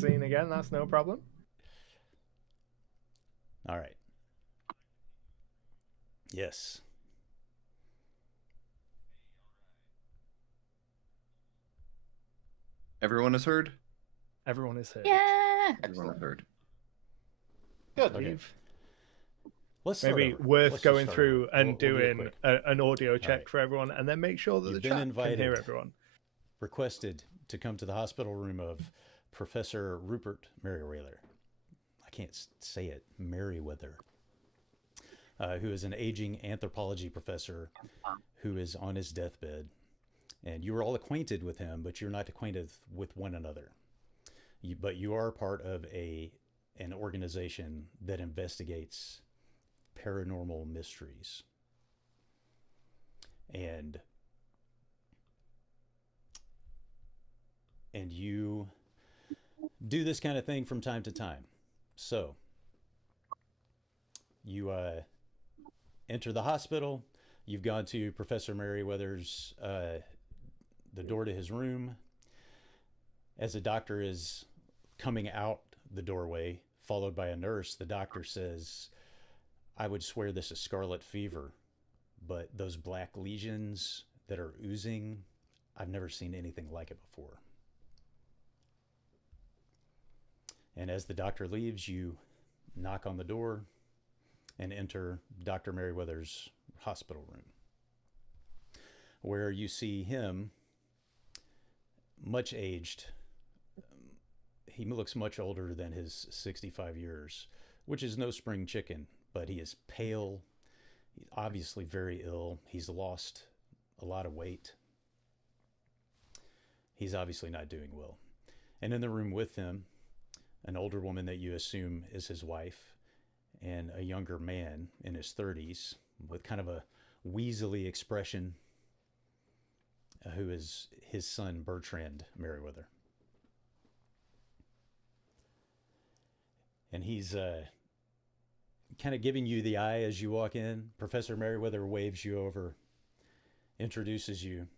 scene again. That's no problem. All right. Yes. Everyone has heard? Everyone is heard. Yeah. Everyone has heard. I Okay. believe. Let's start Maybe over. worth Let's just going start through over. and We'll do it doing quick. an audio check right. for everyone, and then make sure that You've the been chat can hear invited. everyone. Requested to come to the hospital room of Professor Rupert Merriweather. I can't say it. Merriweather. Who is an aging anthropology professor who is on his deathbed. And you are all acquainted with him, but you're not acquainted with one another. But you are part of an organization that investigates paranormal mysteries. And you do this kind of thing from time to time. So you enter the hospital. You've gone to Professor Merriweather's the door to his room. As the doctor is coming out the doorway, followed by a nurse, the doctor says, "I would swear this is scarlet fever, but those black lesions that are oozing, I've never seen anything like it before." And as the doctor leaves, you knock on the door and enter Dr. Merriweather's hospital room, where you see him, much aged. He looks much older than his 65 years, which is no spring chicken, but he is pale. He's obviously very ill. He's lost a lot of weight. He's obviously not doing well. And in the room with him, an older woman that you assume is his wife, and a younger man in his 30s with kind of a weaselly expression, who is his son, Bertrand Merriweather. And he's kind of giving you the eye as you walk in. Professor Merriweather waves you over, introduces you.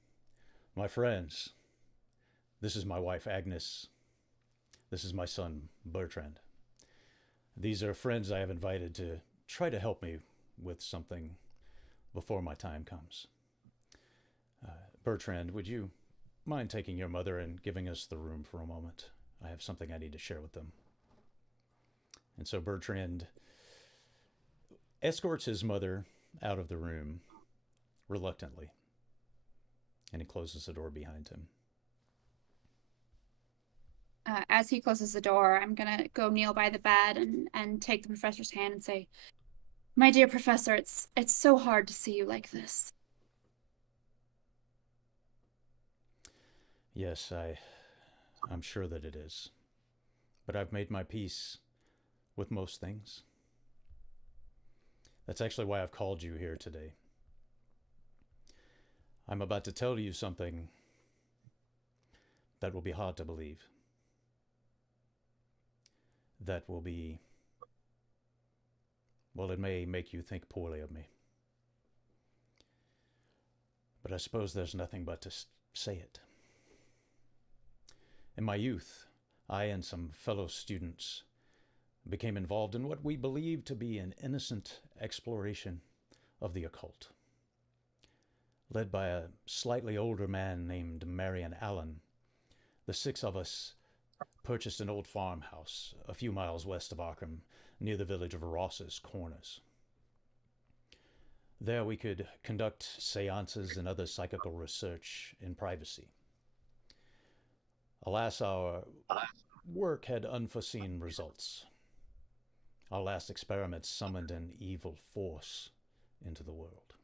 "My friends, this is my wife, Agnes. This is my son, Bertrand. These are friends I have invited to try to help me with something before my time comes. Bertrand, would you mind taking your mother and giving us the room for a moment? I have something I need to share with them." And so Bertrand escorts his mother out of the room reluctantly, and he closes the door behind him. As he closes the door, I'm gonna go kneel by the bed and take the professor's hand and say, "My dear professor, it's so hard to see you like this." Yes, I'm sure that it is. But I've made my peace with most things. That's actually why I've called you here today. I'm about to tell you something that will be hard to believe. That will be, well, it may make you think poorly of me. But I suppose there's nothing but to say it. In my youth, I and some fellow students became involved in what we believed to be an innocent exploration of the occult. Led by a slightly older man named Marion Allen, the six of us purchased an old farmhouse a few miles west of Arkham, near the village of Ross's Corners. There we could conduct seances and other psychical research in privacy. Alas, our work had unforeseen results. Our last experiments summoned an evil force into the world.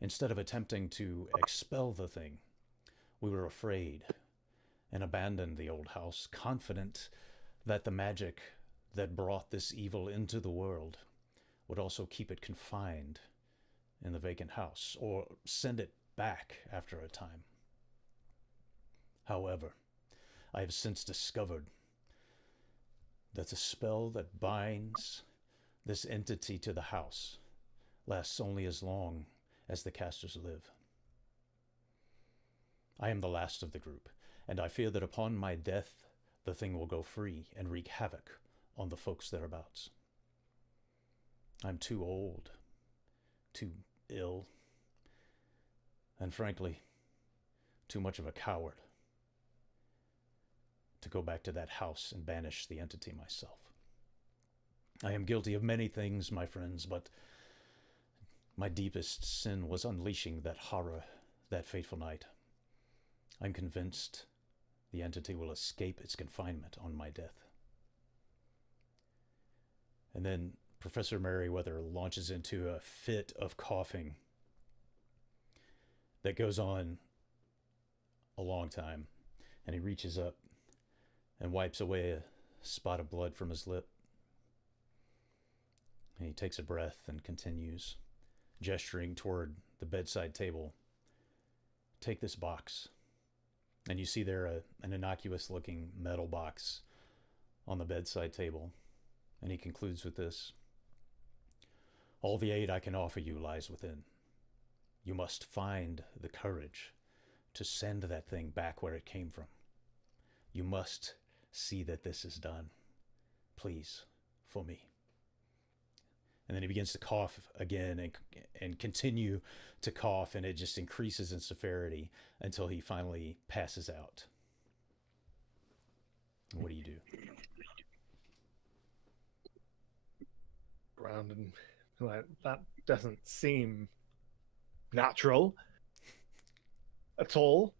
Instead of attempting to expel the thing, we were afraid and abandoned the old house, confident that the magic that brought this evil into the world would also keep it confined in the vacant house, or send it back after a time. However, I have since discovered that the spell that binds this entity to the house lasts only as long as the casters live. I am the last of the group, and I fear that upon my death, the thing will go free and wreak havoc on the folks thereabouts. I'm too old, too ill, and frankly, too much of a coward to go back to that house and banish the entity myself. I am guilty of many things, my friends, but my deepest sin was unleashing that horror that fateful night. I'm convinced the entity will escape its confinement on my death. And then Professor Merriweather launches into a fit of coughing that goes on a long time, and he reaches up and wipes away a spot of blood from his lip. And he takes a breath and continues, gesturing toward the bedside table. Take this box. And you see there an innocuous-looking metal box on the bedside table. And he concludes with this. All the aid I can offer you lies within. You must find the courage to send that thing back where it came from. You must see that this is done. Please, for me. And then he begins to cough again and continue to cough, and it just increases in severity until he finally passes out. What do you do? Around and like, that doesn't seem natural at all.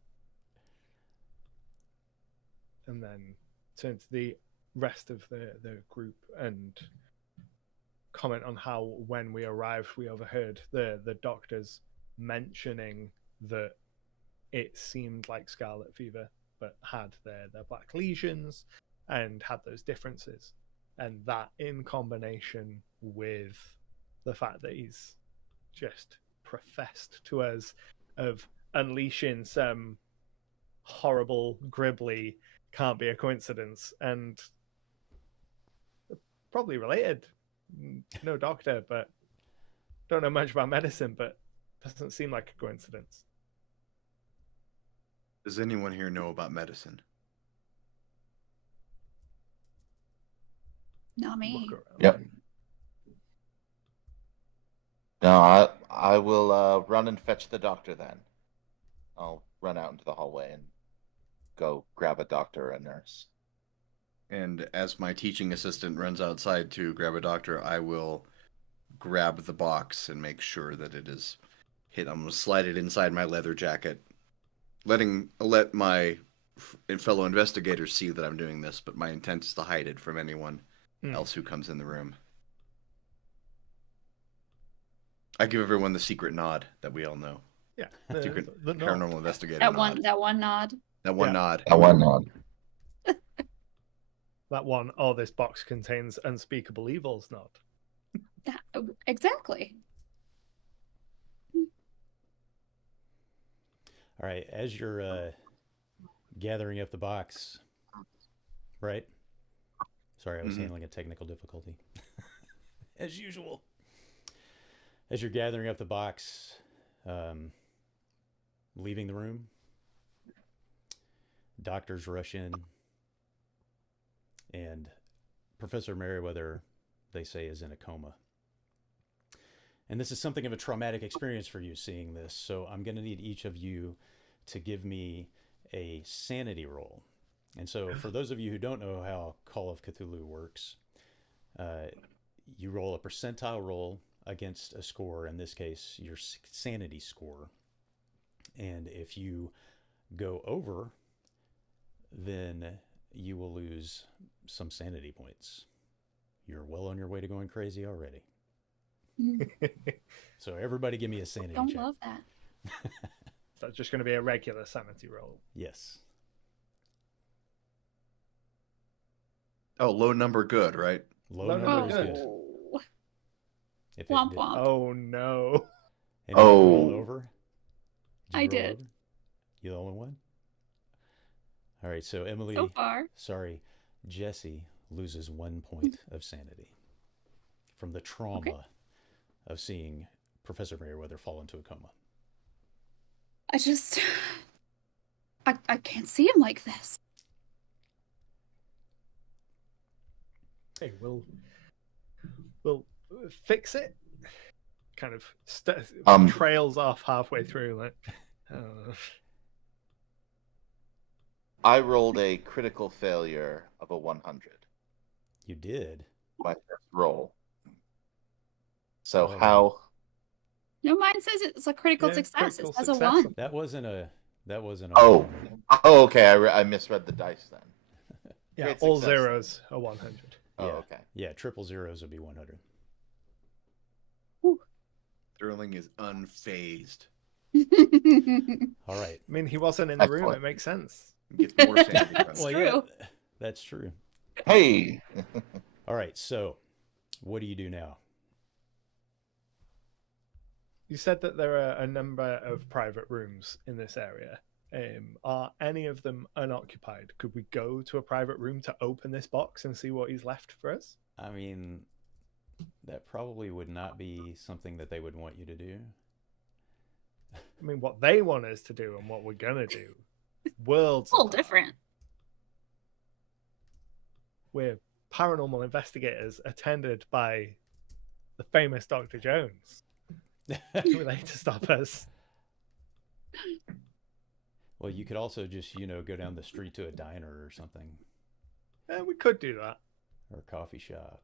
And then turn to the rest of the group and comment on how when we arrived we overheard the doctors mentioning that it seemed like scarlet fever but had their black lesions and had those differences, and that in combination with the fact that he's just professed to us of unleashing some horrible gribbly can't be a coincidence, and probably related. No doctor, but don't know much about medicine, but doesn't seem like a coincidence. Does anyone here know about medicine? Not me. Yep. No, I will run and fetch the doctor then. I'll run out into the hallway and go grab a doctor or a nurse. And as my teaching assistant runs outside to grab a doctor, I will grab the box and make sure that it is hit. I'm going to slide it inside my leather jacket, let my fellow investigators see that I'm doing this, but my intent is to hide it from anyone else who comes in the room. I give everyone the secret nod that we all know. Yeah. Secret the paranormal investigator That nod. one nod. That one Yeah. nod. That one nod. That one, this box contains unspeakable evils nod. Exactly. All right, as you're gathering up the box, right? Sorry, I was handling a technical difficulty. As usual. As you're gathering up the box, leaving the room, doctors rush in, and Professor Merriweather, they say, is in a coma. And this is something of a traumatic experience for you, seeing this. So I'm going to need each of you to give me a sanity roll. And so for those of you who don't know how Call of Cthulhu works, you roll a percentile roll against a score, in this case, your sanity score. And if you go over, then you will lose some sanity points. You're well on your way to going crazy already. So everybody give me a sanity Don't check. love that. That's just going to be a regular sanity roll. Yes. Oh, low number good, right? Low Low number is number good. Oh. If Womp did- womp. Oh no. anyone Oh. roll over? I roll did. over? You the only one? All right, so Emily, So far. Jesse loses 1 point of sanity from the trauma of seeing Professor Merriweather fall into a coma. I can't see him like this. Hey, we'll fix it. Kind of trails off halfway through. Like, I rolled a critical failure of a 100. You did? My first roll. So Well, how? No, mine says it's a critical Yeah, success. critical It says a success. 1. That wasn't a. Oh, okay. I misread the dice then. yeah, Great all success. zeros are 100. Oh, Yeah. okay. Yeah, triple zeros would be 100. Sterling is unfazed. All right. I mean, he wasn't in the room. Excellent. It makes sense. He gets more sanity That's credits. true. Yeah, that's true. Hey. All right. So, what do you do now? You said that there are a number of private rooms in this area. Are any of them unoccupied? Could we go to a private room to open this box and see what he's left for us? I mean, that probably would not be something that they would want you to do. I mean, what they want us to do and what we're gonna do, worlds It's all apart. different. We're paranormal investigators attended by the famous Dr. Jones. Who are they to stop us? Well, you could also just, go down the street to a diner or something, We could do that. or a coffee shop.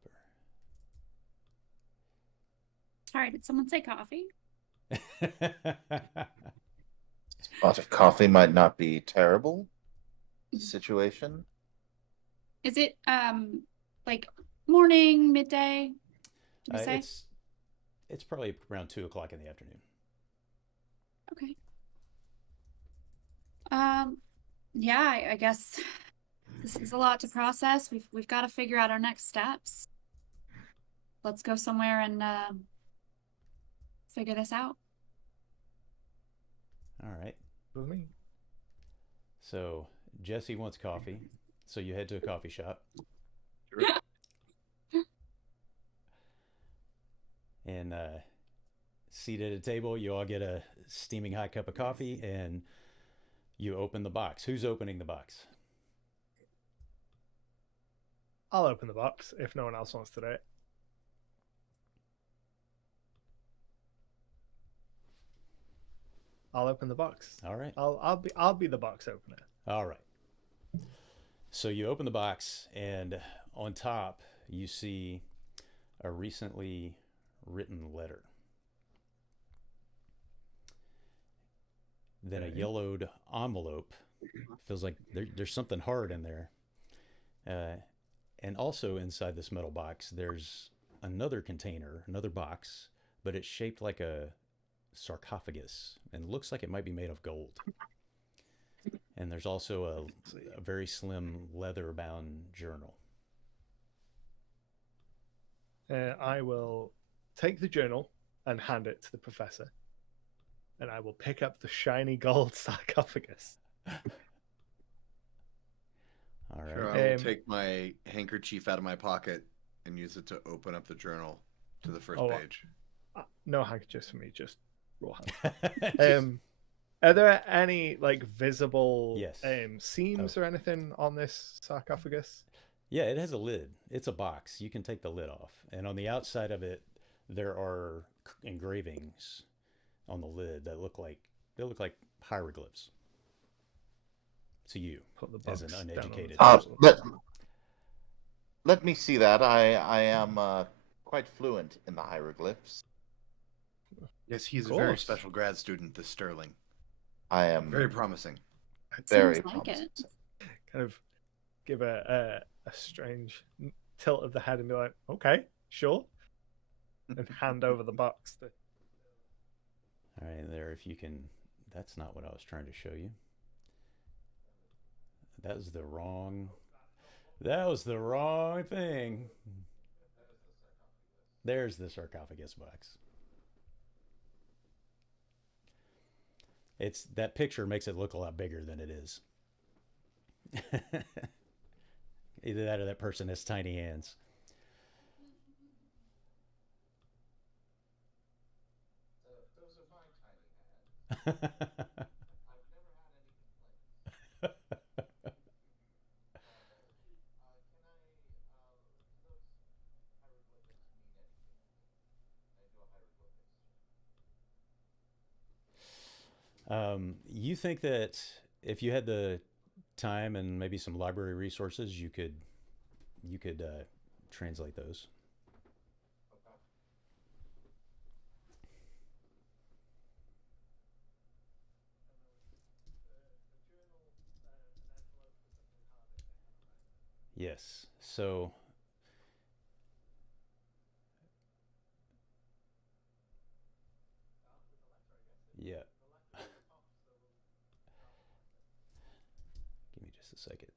Sorry, did someone say coffee? A pot of coffee might not be terrible. Situation. Is it like morning, midday? Did you say? It's probably around 2:00 in the afternoon. Okay. Yeah, I guess this is a lot to process. We've got to figure out our next steps. Let's go somewhere and figure this out. All right. With me. So Jesse wants coffee, so you head to a coffee shop. And seated at a table, you all get a steaming hot cup of coffee, and you open the box. Who's opening the box? I'll open the box if no one else wants to do it. I'll open the box. All right. I'll be the box opener. All right. So you open the box, and on top you see a recently written letter. Then a yellowed envelope. Feels like there's something hard in there. And also inside this metal box, there's another container, another box, but it's shaped like a sarcophagus and looks like it might be made of gold. And there's also a very slim leather-bound journal. I will take the journal and hand it to the professor. And I will pick up the shiny gold sarcophagus. All right. Sure, I will take my handkerchief out of my pocket and use it to open up the journal to the first page. No handkerchiefs for me, just raw hand. Are there any visible seams or anything on this sarcophagus? Yeah, it has a lid. It's a box. You can take the lid off. And on the outside of it, there are engravings on the lid that look like hieroglyphs to you as an uneducated person. Let me see that. I am quite fluent in the hieroglyphs. Yes, he's a very special grad student, this Sterling. I am very promising. Very promising. Kind of give a strange tilt of the head and be like, okay, sure. And hand over the box. All right, there, if you can, that's not what I was trying to show you. That was the wrong thing. There's the sarcophagus box. That picture makes it look a lot bigger than it is. Either that or that person has tiny hands. Those are my tiny hands. I've never had any complaints. Can I? You think that if you had the time and maybe some library resources, you could translate those. Yes. So yeah. Give me just a second.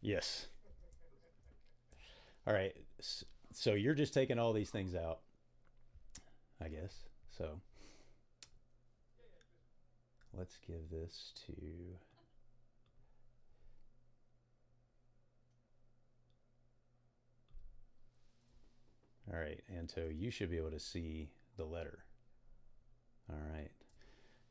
Yes. All right. So you're just taking all these things out, I guess. So let's give this to. All right, Anto, you should be able to see the letter. All right.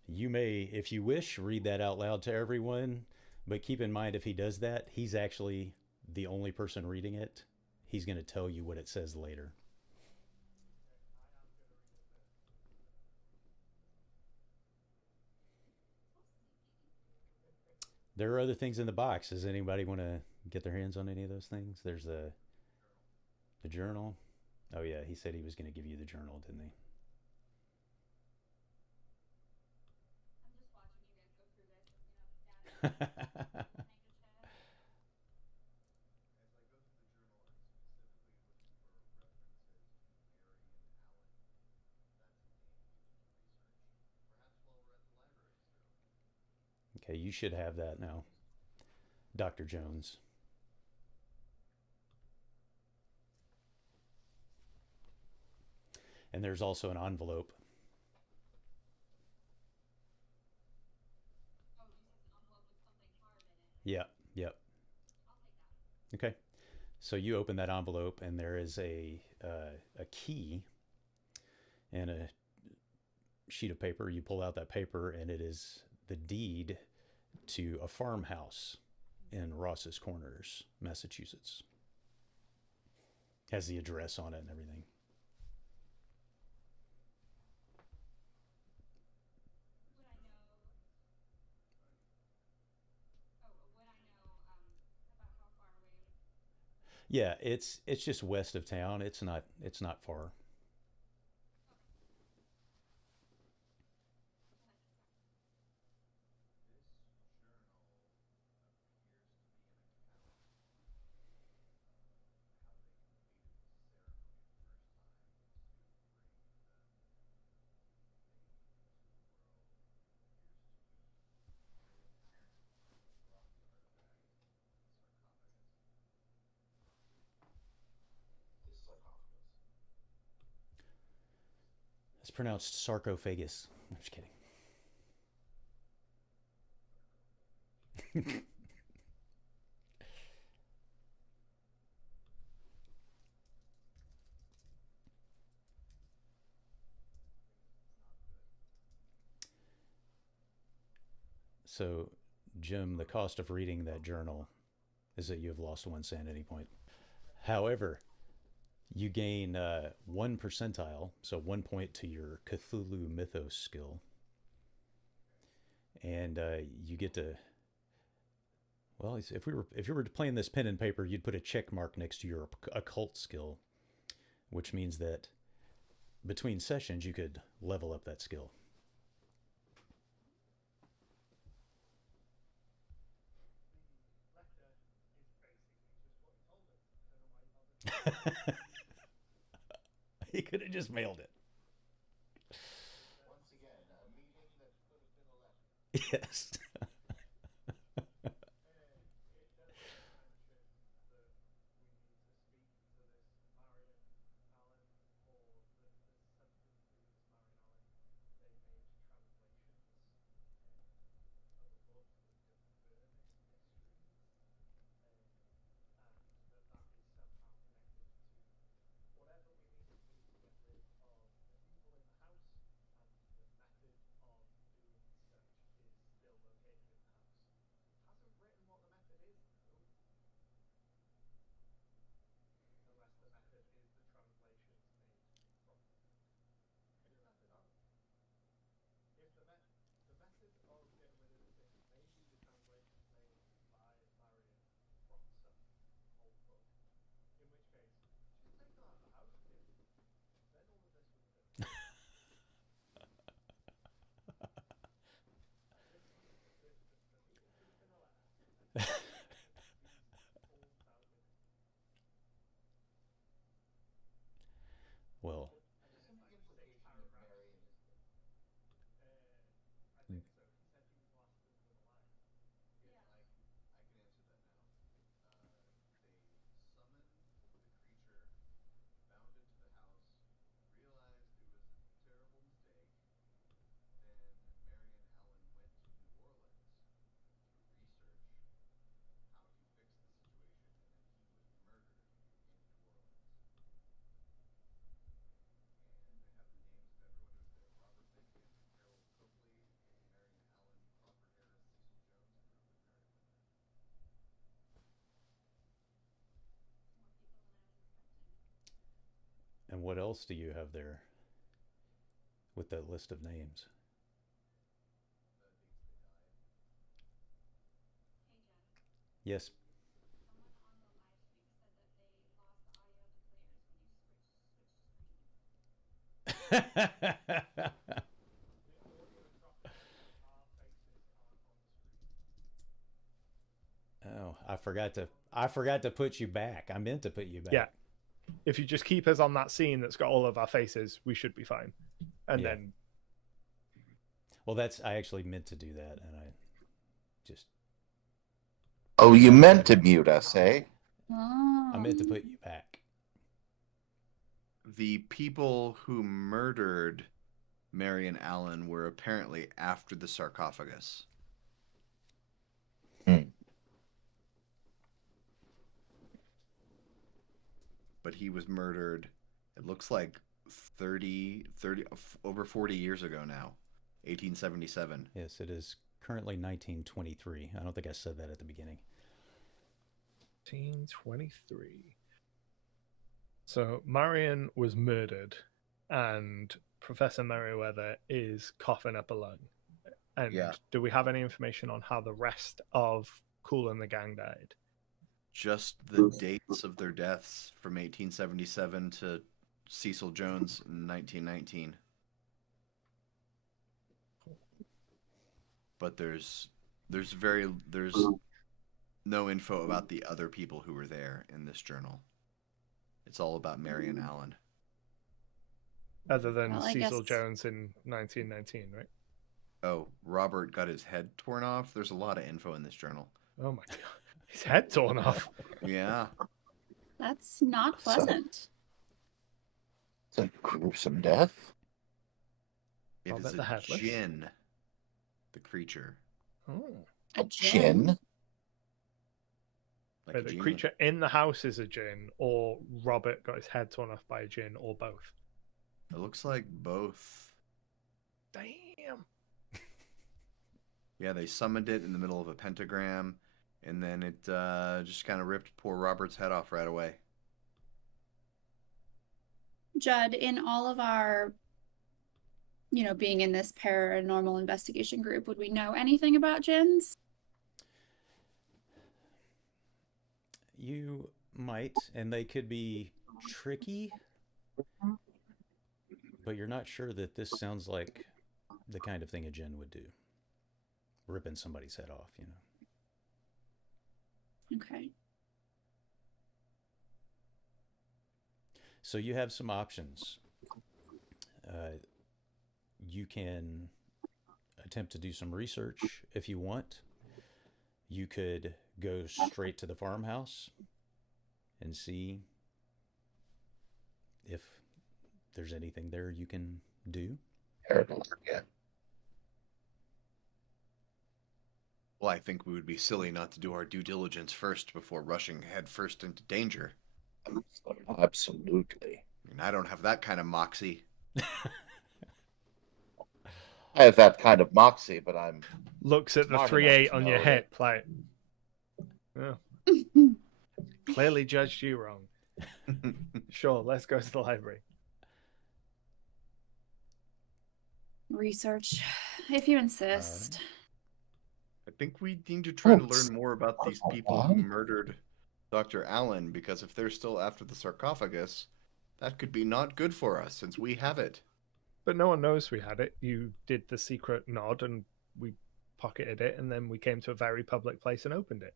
You may, if you wish, read that out loud to everyone, but keep in mind if he does that, he's actually the only person reading it. He's going to tell you what it says later. There are other things in the box. Does anybody want to get their hands on any of those things? There's the journal. Oh yeah, he said he was going to give you the journal, didn't he? Okay, you should have that now, Dr. Jones. And there's also an envelope. Yeah, yep. Okay. So you open that envelope, and there is a key and a sheet of paper. You pull out that paper, and it is the deed to a farmhouse in Ross's Corners, Massachusetts. Has the address on it and everything. Yeah, it's just west of town. It's not far. It's pronounced sarcophagus. I'm just kidding. So, Jim, the cost of reading that journal is that you have lost one sanity point. However, you gain 1 percentile, so 1 point to your Cthulhu Mythos skill, and you get to. Well, if you were playing this pen and paper, you'd put a check mark next to your occult skill, which means that between sessions you could level up that skill. He could have just mailed it. Once again, a meeting that could have been a letter. Yes. else do you have there with that list of names? Yes. Oh, I forgot to put you back. I meant to put you back. Yeah. If you just keep us on that scene that's got all of our faces, we should be fine. And Yeah. then Well, I actually meant to do that, and I just Oh, you meant to mute us, eh? I meant to put you back. The people who murdered Marion Allen were apparently after the sarcophagus. But he was murdered, it looks like 30 over 40 years ago now. 1877. Yes, it is currently 1923. I don't think I said that at the beginning. 1923. So Marion was murdered, and Professor Merriweather is coughing up a lung. And Yeah. do we have any information on how the rest of Cool and the gang died? Just the dates of their deaths from 1877 to Cecil Jones in 1919. But there's no info about the other people who were there in this journal. It's all about Marion Allen. Other than Well, I Cecil guess- Jones in 1919, right? Oh, Robert got his head torn off. There's a lot of info in this journal. Oh my god. His head torn off. Yeah. That's not pleasant. It's a gruesome death. It I'll is bet the a headless. djinn, the creature. Oh. A Chin? Like Wait, a the genie. creature in the house is a djinn, or Robert got his head torn off by a djinn, or both. It looks like both. Damn. Yeah, they summoned it in the middle of a pentagram, and then it just kind of ripped poor Robert's head off right away. Judd, in all of our, being in this paranormal investigation group, would we know anything about jinns? You might, and they could be tricky, but you're not sure that this sounds like the kind of thing a djinn would do. Ripping somebody's head off, Okay. So you have some options. You can attempt to do some research if you want. You could go straight to the farmhouse and see if there's anything there you can do. Terrible. Yeah. Well, I think we would be silly not to do our due diligence first before rushing headfirst into danger. Absolutely. I mean, I don't have that kind of moxie. I have that kind of moxie, but I'm Looks at the Smart 3-8 enough to on your know hip, like, oh, clearly judged you wrong. Sure, let's go to the library. Research, if you insist. I think we need to try to Oops. learn more about these people who murdered Dr. Allen, because if they're still after the sarcophagus, that could be not good for us since we have it. But no one knows we had it. You did the secret nod and we pocketed it, and then we came to a very public place and opened it.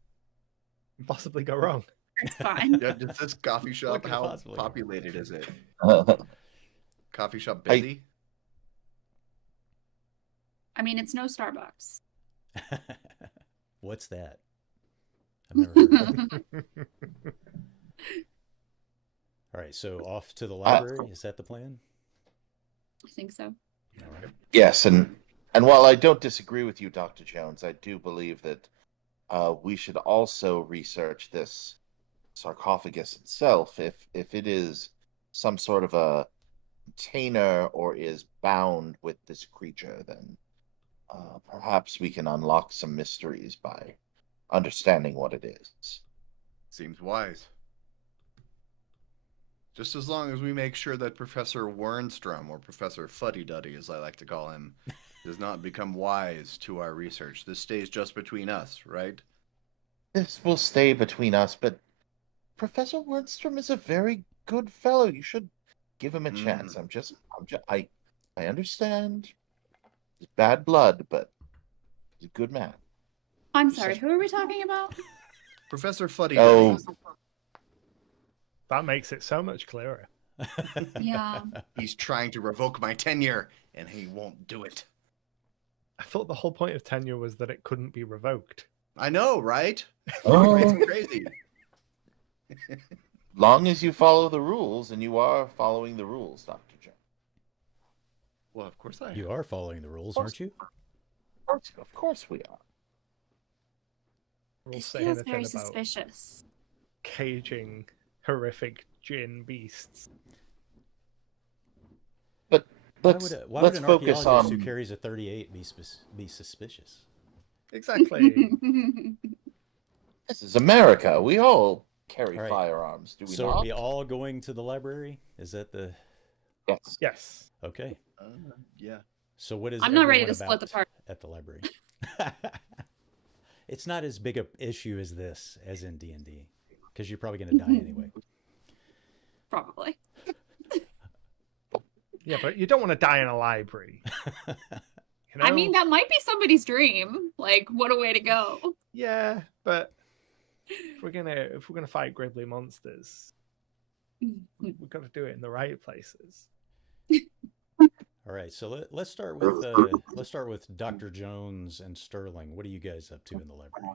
Possibly go wrong. It's fine. Yeah, does this coffee shop, What could how possibly go populated is it? I Coffee shop busy? I mean, it's no Starbucks. What's that? I've never heard of it. All right, so off to the library. Is that the plan? I think so. All right. Yes, and while I don't disagree with you, Dr. Jones, I do believe that we should also research this sarcophagus itself. If it is some sort of a container or is bound with this creature, then perhaps we can unlock some mysteries by understanding what it is. Seems wise. Just as long as we make sure that Professor Wernstrom, or Professor Fuddy Duddy, as I like to call him, does not become wise to our research. This stays just between us, right? This will stay between us, but Professor Wernstrom is a very good fellow. You should give him a chance. I understand. It's bad blood, but he's a good man. I'm sorry, who are we talking about? Professor Fuddy Oh. Duddy. That makes it so much clearer. Yeah. He's trying to revoke my tenure, and he won't do it. I thought the whole point of tenure was that it couldn't be revoked. I know, right? Oh. It's crazy. Long as you follow the rules, and you are following the rules, Dr. Jones. Well, of course I am. You are following the rules, aren't you? Of course we are. We'll This say feels anything very about suspicious. caging horrific djinn beasts. But Why let's would an focus archaeologist who on. carries a 38 be suspicious? Exactly. This is America. We all carry All right. firearms, do we So not? are we all going to the library? Is that the... Yes. Yes. Okay. Yeah. So what is I'm not ready everyone to split the about party. at the library? It's not as big a issue as this, as in D&D, because you're probably going to die anyway. Probably. Yeah, but you don't want to die in a library. You know? I mean, that might be somebody's dream. Like, what a way to go. Yeah, but if we're gonna fight gridley monsters, we've got to do it in the right places. All right, so let's start with Dr. Jones and Sterling. What are you guys up to in the library?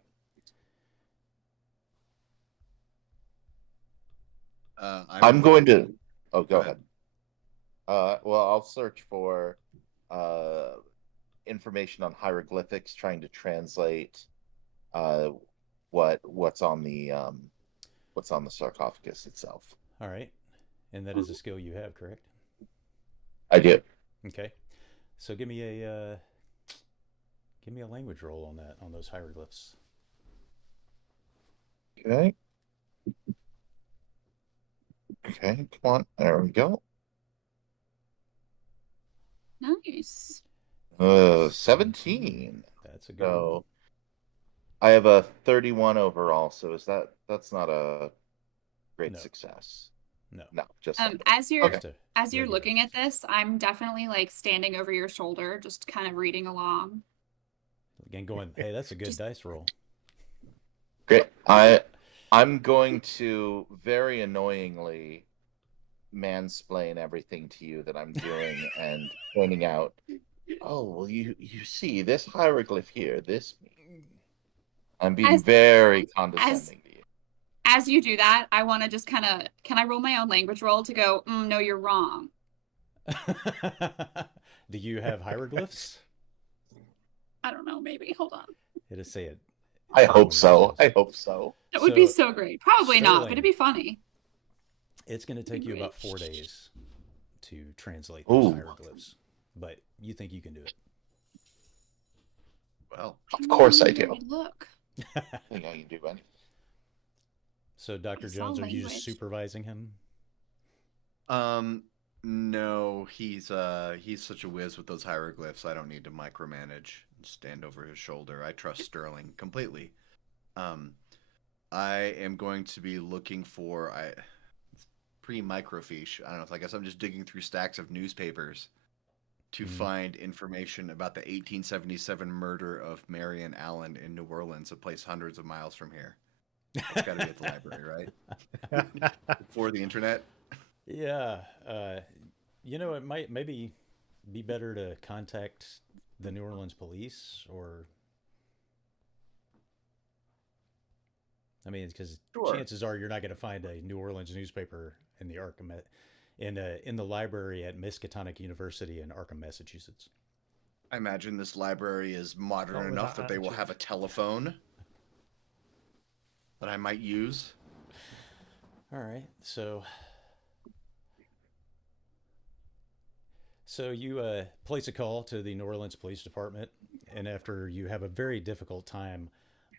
I'm going to. Oh, go ahead. Well, I'll search for information on hieroglyphics, trying to translate what's on the sarcophagus itself. All right, and that is a skill you have, correct? I do. Okay, so give me a language roll on that, on those hieroglyphs. Okay. Okay, come on. There we go. Nice. 17. That's a good one. So I have a 31 overall. So that's not a great No. success? No. No, just As you're Okay. Just a as you're regular looking at success. this, I'm definitely like standing over your shoulder, just kind of reading along. Again, going, hey, that's a good Just- dice roll. great. I'm going to very annoyingly mansplain everything to you that I'm doing and pointing out. Oh, well, you see this hieroglyph here. This means. I'm being As- very condescending to you. As you do that, I want to just kind of, can I roll my own language roll to go, no, you're wrong. Do you have hieroglyphs? I don't know, maybe. Hold on. It'll say it. I hope so. I hope so. That would be So, so great. Probably not, but Sterling. it'd be funny. It's going to take you about Great. 4 days to translate those Ooh. hieroglyphs, but you think you can do it. Well, Of course I Where do. would Look. I think I can do it. So, Dr. It's all Jones, are you just language. supervising him? no, he's such a whiz with those hieroglyphs. I don't need to micromanage and stand over his shoulder. I trust Sterling completely. I am going to be looking for it's pretty microfiche. I don't know. I guess I'm just digging through stacks of newspapers to find information about the 1877 murder of Marion Allen in New Orleans, a place hundreds of miles from here. It's got to be at the library, right? Before the internet. Yeah. It might maybe be better to contact the New Orleans police, or I mean, because Sure. chances are you're not going to find a New Orleans newspaper in the Arkham in the library at Miskatonic University in Arkham, Massachusetts. I imagine this library is modern Not with enough that that they will attitude. have a telephone that I might use. All right, so you place a call to the New Orleans Police Department, and after you have a very difficult time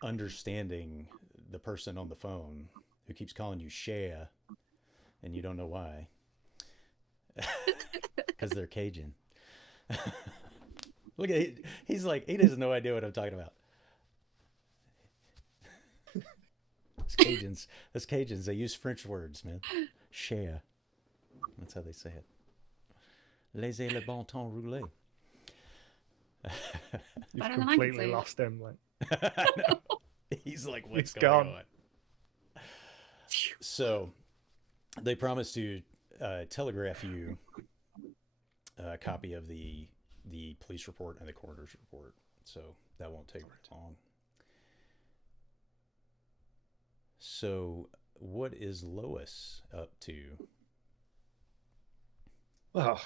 understanding the person on the phone who keeps calling you Shea, and you don't know why. Because they're Cajun. Look at he's like, he doesn't know idea what I'm talking about. Those Cajuns, they use French words, man. Cher. That's how they say it. Laissez le bon temps rouler. You've completely lost him. Like. I know. He's like, what's He's going gone. on? So they promised to telegraph you a copy of the police report and the coroner's report. So that won't take long. So what is Lois up to? Well,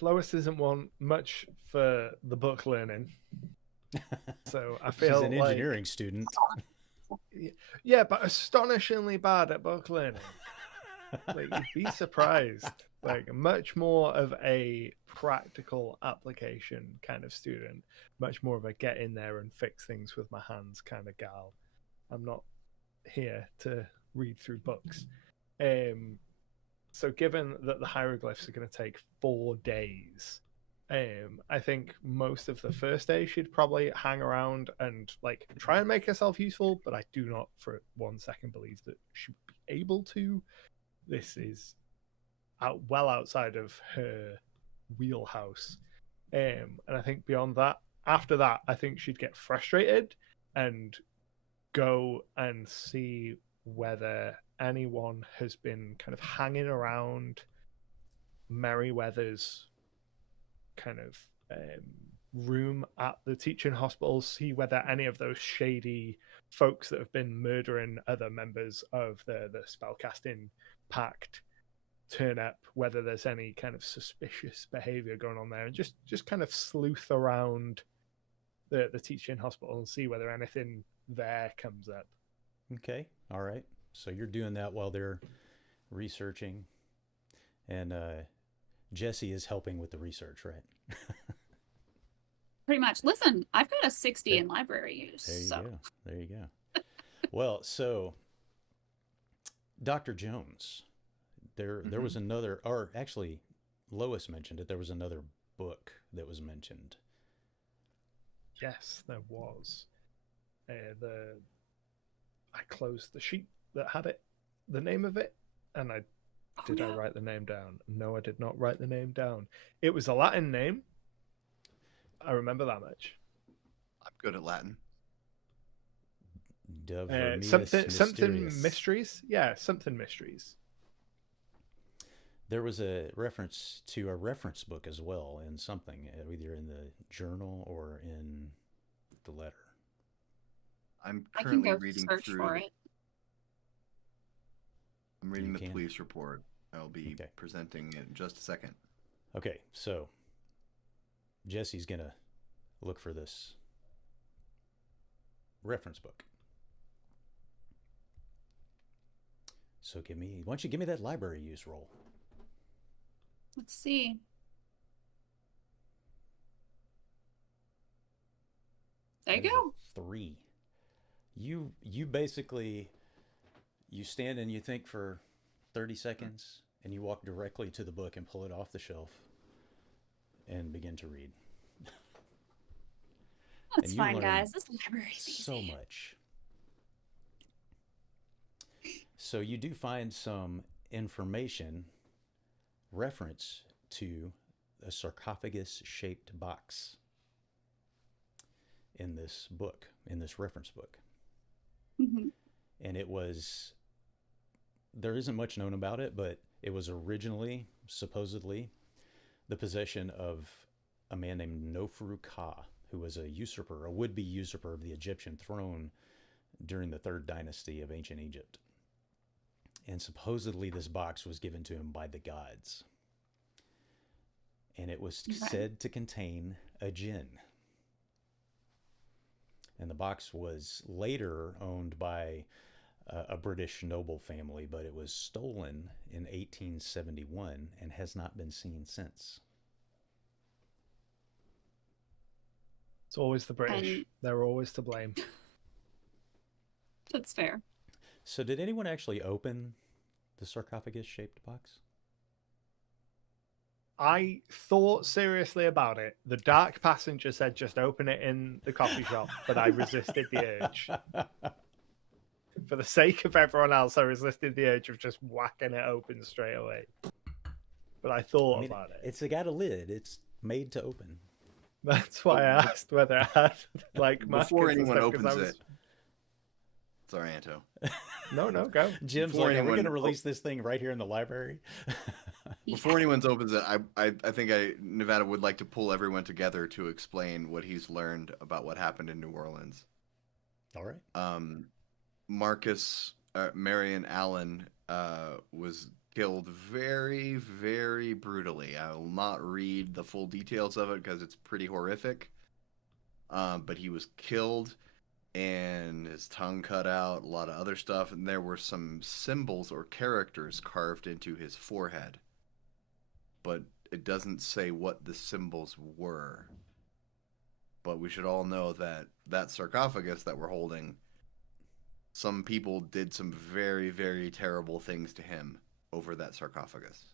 Lois isn't one much for the book learning. So I feel she's an engineering student. Yeah, but astonishingly bad at book learning. Like, you'd be surprised. Like, much more of a practical application kind of student, much more of a get in there and fix things with my hands kind of gal. I'm not here to read through books. So given that the hieroglyphs are going to take 4 days, I think most of the first day she'd probably hang around and like try and make herself useful, but I do not for 1 second believe that she would be able to. This is well outside of her wheelhouse. And I think beyond that, after that, I think she'd get frustrated and go and see whether anyone has been kind of hanging around Merriweather's kind of room at the teaching hospital, see whether any of those shady folks that have been murdering other members of the spellcasting pact turn up, whether there's any kind of suspicious behavior going on there, and just kind of sleuth around the teaching hospital and see whether anything there comes up. Okay, all right. So you're doing that while they're researching, and Jesse is helping with the research, right? Pretty much. Listen, I've got a 60 in library use. There you so. go. There you go. Well, so Dr. Jones, there was another, or actually Lois mentioned it. There was another book that was mentioned. Yes, there was. I closed the sheet that had it, the name of it, and I write the name down? No, I did not write the name down. It was a Latin name. I remember that much. I'm good at Latin. Something mysteries. Yeah, something mysteries. There was a reference to a reference book as well in something, either in the journal or in the letter. I'm currently reading through. For it. I'm reading the police report. I'll be presenting it in just a second. Okay, so Jesse's gonna look for this reference book. So why don't you give me that library use roll? Let's see. There you go. 3. You basically, you stand and you think for 30 seconds and you walk directly to the book and pull it off the shelf and begin to read. That's fine, guys. This library's easy. So much. So you do find some information, reference to a sarcophagus-shaped box in this book, in this reference book. Mm-hmm. And there isn't much known about it, but it was originally, supposedly, the possession of a man named Nofru Ka, who was a usurper, a would-be usurper of the Egyptian throne during the 3rd dynasty of ancient Egypt. And supposedly this box was given to him by the gods. And it was said to contain a djinn. And the box was later owned by a British noble family, but it was stolen in 1871 and has not been seen since. It's always the British. They're always to blame. That's fair. So did anyone actually open the sarcophagus-shaped box? I thought seriously about it. The dark passenger said just open it in the coffee shop, but I resisted the urge. For the sake of everyone else, I resisted the urge of just whacking it open straight away. But I thought about it. It's got a lid. It's made to open. That's why I asked whether it had like Before markers and anyone stuff, 'cause opens I was... it. Sorry, Anto. No, go. Jim's Before like, are we anyone- going to release this thing right here in the library? Before anyone opens it, I think Nevada would like to pull everyone together to explain what he's learned about what happened in New Orleans. All right. Marcus, Marion Allen was killed very, very brutally. I will not read the full details of it because it's pretty horrific. But he was killed and his tongue cut out, a lot of other stuff, and there were some symbols or characters carved into his forehead. But it doesn't say what the symbols were. But we should all know that that sarcophagus that we're holding, some people did some very, very terrible things to him over that sarcophagus.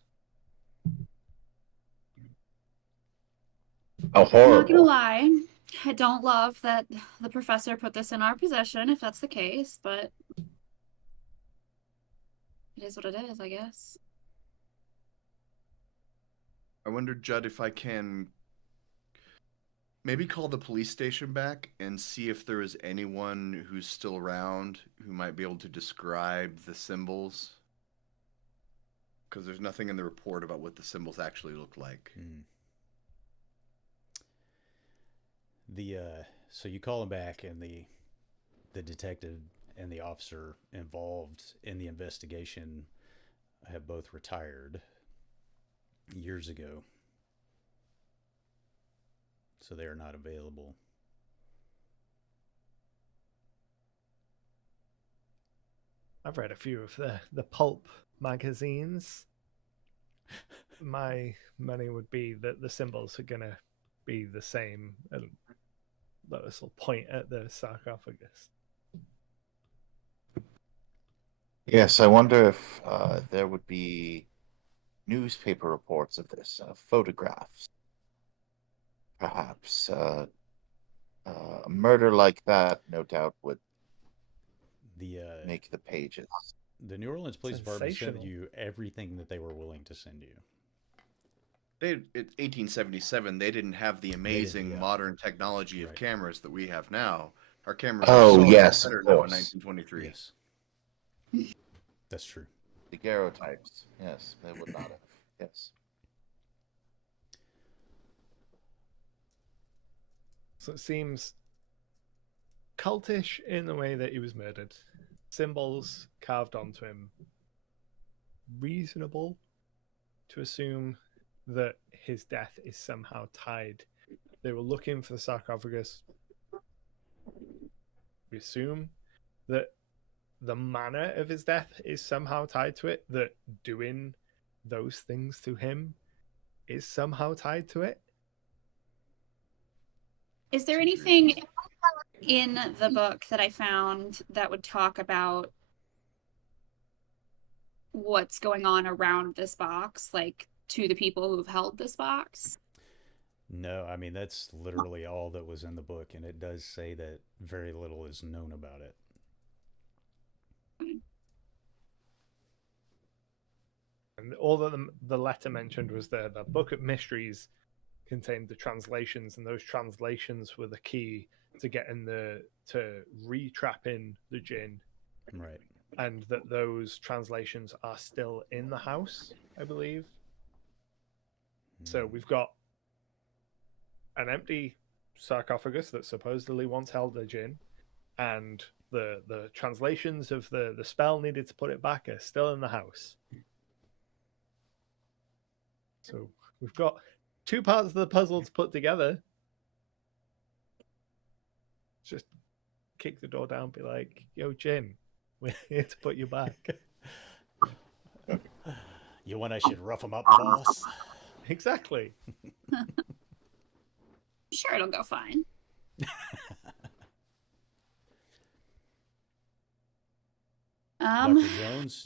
How I'm not horrible. gonna lie. I don't love that the professor put this in our possession, if that's the case, but it is what it is, I guess. I wonder, Judd, if I can maybe call the police station back and see if there is anyone who's still around who might be able to describe the symbols. Because there's nothing in the report about what the symbols actually look like. So you call him back, and the detective and the officer involved in the investigation have both retired years ago, so they are not available. I've read a few of the pulp magazines. My money would be that the symbols are gonna be the same, and Lois will point at the sarcophagus. Yes, I wonder if there would be newspaper reports of this, photographs. Perhaps a murder like that, no doubt, would make the pages. The New Orleans Police Department sent Sensational. you everything that they were willing to send you. It's 1877. They didn't have the amazing yeah. modern technology of Right. cameras that we have now. Our cameras Oh, are so much yes, better of now in course. 1923. Yes. That's true. Daguerreotypes. Yes, they would not have. Yes. So it seems cultish in the way that he was murdered. Symbols carved onto him. Reasonable to assume that his death is somehow tied. They were looking for the sarcophagus. We assume that the manner of his death is somehow tied to it, that doing those things to him is somehow tied to it. Is there anything in the book that I found that would talk about what's going on around this box, like to the people who've held this box? No, I mean, that's literally all that was in the book, and it does say that very little is known about it. And all that the letter mentioned was the book of mysteries contained the translations, and those translations were the key to getting to re-trapping the djinn, Right. and that those translations are still in the house, I believe. So we've got an empty sarcophagus that supposedly once held the djinn, and the translations of the spell needed to put it back are still in the house. So we've got two parts of the puzzle to put together. Just kick the door down, be like, "Yo, Jin, we're here to put you back." You want I should rough him up, boss? Exactly. Sure, it'll go fine.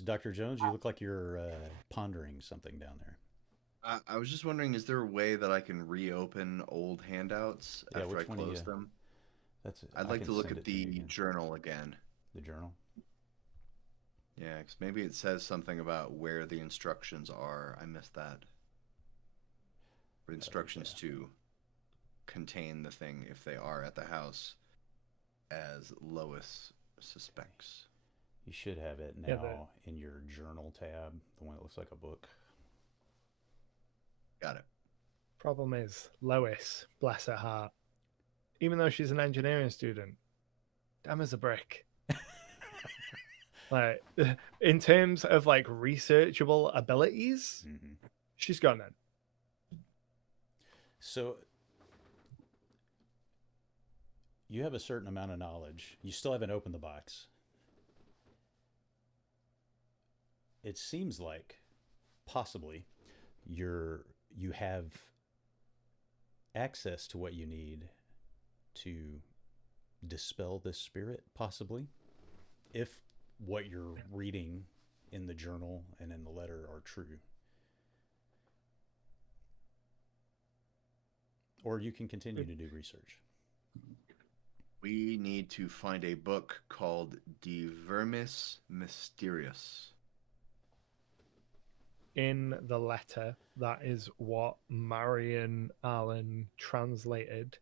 Dr. Jones, you look like you're pondering something down there. I was just wondering, is there a way that I can reopen old handouts after I close them? I'd like to look at the journal again. The journal? Yeah, because maybe it says something about where the instructions are. I missed that. For instructions to contain the thing if they are at the house, as Lois suspects. You should have it now in your journal tab, the one that looks like a book. Got it. Problem is, Lois, bless her heart, even though she's an engineering student, damn as a brick. Like, in terms of like researchable abilities, she's got none. So you have a certain amount of knowledge. You still haven't opened the box. It seems like possibly you have access to what you need to dispel this spirit, possibly, if what you're reading in the journal and in the letter are true. Or you can continue to do research. We need to find a book called De Vermis Mysterious. In the letter, that is what Marion Allen translated,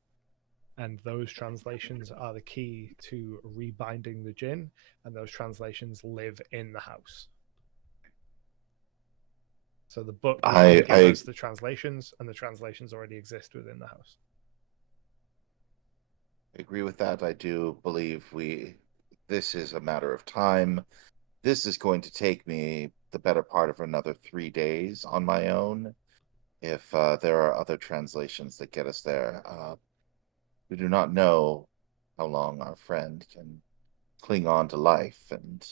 and those translations are the key to rebinding the djinn, and those translations live in the house. So the book gives us the translations, and the translations already exist within the house. I agree with that. I do believe this is a matter of time. This is going to take me the better part of another 3 days on my own. If there are other translations that get us there, we do not know how long our friend can cling on to life, and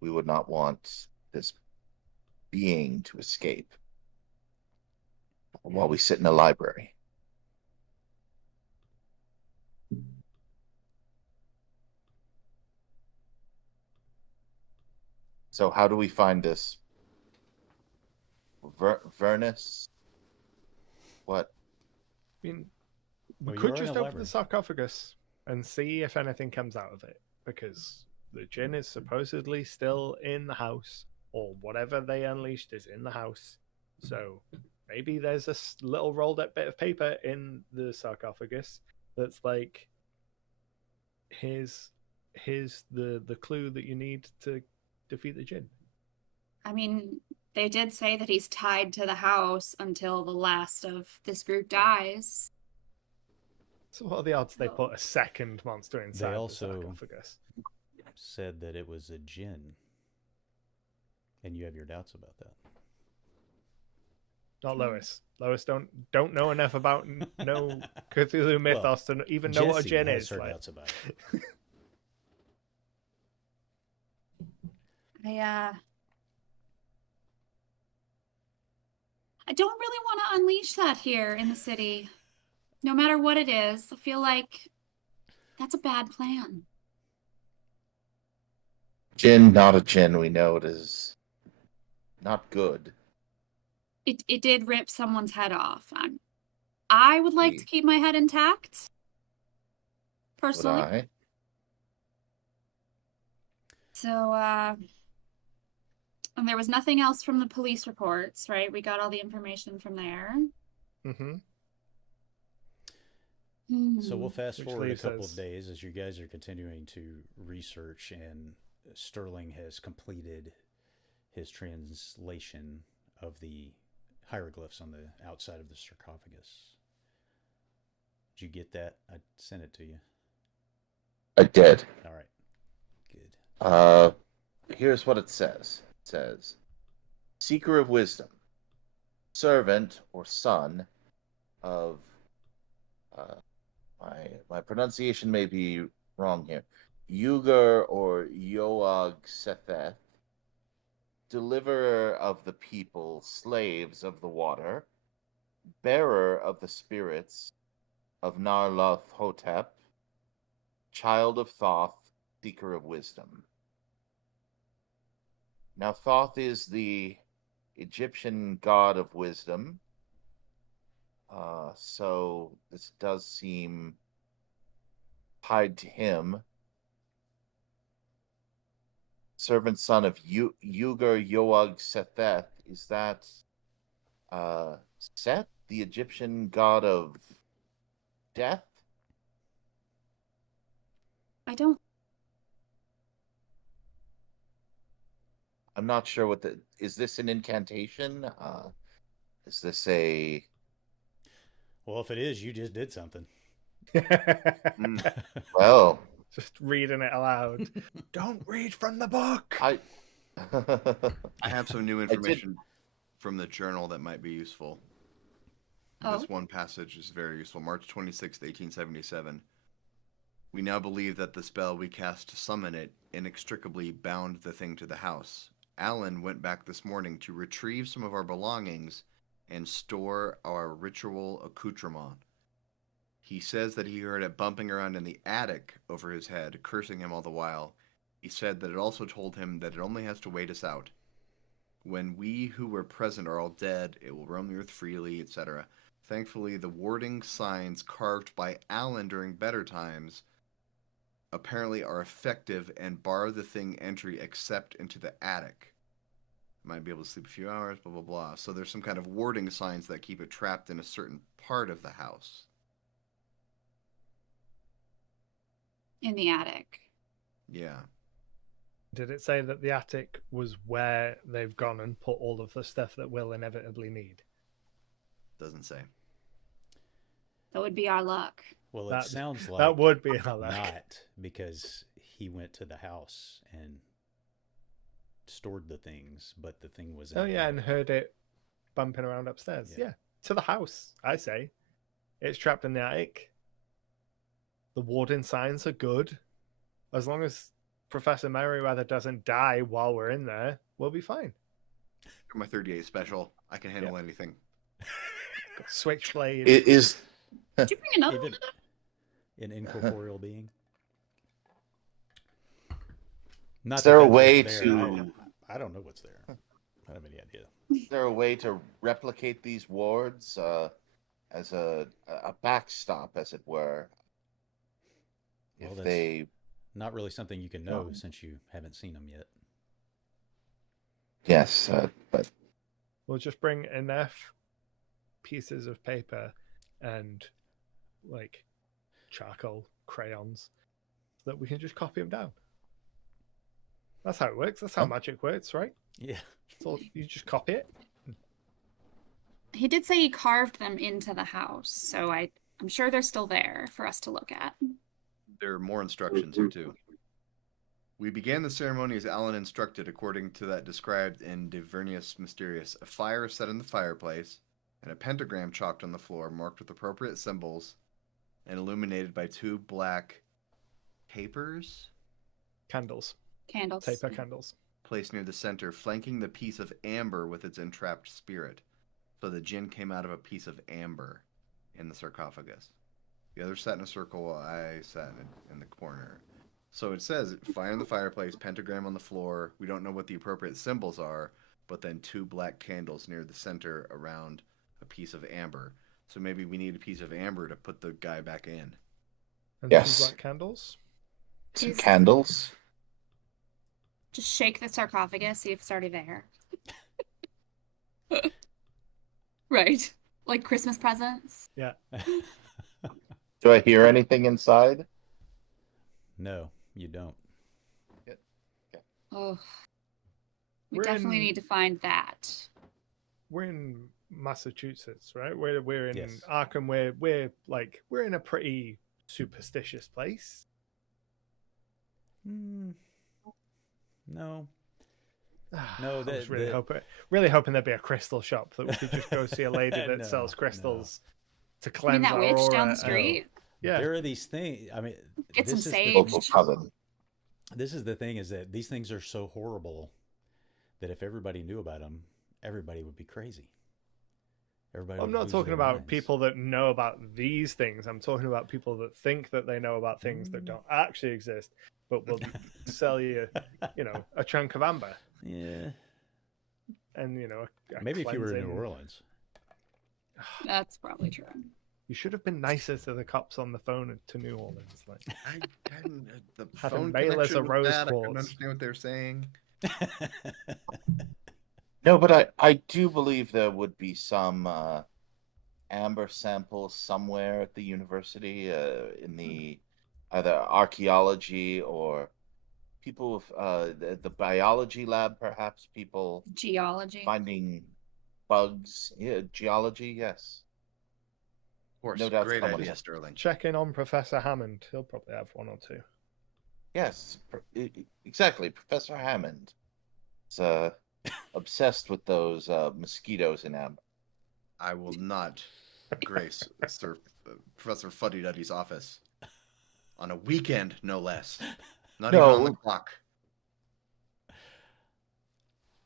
we would not want this being to escape while we sit in a library. So how do we find this Vernus? What? I mean, we could just open the sarcophagus and see if anything comes out of it, because the djinn is supposedly still in the house, or whatever they unleashed is in the house. So maybe there's a little rolled up bit of paper in the sarcophagus that's like, here's the clue that you need to defeat the djinn. I mean, they did say that he's tied to the house until the last of this group dies. So what are the odds they put a second monster inside the sarcophagus? Said that it was a djinn, and you have your doubts about that. Not Lois. Lois don't know enough about no Cthulhu mythos to even know what a djinn is. Her doubts about it. I don't really want to unleash that here in the city. No matter what it is, I feel like that's a bad plan. Djinn, not a djinn. We know it is not good. It did rip someone's head off. I would like to keep my head intact. Personally. Would I? So, and there was nothing else from the police reports, right? We got all the information from there. Mm-hmm. So we'll fast forward a couple of days as you guys are continuing to research, and Sterling has completed his translation of the hieroglyphs on the outside of the sarcophagus. Did you get that? I sent it to you. I did. All right. Good. Here's what it says. It says, Seeker of Wisdom, servant or son of, my pronunciation may be wrong here, Yugur or Yoag Setheth, deliverer of the people, slaves of the water, bearer of the spirits of Narloth Hotep, child of Thoth, seeker of wisdom. Now, Thoth is the Egyptian god of wisdom. So this does seem tied to him. Servant son of Ugur Yoag Setheth. Is that Set, the Egyptian god of death? I don't. I'm not sure what is this an incantation? Is this a... Well, if it is, you just did something. Well, just reading it aloud. Don't read from the book. I have some new information from the journal that might be useful. Oh. This one passage is very useful. March 26th, 1877. We now believe that the spell we cast to summon it inextricably bound the thing to the house. Alan went back this morning to retrieve some of our belongings and store our ritual accoutrement. He says that he heard it bumping around in the attic over his head, cursing him all the while. He said that it also told him that it only has to wait us out. When we who were present are all dead, it will roam the earth freely, etc. Thankfully, the warding signs carved by Alan during better times apparently are effective and bar the thing entry except into the attic. Might be able to sleep a few hours, blah, blah, blah. So there's some kind of warding signs that keep it trapped in a certain part of the house. In the attic. Yeah. Did it say that the attic was where they've gone and put all of the stuff that we'll inevitably need? Doesn't say. That would be our luck. Well, it sounds like that would be our luck. Not, because he went to the house and stored the things, but the thing was in and heard it bumping around upstairs. Yeah, to the house, I say. It's trapped in the attic. The warden signs are good. As long as Professor Merriweather doesn't die while we're in there, we'll be fine. My 38 special. I can handle anything. Switchblade. It is... Did you bring another one? An incorporeal being? Is there a way to... I don't know what's there. I don't have any idea. Is there a way to replicate these wards as a backstop, as it were? Well, if that's they... not really something you can know since you haven't seen them yet. Yes, but... We'll just bring enough pieces of paper and like charcoal crayons that we can just copy them down. That's how it works. That's how magic works, right? Yeah. So you just copy it. He did say he carved them into the house, so I'm sure they're still there for us to look at. There are more instructions here too. We began the ceremony as Alan instructed, according to that described in De Vernius Mysterious. A fire set in the fireplace, and a pentagram chalked on the floor, marked with appropriate symbols, and illuminated by two black tapers? Candles. Candles. Taper candles. Placed near the center, flanking the piece of amber with its entrapped spirit. So the djinn came out of a piece of amber in the sarcophagus. The others sat in a circle while I sat in the corner. So it says, fire in the fireplace, pentagram on the floor. We don't know what the appropriate symbols are, but then two black candles near the center around a piece of amber. So maybe we need a piece of amber to put the guy back in. And yes. Some black candles? Some candles? Just shake the sarcophagus, see if it's already there. Right. Like Christmas presents. Yeah. Do I hear anything inside? No, you don't. Oh. We definitely need to find that. We're in Massachusetts, right? We're in Yes. Arkham. We're in a pretty superstitious place. No. No, I was really hoping there'd be a crystal shop that we could just go see a lady that sells crystals to cleanse You mean that our witch aura. down the street? Yeah, there are these things. I mean, Get some sage. Local cousin. This is the thing: is that these things are so horrible that if everybody knew about them, everybody would be crazy. Everybody I'm would not lose talking their about minds. people that know about these things. I'm talking about people that think that they know about things that don't actually exist, but will sell you, a chunk of amber Yeah. and a Maybe if you were in New cleansing- Orleans. That's probably true. You should have been nicer to the cops on the phone to New Orleans. Like, I hadn't. The Having phone mail as connection a was rose bad. I couldn't quartz. understand what they were saying. No, but I do believe there would be some amber samples somewhere at the university in the either archaeology or people with the biology lab, perhaps people Geology. finding bugs. Yeah, geology, yes. Of course, No doubt great someone idea, has- Sterling. check in on Professor Hammond. He'll probably have one or two. Yes, exactly. Professor Hammond is obsessed with those mosquitoes in amber. I will not grace Sir Professor Fuddy Duddy's office on a weekend, no less. Not even on the No. clock.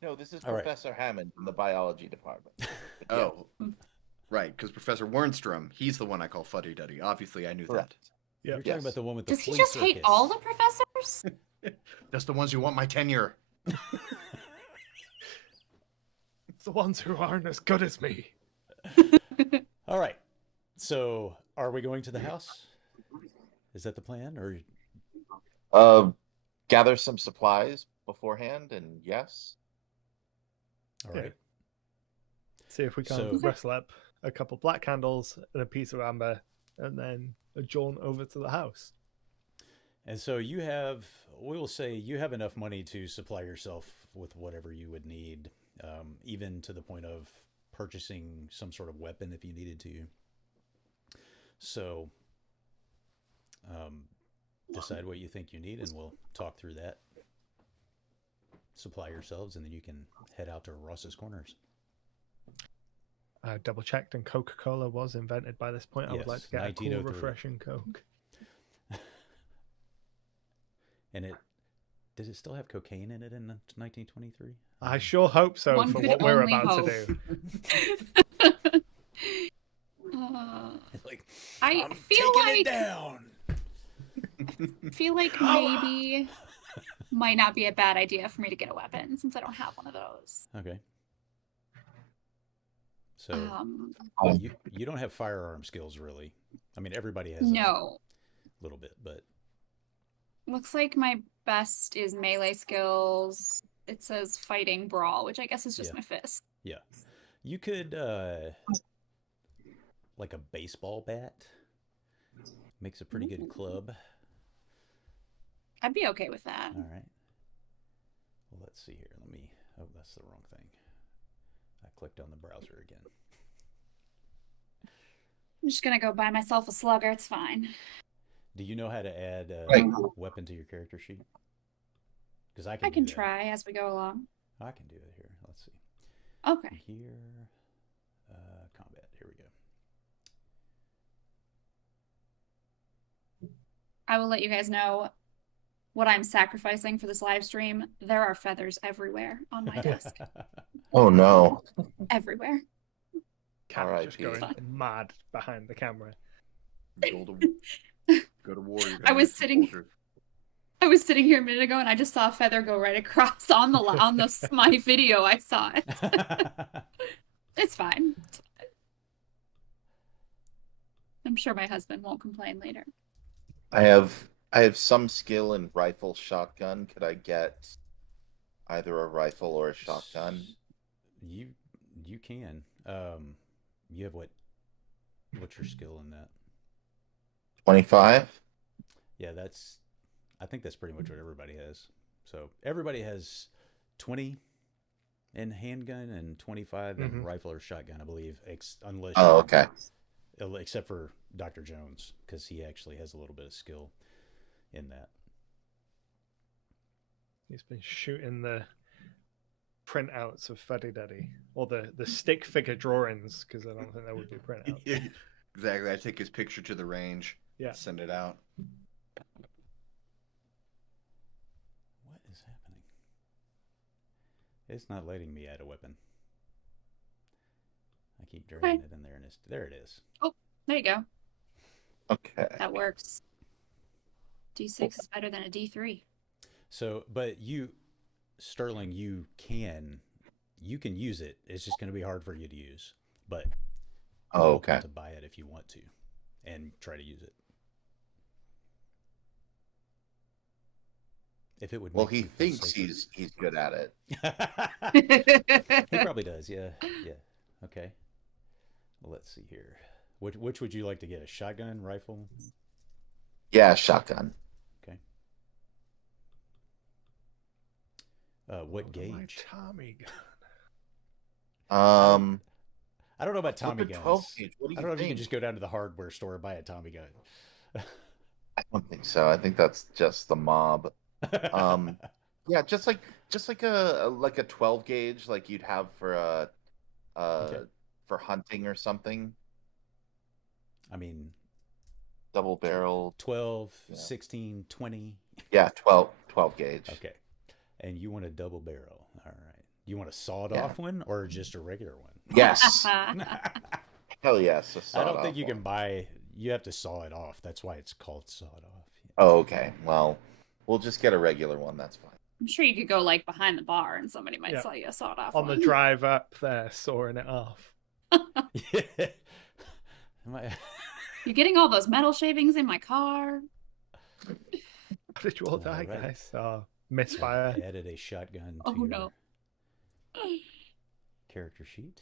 No, this is All right. Professor Hammond in the biology department. But yeah, Oh, right, because Professor Wernstrom, he's the one I call Fuddy Duddy. Obviously, I knew correct. Yeah. You're talking about the one with the Does he flea just hate circus. all the professors? that. Just the ones who want my tenure. It's the ones who aren't as good as me. All right. So, are we going to the house? Is that the plan, or Gather some supplies beforehand, and yes. all Yeah. right? See if we can So- wrestle up a couple black candles and a piece of amber, and then a jaunt over to the house. And so you have, we will say, you have enough money to supply yourself with whatever you would need, even to the point of purchasing some sort of weapon if you needed to. So, decide what you think you need, and we'll talk through that. Supply yourselves, and then you can head out to Ross's Corners. I double checked, and Coca-Cola was invented by this point. I would like Yes, to get a cool, 1903. refreshing Coke. And did it still have cocaine in it in 1923? I sure hope so One for could what we're only about hope. to do. Like, I I'm feel taking like it down. maybe might not be a bad idea for me to get a weapon since I don't have one of those. Okay. So you don't have firearm skills, really. I mean, everybody has No. a little bit, but Looks like my best is melee skills. It says fighting brawl, which I guess is just Yeah. my fist. yeah, you could like a baseball bat makes a pretty good club. I'd be okay with that. All right. Well, let's see here. Let me. Oh, that's the wrong thing. I clicked on the browser again. I'm just gonna go buy myself a slugger. It's fine. Do you know how to add a Right. weapon to your character sheet? Because I do can that. try as we go along. I can do it here. Let's see. Okay. Here, combat. Here we go. I will let you guys know what I'm sacrificing for this live stream. There are feathers everywhere on my desk. Oh no. Everywhere. Cat just R.I.P. going mad behind the camera. Go to war. You're I gonna was make some sitting- soldiers. I was sitting here a minute ago and I just saw a feather go right across on the my video. I saw it. It's fine. I'm sure my husband won't complain later. I have some skill in rifle shotgun. Could I get either a rifle or a shotgun? You can. You have what's your skill in that? 25? Yeah, I think that's pretty much what everybody has. So everybody has 20 in handgun and 25 in Mhm. rifle or shotgun, I believe, unless Oh, okay. except for Dr. Jones, because he actually has a little bit of skill in that. He's been shooting the printouts of Fuddy Duddy, or the stick figure drawings, because I don't think that would be printouts. Exactly. I take his picture to the range. Yeah. Send it out. What is happening? It's not letting me add a weapon. I I keep dragging it in there, and there it is. Oh, there you go. Okay. That works. D6 is better than a D3. So, but you, Sterling, you can use it. It's just going to be hard for you to use. But you're welcome to buy it if you want to, and try to use it. If it would. Well, he thinks he's good at it. He probably does. Yeah. Okay. Well, let's see here. Which would you like to get? A shotgun, rifle? Yeah, shotgun. Okay. What gauge? My Tommy gun. I don't know about Tommy guns. 12 gauge. What do you I don't know if you think? can just go down to the hardware store and buy a Tommy gun. I don't think so. I think that's just the mob. Yeah, just like a 12 gauge like you'd have for for hunting or something. I mean, double barrel 12, 16, 20. Yeah, 12 gauge. Okay. And you want a double barrel. All right. You want a sawed-off one or just a regular one? Yes. Hell yes. I don't think you can buy. You have to saw it off. That's why it's called sawed-off. Yeah. Oh, okay. Well, we'll just get a regular one. That's fine. I'm sure you could go like behind the bar and somebody might sell you a sawed-off on one. the drive up there, sawing it off. Yeah. You're getting all those metal shavings in my car. How did you all die, guys? Misfire. I added a shotgun to your character sheet.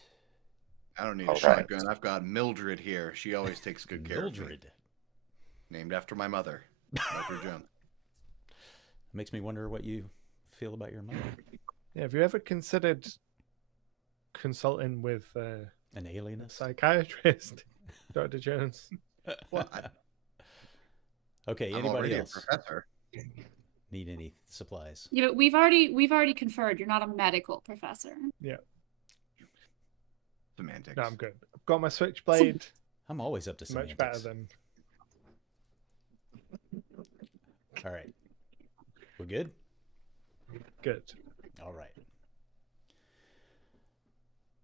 I don't need a shotgun. I've got Mildred here. She always takes good care of me. Named after my mother, Mildred Jones. Makes me wonder what you feel about your mother. Yeah, have you ever considered consulting with an alienist psychiatrist, Dr. Jones? Well, okay. I'm anybody else? A professor. Need any supplies? Yeah, but we've already conferred. You're not a medical professor. Yeah. Semantics. No, I'm good. I've got my switchblade. I'm always up to semantics. Much better than. All right. We're good? Good. All right.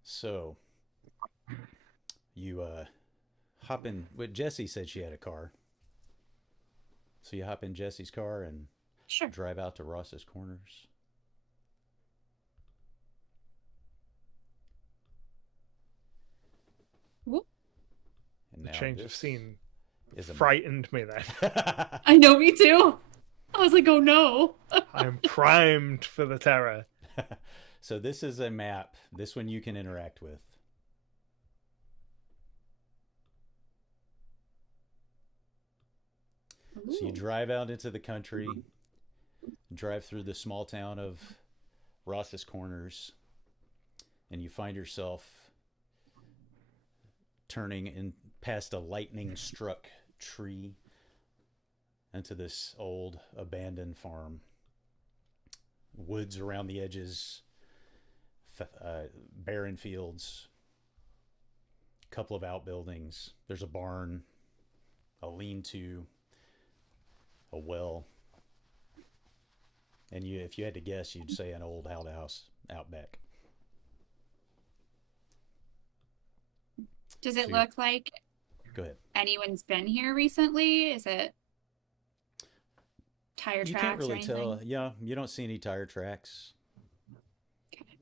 So, you hop in. Well, Jessie said she had a car. So you hop in Jessie's car and drive out to Ross's Corners. Whoop. And The now change of scene is frightened me then. I know, me too. I was like, oh no. I'm primed for the terror. So this is a map. This one you can interact with. Ooh. So you drive out into the country, drive through the small town of Ross's Corners, and you find yourself turning in past a lightning-struck tree into this old abandoned farm. Woods around the edges, barren fields, a couple of outbuildings. There's a barn, a lean-to, a well. And if you had to guess, you'd say an old outhouse out back. Does it look like Go ahead. Anyone's been here recently? Is it tire tracks? You can't really or anything? tell. Yeah, you don't see any tire tracks. Okay.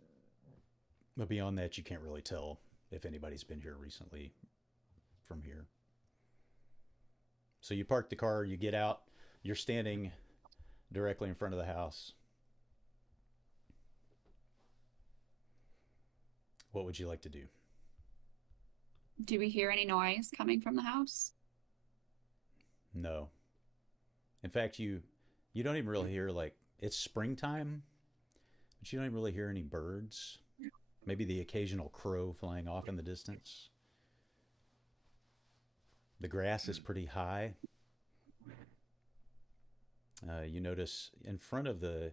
But beyond that, you can't really tell if anybody's been here recently from here. So you park the car, you get out, you're standing directly in front of the house. What would you like to do? Do we hear any noise coming from the house? No. In fact, you don't even really hear, like, it's springtime, but you don't even really hear any birds. Maybe the occasional crow flying off in the distance. The grass is pretty high. You notice in front of the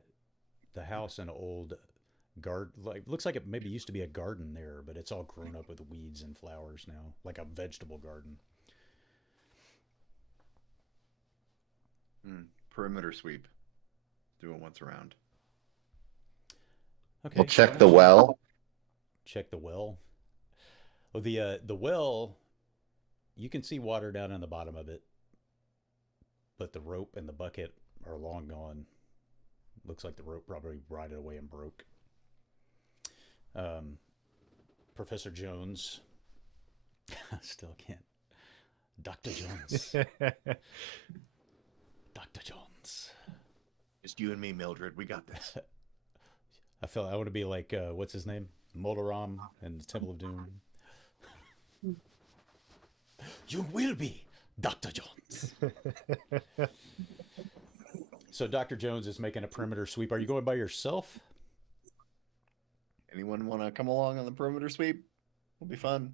house an old garden, like looks like it maybe used to be a garden there, but it's all grown up with weeds and flowers now, like a vegetable garden. Perimeter sweep. Do it once around. Okay. We'll check the well. Check the well. Well, the well, you can see water down in the bottom of it, but the rope and the bucket are long gone. Looks like the rope probably rotted away and broke. Professor Jones. Still can't. Dr. Jones. Dr. Jones. Just you and me, Mildred. We got this. I want to be like, what's his name? Moldaram in the Temple of Doom. You will be Dr. Jones. So Dr. Jones is making a perimeter sweep. Are you going by yourself? Anyone want to come along on the perimeter sweep? It'll be fun.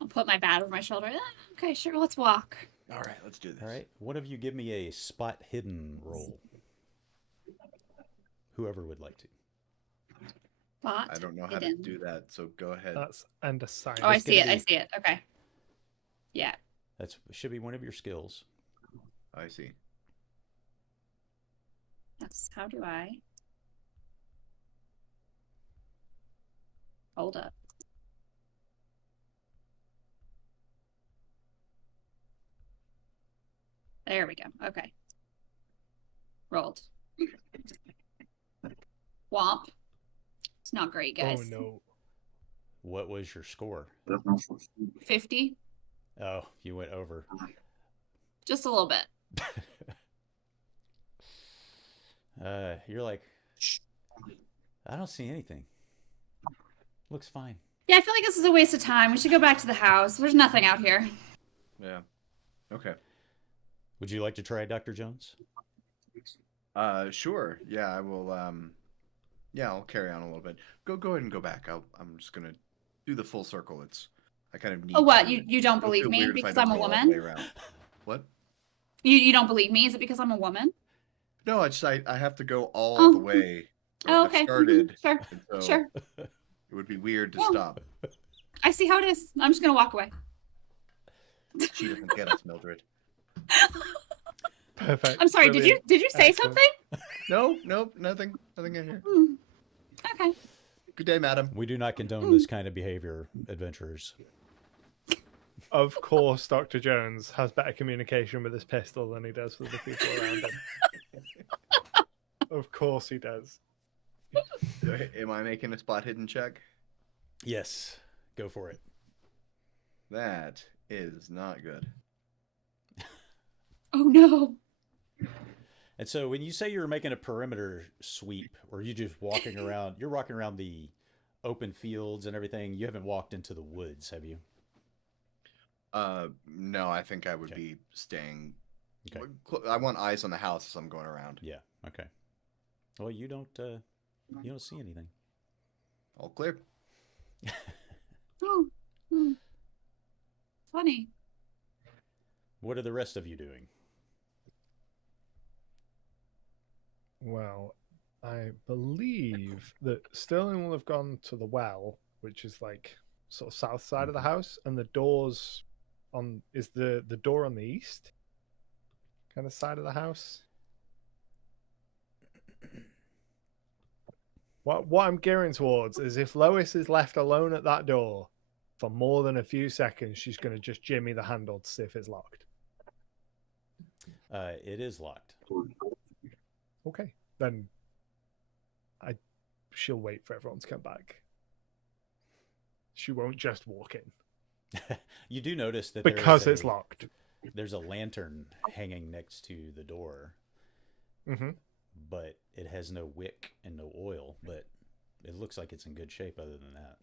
I'll put my bat over my shoulder. Okay, sure, let's walk. All right, let's do this. All right. One of you give me a spot hidden roll. Whoever would like to. Spot I don't know how hidden. to do that, so go ahead. That's and a sign. Oh, I see it. I see it. Okay. Yeah. That should be one of your skills. I see. Yes. How do I? Hold up. There we go. Okay. Rolled. Womp. It's not great, guys. Oh no. What was your score? 50. Oh, you went over. Just a little bit. You're like, I don't see anything. Looks fine. Yeah, I feel like this is a waste of time. We should go back to the house. There's nothing out here. Yeah. Okay. Would you like to try Dr. Jones? Sure. Yeah, I will. Yeah, I'll carry on a little bit. Go ahead and go back. I'm just gonna do the full circle. I kind of need. Oh, what? to. You don't It'll believe feel me weird if I because don't I'm a go all the woman? way around. What? You don't believe me? Is it because I'm a woman? No, I have to go all the way. Oh, I've okay. started. Sure. and so Sure. It would be weird to Yeah. stop. I see how it is. I'm just gonna walk away. She doesn't get us, Mildred. Perfect. I'm sorry. Brilliant. Did you say Excellent. something? No, nothing in here. Okay. Good day, madam. We do not condone this kind of behavior, adventurers. Of course, Dr. Jones has better communication with his pistol than he does with the people around him. Of course he does. Am I making a spot hidden check? Yes, go for it. That is not good. Oh no. And so when you say you're making a perimeter sweep, or you just walking around, you're walking around the open fields and everything. You haven't walked into the woods, have you? No, I think I would Okay. be staying. Okay. I want eyes on the house as I'm going around. Yeah. Okay. Well, you don't see anything. All clear. Oh. Funny. What are the rest of you doing? Well, I believe that Sterling will have gone to the well, which is like sort of south side of the house, and the doors is the door on the east kind of side of the house. What I'm gearing towards is if Lois is left alone at that door for more than a few seconds, she's going to just jimmy the handle to see if it's locked. It is locked. Okay, then she'll wait for everyone to come back. She won't just walk in You do notice that because it's locked. There's a lantern hanging next to the door, Mm-hmm. but it has no wick and no oil, but it looks like it's in good shape other than that.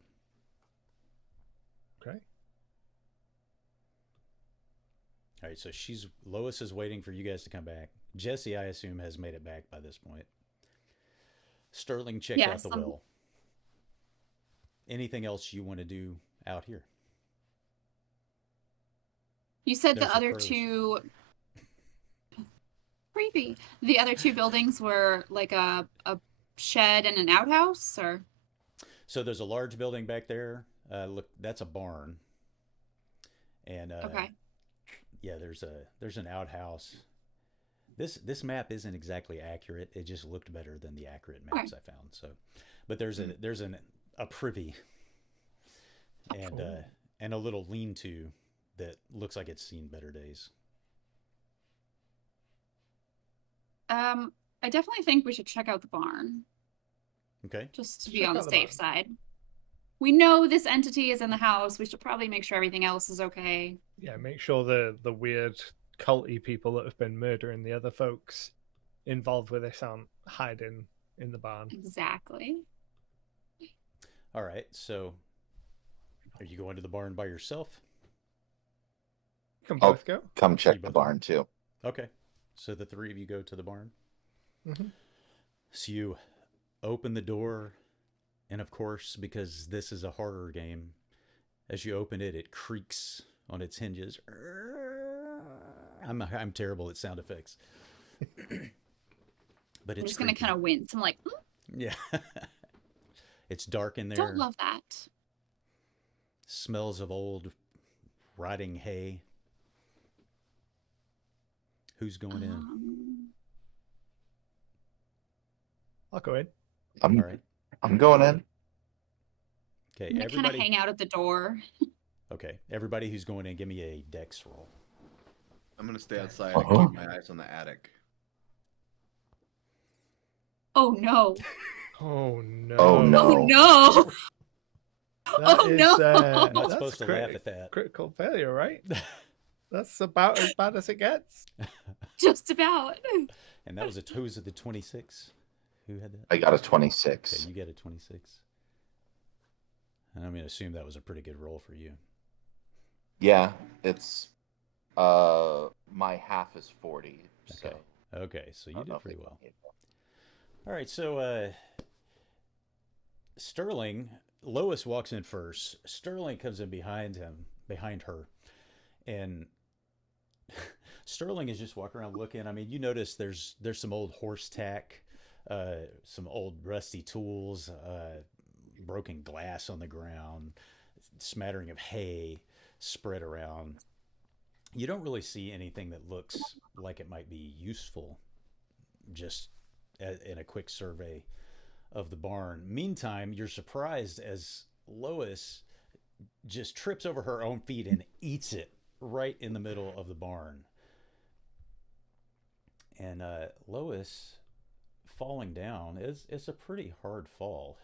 Okay. All right, so Lois is waiting for you guys to come back. Jesse, I assume, has made it back by this point. Sterling checked out Yes, the well. Anything else you want to do out here? You said There's the the other pros. two. Creepy. The other two buildings were like a shed and an outhouse, or? So there's a large building back there. Look, that's a barn. And Okay. yeah, there's an outhouse. This map isn't exactly accurate. It just looked better than the accurate maps I found. So, but there's a privy, and and a little lean-to that looks like it's seen better days. I definitely think we should check out the barn. Okay. Just to be Check on the out the safe barn. side. We know this entity is in the house. We should probably make sure everything else is okay. Yeah, make sure the weird culty people that have been murdering the other folks involved with this aren't hiding in the barn. Exactly. All right. So, are you going to the barn by yourself? You can I'll both go. come You check the both- barn too. Okay. So the three of you go to the barn. Mhm. So you open the door, and of course, because this is a horror game, as you open it, it creaks on its hinges. I'm terrible at sound effects, but I'm it's just gonna creaky. kind of wince. I'm like, Yeah. It's dark in there. don't love that. Smells of old rotting hay. Who's going in? I'll go in. I'm All right. I'm going in. Okay. I'm gonna kind of Everybody. hang out at the door. Okay. Everybody who's going in, give me a dex roll. I'm gonna stay outside Uh-huh. and keep my eyes on the attic. Oh no! Oh no. Oh, no. Oh no! That Oh, is, no. I'm not that's supposed to laugh at that. critical failure, right? That's about as bad as it gets. Just about. And that was who's at the 26? Who had that? I got a Okay, 26. you get a 26. And I'm going to assume that was a pretty good roll for you. Yeah, it's my half is 40. So Okay. Okay, so I you don't know did if pretty they- well. All right, so Sterling, Lois walks in first. Sterling comes in behind her, and Sterling is just walking around looking. I mean, you notice there's some old horse tack, some old rusty tools, broken glass on the ground, smattering of hay spread around. You don't really see anything that looks like it might be useful, just in a quick survey of the barn. Meantime, you're surprised as Lois just trips over her own feet and eats it right in the middle of the barn. And Lois falling down it's a pretty hard fall.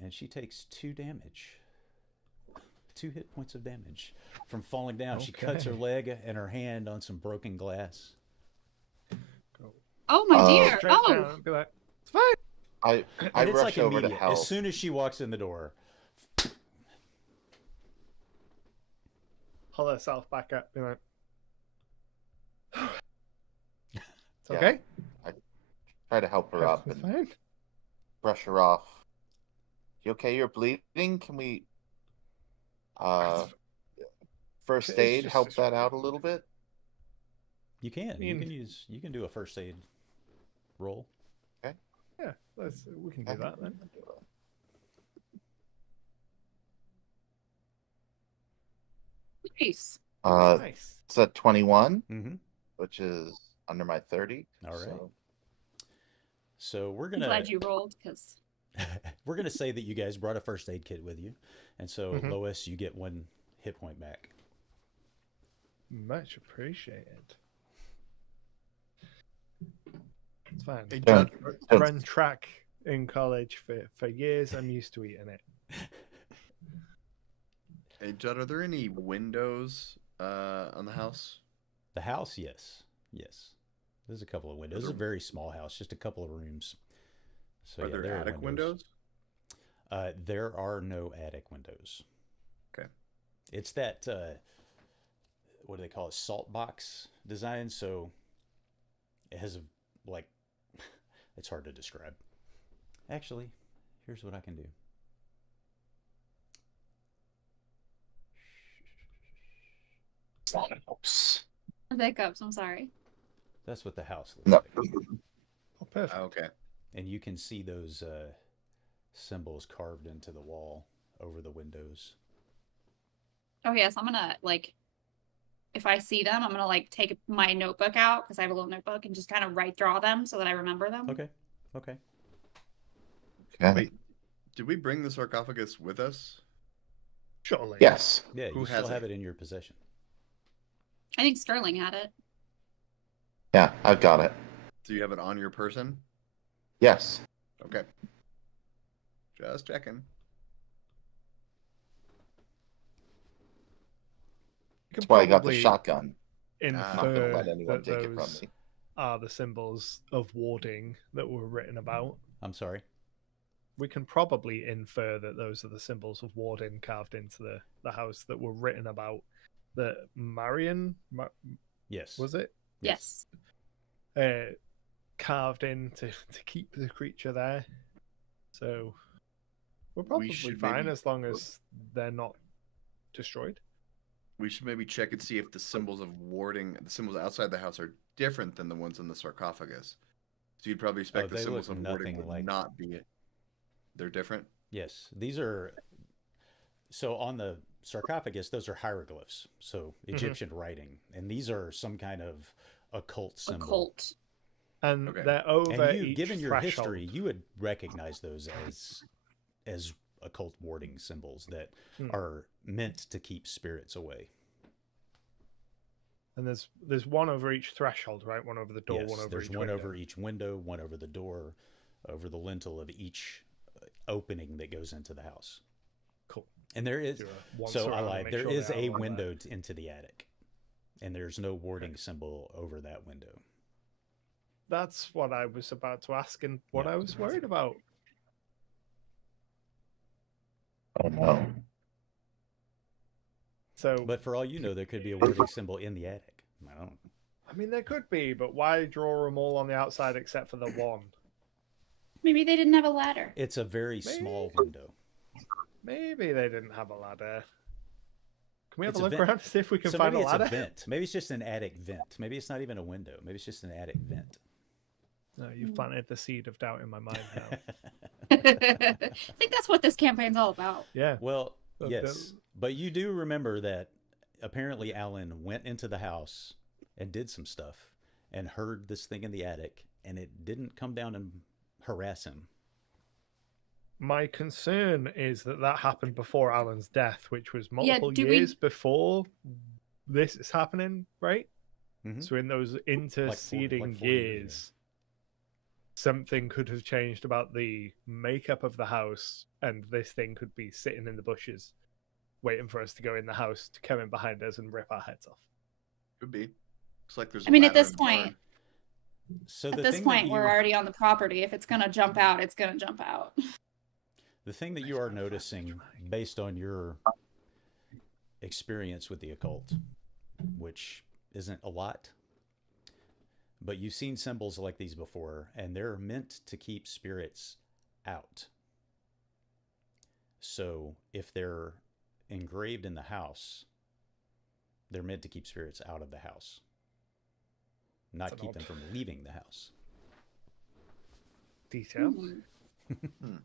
And she takes 2 damage. 2 hit points of damage from falling down. She cuts her Okay. leg and her hand on some broken glass. Oh my dear! Straight Oh, down and be like, it's fine. I And it's rush like over to immediate. help. As soon as she walks in the door, Pull herself back up. Be like, it's Yeah. okay. Try to help her up Everything's and fine. brush her off. You okay? You're bleeding. Can we first It's aid just- help that out a little bit? you can. mean- You can do a first aid roll. Yeah, we can do that then. nice. Nice. It's at 21, Mm-hmm. which is under my 30. All right. so- So we're I'm gonna glad you rolled because we're gonna say that you guys brought a first aid kit with you, and so Mhm. Lois, you get 1 hit point back. Much appreciated. It's fine. Hey, Yeah. Judd, Run track in college for years. I'm used to eating it. hey, Judd, are there any windows on the house? The house, yes. There's a couple of windows. It's a very small house, just a couple of rooms. So Are yeah, there attic windows? There are no attic windows. Okay. It's that what do they call it? Salt box design. So it has like it's hard to describe. Actually, here's what I can do. hiccups. I'm sorry. That's what the house looks No. like. Oh, perfect. Okay. And you can see those symbols carved into the wall over the windows. Oh yes, I'm gonna if I see them, I'm gonna take my notebook out because I have a little notebook and just kind of draw them so that I remember them. Okay. Okay. Wait, did we bring the sarcophagus with us? Surely. Yes. Yeah, Who you still has have it? it in your possession. I think Sterling had it. Yeah, I've got it. Do you have it on your person? Yes. Okay. Just checking. That's why I got the shotgun. I'm I'm not going to Infer let anyone that take it from those me. are the symbols of warding that were written about. I'm sorry. We can probably infer that those are the symbols of warding carved into the house that were written about. That Marion, Yes. was it? Yes. Carved in to keep the creature there. So we're probably should fine maybe- as long as they're not destroyed. We should maybe check and see if the symbols of warding, the symbols outside the house, are different than the ones in the sarcophagus. So you'd probably expect the they symbols look of warding nothing would like- not be. They're different. Yes. These are. So on the sarcophagus, those are hieroglyphs. So Egyptian writing. And these are some kind of occult symbol. Occult. And Okay. they're over And you, each given your threshold. history, you would recognize those as occult warding symbols that are meant to keep spirits away. And there's one over each threshold, right? One over the door, Yes, one over there's each one window. over each window, one over the door, over the lintel of each opening that goes into the house. Cool. And there is, Do a once so I around and lied, make there sure is they are a like window that. into the attic. And there's no warding symbol over that window. That's what I was about to ask and what Yeah. I was worried about. Oh, no. So, But for all you know, there could be a warding symbol in the attic. I don't know. I mean, there could be, but why draw them all on the outside except for the one? Maybe they didn't have a ladder. It's a very small window. Maybe they didn't have a ladder. Can we have It's a a look vent. around to see if we can So find maybe a it's ladder? a vent. Maybe it's just an attic vent. Maybe it's not even a window. Maybe it's just an attic vent. No, you've planted the seed of doubt in my mind now. I think that's what this campaign's all about. Yeah. Well, But yes. But you do remember that apparently Alan went into the house and did some stuff and heard this thing in the attic, and it didn't come down and harass him. My concern is that happened before Alan's death, which was multiple do we- years before this is happening, right? Mhm. So in those interceding 40 years, years, something could have changed about the makeup of the house, and this thing could be sitting in the bushes, waiting for us to go in the house to come in behind us and rip our heads off. Could be. Looks like there's. I mean, a at this ladder in the point, barn. So at the this thing point, that we're you, already on the property. If it's gonna jump out, it's gonna jump out. the thing that you are noticing based on your experience with the occult, which isn't a lot, but you've seen symbols like these before, and they're meant to keep spirits out. So if they're engraved in the house, they're meant to keep spirits out of the house, not That's keep an them from leaving the house. Detail. Hmm.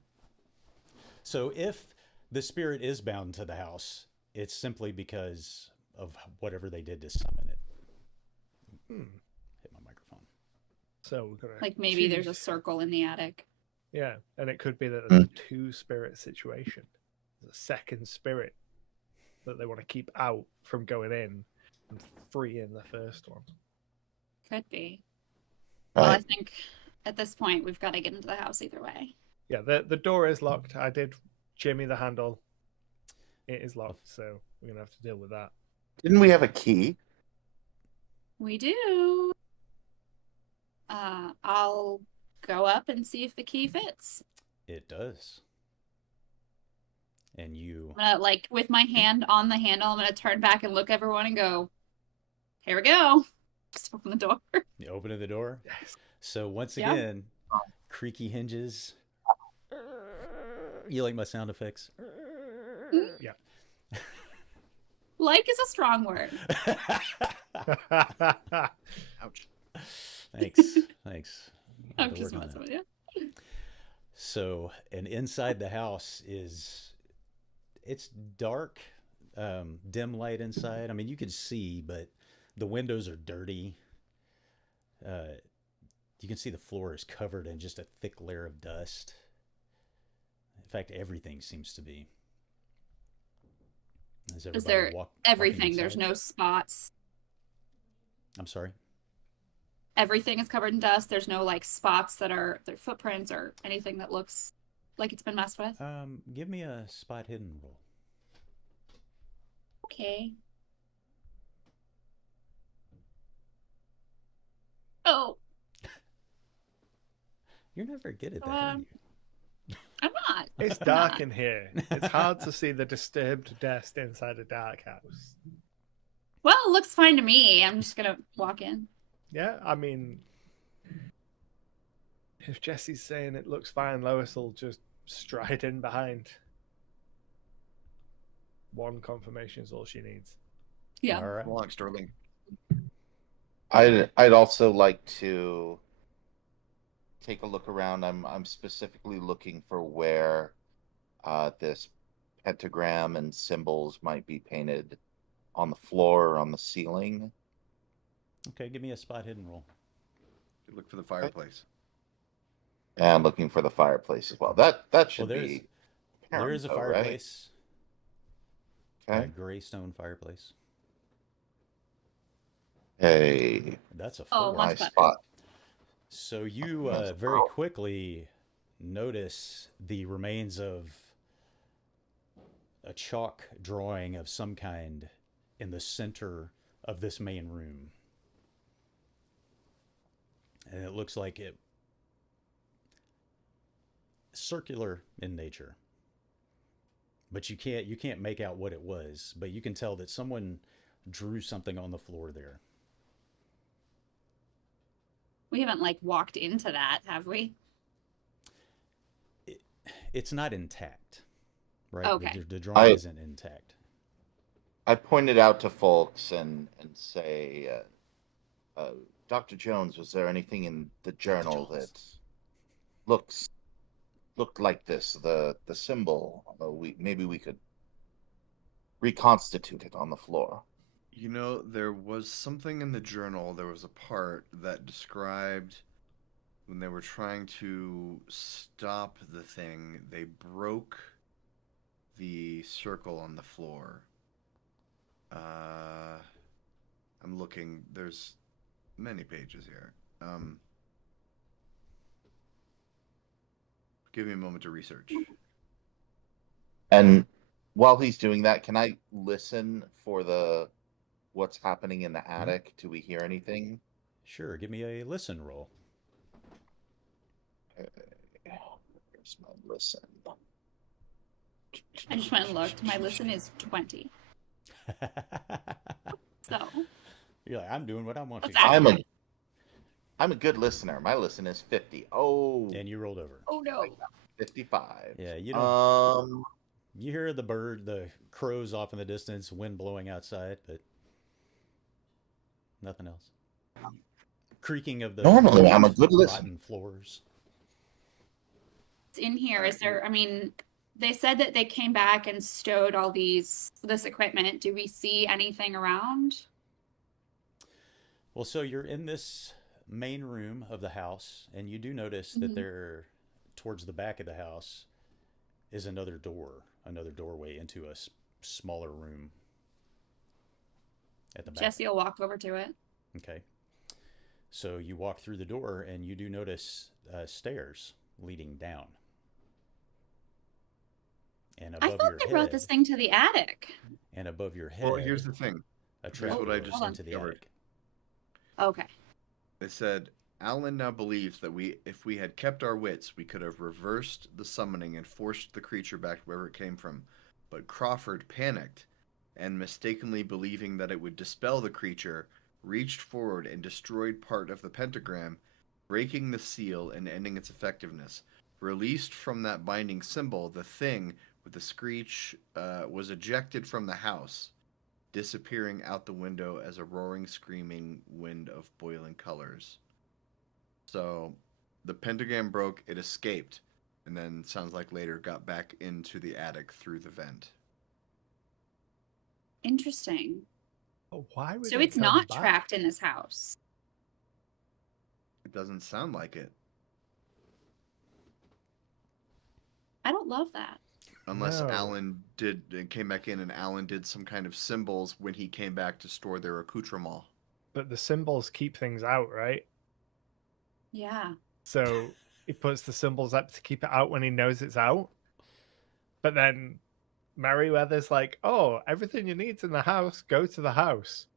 So if the spirit is bound to the house, it's simply because of whatever they did to summon it. Hit my microphone. So we're gonna Like maybe there's a choose- circle in the attic. Yeah, and it could be that there's a two-spirit situation. There's a second spirit that they want to keep out from going in and free in the first one. Could be. Well, I Right. think at this point we've got to get into the house either way. Yeah, the door is locked. I did jimmy the handle. It is locked, so we're gonna have to deal with that. Didn't we have a key? We do. I'll go up and see if the key fits. It does. And you, I'm gonna, like, with my hand on the handle, I'm gonna turn back and look at everyone and go, "Here we go." Just open the door. you open the door. Yes. So once Yeah. again, creaky hinges. You like my sound effects? Yeah. Like is a strong word. Ouch. Thanks. Thanks. I'm Had to just work on messing that. with you. So, and inside the house it's dark, dim light inside. I mean, you can see, but the windows are dirty. You can see the floor is covered in just a thick layer of dust. fact, everything seems to be. Is there everything? There's no spots. I'm sorry? Everything is covered in dust. There's no like spots that are their footprints or anything that looks like it's been messed with. Give me a spot hidden roll. Okay. Oh. You're not very good at that, are you? I'm not. It's dark in here. It's hard to see the disturbed dust inside a dark house. Well, it looks fine to me. I'm just gonna walk in. Yeah, I mean, if Jesse's saying it looks fine, Lois will just stride in behind. One confirmation is all she needs. Yeah. All right. Come along, Sterling. I'd also like to take a look around. I'm specifically looking for where this pentagram and symbols might be painted on the floor or on the ceiling. Okay, give me a spot hidden roll. Look for the fireplace. And looking for the fireplace as well. That should be. There is a fireplace. Right? Okay. A gray stone fireplace. Hey. That's a 4. Oh, Nice spot. So you very quickly notice the remains of a chalk drawing of some kind in the center of this main room. And it looks like it circular in nature. But you can't make out what it was, but you can tell that someone drew something on the floor there. We haven't like walked into that, have we? It's not intact, right? Okay. The drawing isn't intact. I pointed out to folks and say, Dr. Jones, was there anything in the journal that looked like this? The symbol. Maybe we could reconstitute it on the floor. You know, there was something in the journal. There was a part that described when they were trying to stop the thing, they broke the circle on the floor. I'm looking. There's many pages here. Give me a moment to research. And while he's doing that, can I listen for what's happening in the attic? Do we hear anything? Sure. Give me a listen roll. Here's my listen. I just went and looked. My listen is 20. So You're like, I'm doing what I want to. I'm a good listener. My listen is 50. Oh. And you rolled over. oh no. 55. Yeah, you don't. You hear the crows off in the distance, wind blowing outside, but nothing else. Creaking of the Normally, I'm a good listener. rotten floors. In here, is there? I mean, they said that they came back and stowed all this equipment. Do we see anything around? Well, so you're in this main room of the house, and you do notice that there, towards the back of the house, is another doorway into a smaller room at the back. Jesse will walk over to it. Okay. So you walk through the door, and you do notice stairs leading down. And above I thought they brought this thing to the attic. And above your head. Well, here's the thing. A trap what I just door into the discovered. attic. Okay. They said Alan now believes that if we had kept our wits, we could have reversed the summoning and forced the creature back wherever it came from. But Crawford panicked and, mistakenly believing that it would dispel the creature, reached forward and destroyed part of the pentagram, breaking the seal and ending its effectiveness. Released from that binding symbol, the thing with the screech was ejected from the house, disappearing out the window as a roaring, screaming wind of boiling colors. So the pentagram broke, it escaped, and then sounds like later got back into the attic through the vent. Interesting. Oh, why would So it it's come not back? trapped in this house. It doesn't sound like it. I don't love that. Unless No. Alan came back in and Alan did some kind of symbols when he came back to store their accoutrement. But the symbols keep things out, right? Yeah. So he puts the symbols up to keep it out when he knows it's out. But then Merriweather's like, "Oh, everything you need's in the house. Go to the house."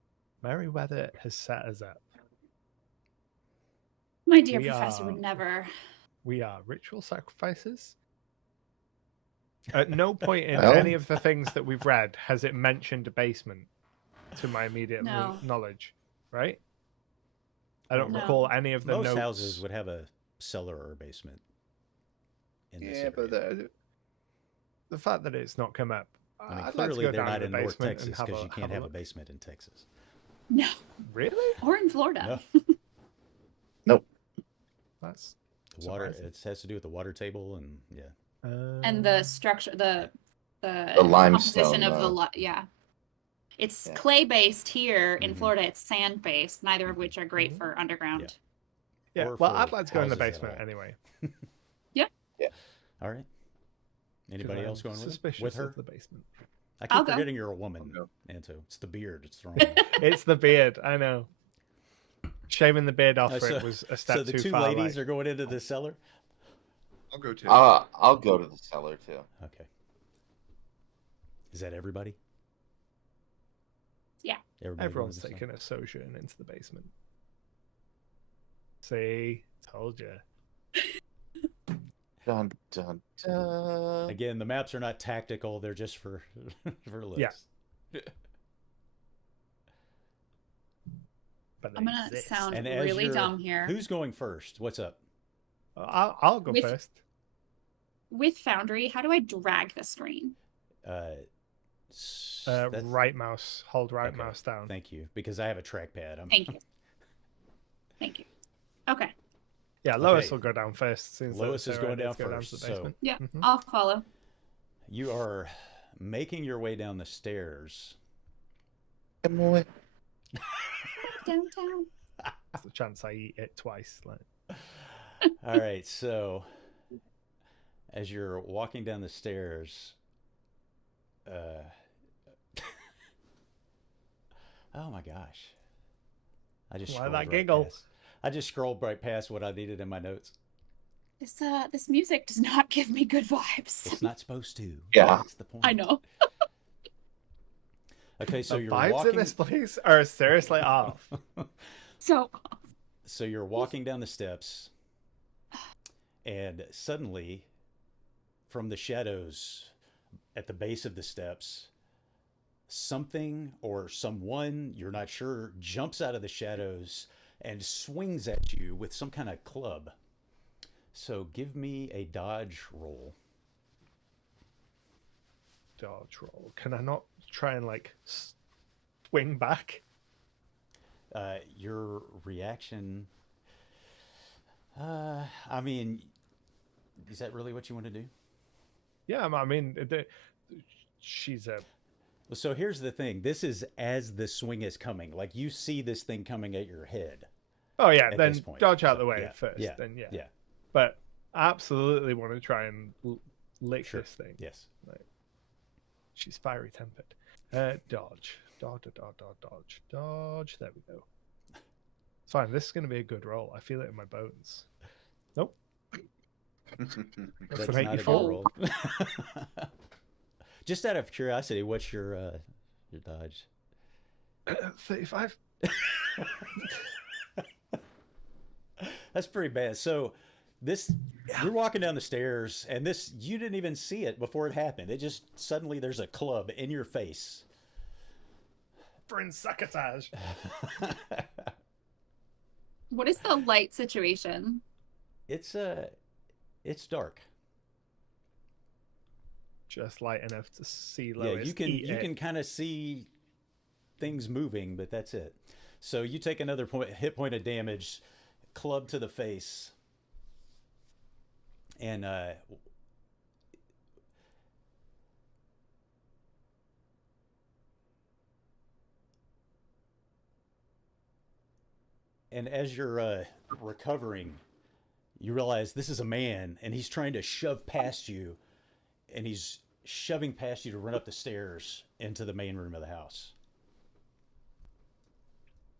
Merriweather has set us up. My dear We professor are- would never. We are ritual sacrifices. At no point in Well- any of the things that we've read has it mentioned a basement, to my immediate No. knowledge, right? I don't No. recall any of the Most notes. houses would have a cellar or a basement. In this Yeah, but area. the fact that it's not come up, I mean, I'd like to clearly go they're down not to in the North basement and Texas because you can't have a look. basement in Texas. No. Really? Or in Florida. No. That's The water. surprising. It has to do with the water table and yeah. And the structure, the limestone, composition of the yeah. It's Yeah. clay based here. In Mhm. Florida, it's sand based. Neither of which are great Mhm. for underground. Yeah, or well, for I'd like to go in the houses at basement all. anyway. All right. 'Cause Anybody I'm else going suspicious with her? of the basement? I keep I'll go. forgetting you're a woman, I'll go. Anto. It's the beard. It's thrown. It's the beard. I know. Shaving the beard off for so, it was a step so the too two far. ladies like- are going into the cellar. I'll go too. I'll go to the cellar too. Okay. Is that everybody? Yeah. Everybody Everyone's going to the taking a sojourn into the basement. See, told you. Dun dun dun. cellar? Again, the maps are not tactical. They're just for for looks. Yeah. But I'm they gonna exist. sound And as really you're- dumb here. Who's going first? What's up? I'll go With- first. With Foundry, how do I drag the screen? That's- Right mouse, hold right okay, mouse down. Thank you, because I have a trackpad. Thank you. Thank you. Okay. Yeah, Lois Okay. will go down first. Since Lois it's is her going idea down to go to first, the so- basement. Yeah, Mhm. I'll follow. You are making your way down the stairs. Come on. Downtown. That's the chance I eat it twice. Like, All right, so as you're walking down the stairs, oh my gosh, I just Why scrolled that right giggle? past- I just scrolled right past what I needed in my notes. This music does not give me good vibes. It's not supposed to. Yeah. That's the point. I know. Okay, so the you're vibes walking. in this place are seriously off. So So you're walking down the steps, and suddenly, from the shadows at the base of the steps, something or someone, you're not sure, jumps out of the shadows and swings at you with some kind of club. So give me a dodge roll. Dodge roll. Can I not try and like swing back? Your reaction. I mean, is that really what you want to do? Yeah, I mean, she's a. So here's the thing. This is as the swing is coming. Like you see this thing coming at your head. Oh yeah, At then this point. dodge out So, the way yeah, first. yeah, Then yeah. Yeah. But I absolutely want to try and lick Sure. this thing. Yes. She's fiery tempered. Dodge. Dodge. There we go. It's fine. This is going to be a good roll. I feel it in my bones. Nope. That's an That's not a 84. good roll. Just out of curiosity, what's your dodge? 35. That's pretty bad. So this you're walking down the stairs and this you didn't even see it before it happened. It just suddenly there's a club in your face. For succotage. what is the light situation? It's dark. Just light enough to see Yeah, Lois. you eat it. can kind of see things moving, but that's it. So you take another hit point of damage, club to the face, and as you're recovering, you realize this is a man, and he's trying to shove past you and he's shoving past you to run up the stairs into the main room of the house.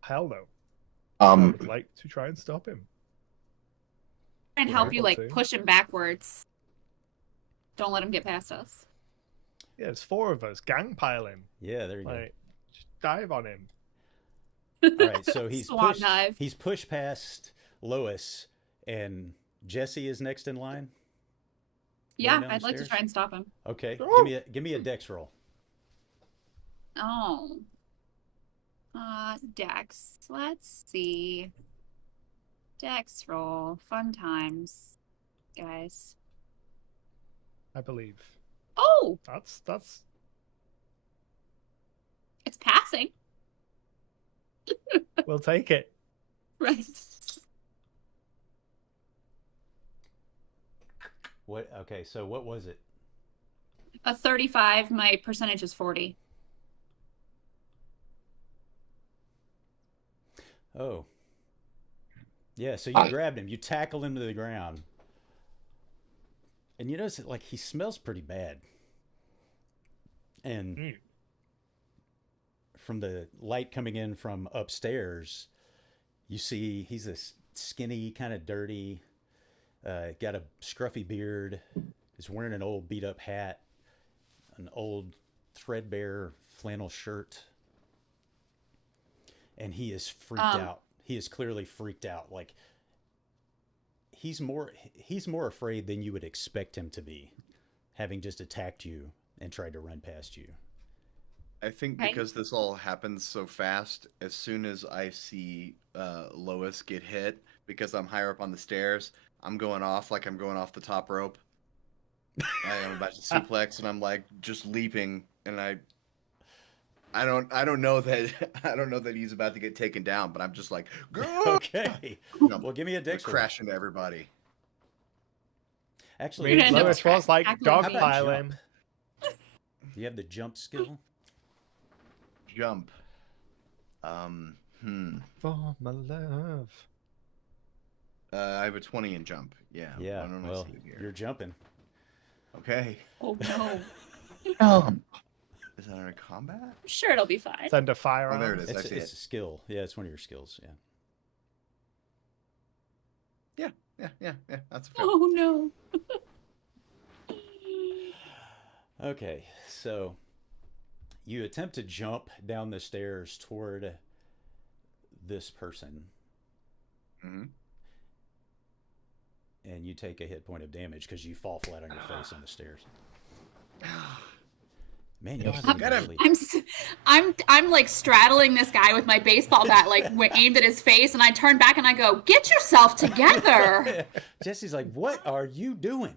Hell no. I Um, would like to try and stop him. And Yeah, help you, able like, to. push him backwards. Don't let him get past us. Yeah, it's 4 of us. Gang pile him. Yeah, there you go. Like, just dive on him. All right, so Swan dive. he's pushed past Lois, and Jesse is next in line. Yeah, down I'd the like to stairs? try and stop him. Okay, Oh. give me a dex roll. Oh. Dex. Let's see. Dex roll. Fun times, guys. I believe. Oh, That's it's passing. we'll take it. Right. What? Okay, so what was it? A 35. My percentage is 40. Oh. Yeah, so you grabbed him, you tackle him to the ground. And you notice that, like, he smells pretty bad. And from the light coming in from upstairs, you see he's this skinny, kind of dirty, got a scruffy beard, is wearing an old beat up hat, an old threadbare flannel shirt. And he is freaked out. He is clearly freaked out. Like, he's more afraid than you would expect him to be, having just attacked you and tried to run past you. I think because this all happens so fast, as soon as I see Lois get hit, because I'm higher up on the stairs, I'm going off like I'm going off the top rope. I am about to suplex, and I'm like just leaping, and I don't know that he's about to get taken down, but I'm just like, Okay. No, Well, give me a dex roll. crash into everybody. Actually, You're gonna end up Lois was like tackling dog me. pile Jump. him. do you have the jump skill? Jump. For my love. I have a 20 in jump. Yeah. Yeah. Why don't I Well, see it here? you're jumping. Okay. Oh no. Is that under combat? I'm sure it'll be fine. It's under firearms. Oh, there it is. I It's see a it. skill. Yeah, it's one of your skills. Yeah. Yeah. That's a fair. Oh no. Okay, so you attempt to jump down the stairs toward this person, Mhm. and you take a hit point of damage because you fall flat on your face on the stairs. Man, you I've got really... I'm like straddling this guy with my baseball bat, like aimed at his face, and I turn back and I go, "Get yourself together." Jesse's like, "What are you doing?"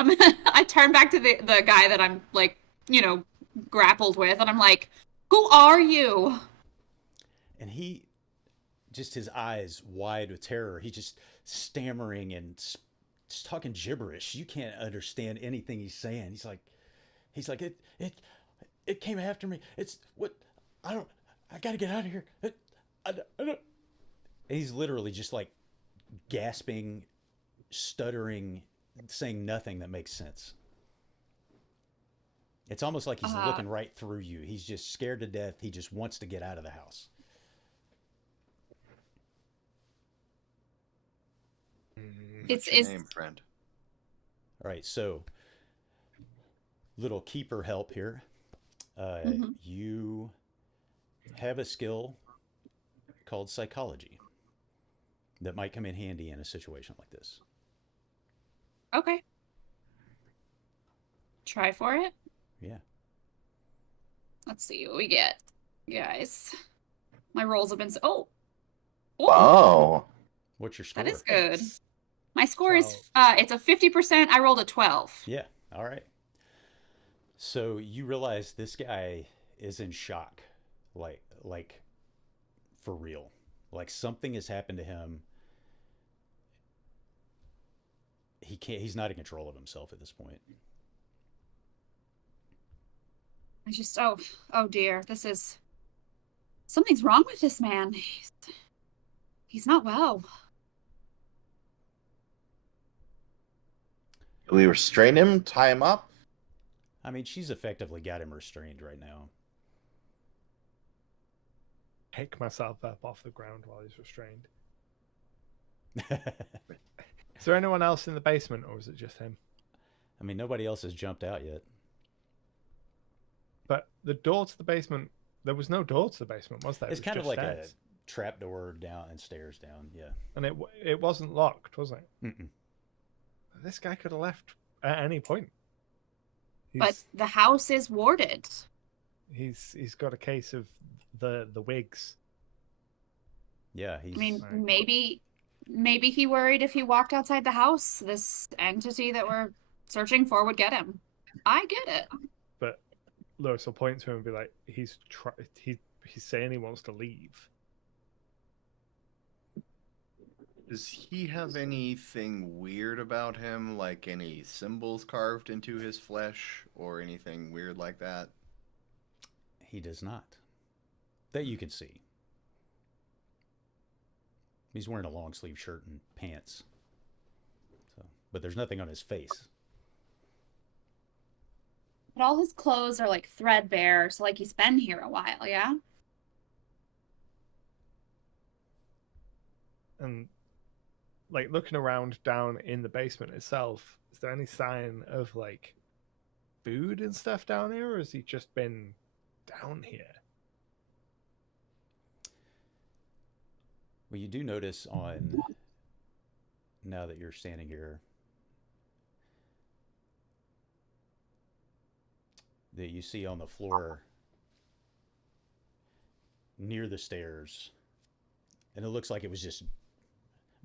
I turn back to the guy that I'm like, grappled with, and I'm like, "Who are you?" And he, just his eyes wide with terror, he's just stammering and just talking gibberish. You can't understand anything he's saying. He's like, it came after me. It's what I gotta get out of here. I don't. And he's literally just like gasping, stuttering, saying nothing that makes sense. It's almost like he's looking right through you. He's just scared to death. He just wants to get out of the house. What's your name, friend? All right, so little keeper help here. You have a skill called psychology that might come in handy in a situation like this. Okay. Try for it. Yeah. Let's see what we get, guys. My rolls have been Wow. What's your score? that is good. My score 12. is it's a 50%. I rolled a 12. Yeah. All right. So you realize this guy is in shock, like for real. Like something has happened to him. He's not in control of himself at this point. I just oh dear, something's wrong with this man. He's not well. Do we restrain him, tie him up? I mean, she's effectively got him restrained right now. Pick myself up off the ground while he's restrained. Is there anyone else in the basement, or is it just him? I mean, nobody else has jumped out yet. But the door to the basement, there was no door to the basement, was there? It's It was kind of just like stairs. a trap door down and stairs down. Yeah. And it wasn't locked, was it? Mm-mm. This guy could have left at any point. But the house is warded. He's got a case of the wigs. Yeah, he's. I mean, Right. maybe he worried if he walked outside the house, this entity that we're searching for would get him. I get it. But Lewis will point to him and be like, he's saying he wants to leave. Does he have anything weird about him, like any symbols carved into his flesh or anything weird like that? He does not. That you can see. He's wearing a long sleeve shirt and pants. So, but there's nothing on his face. But all his clothes are like threadbare, so like he's been here a while, yeah? And like looking around down in the basement itself, is there any sign of like food and stuff down here, or has he just been down here? Well, you do notice on, now that you're standing here, that you see on the floor near the stairs, and it looks like it was just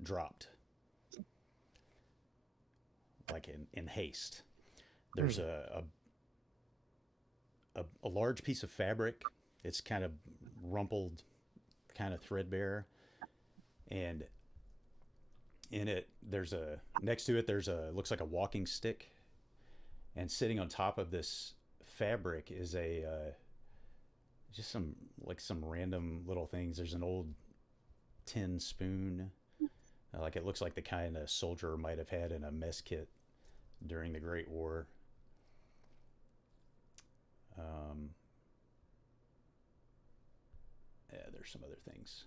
dropped, like in haste. There's a large piece of fabric. It's kind of rumpled, kind of threadbare. And in it, next to it, looks like a walking stick. And sitting on top of this fabric is just some random little things. There's an old tin spoon. Like it looks like the kind a soldier might have had in a mess kit during the Great War. Yeah, there's some other things.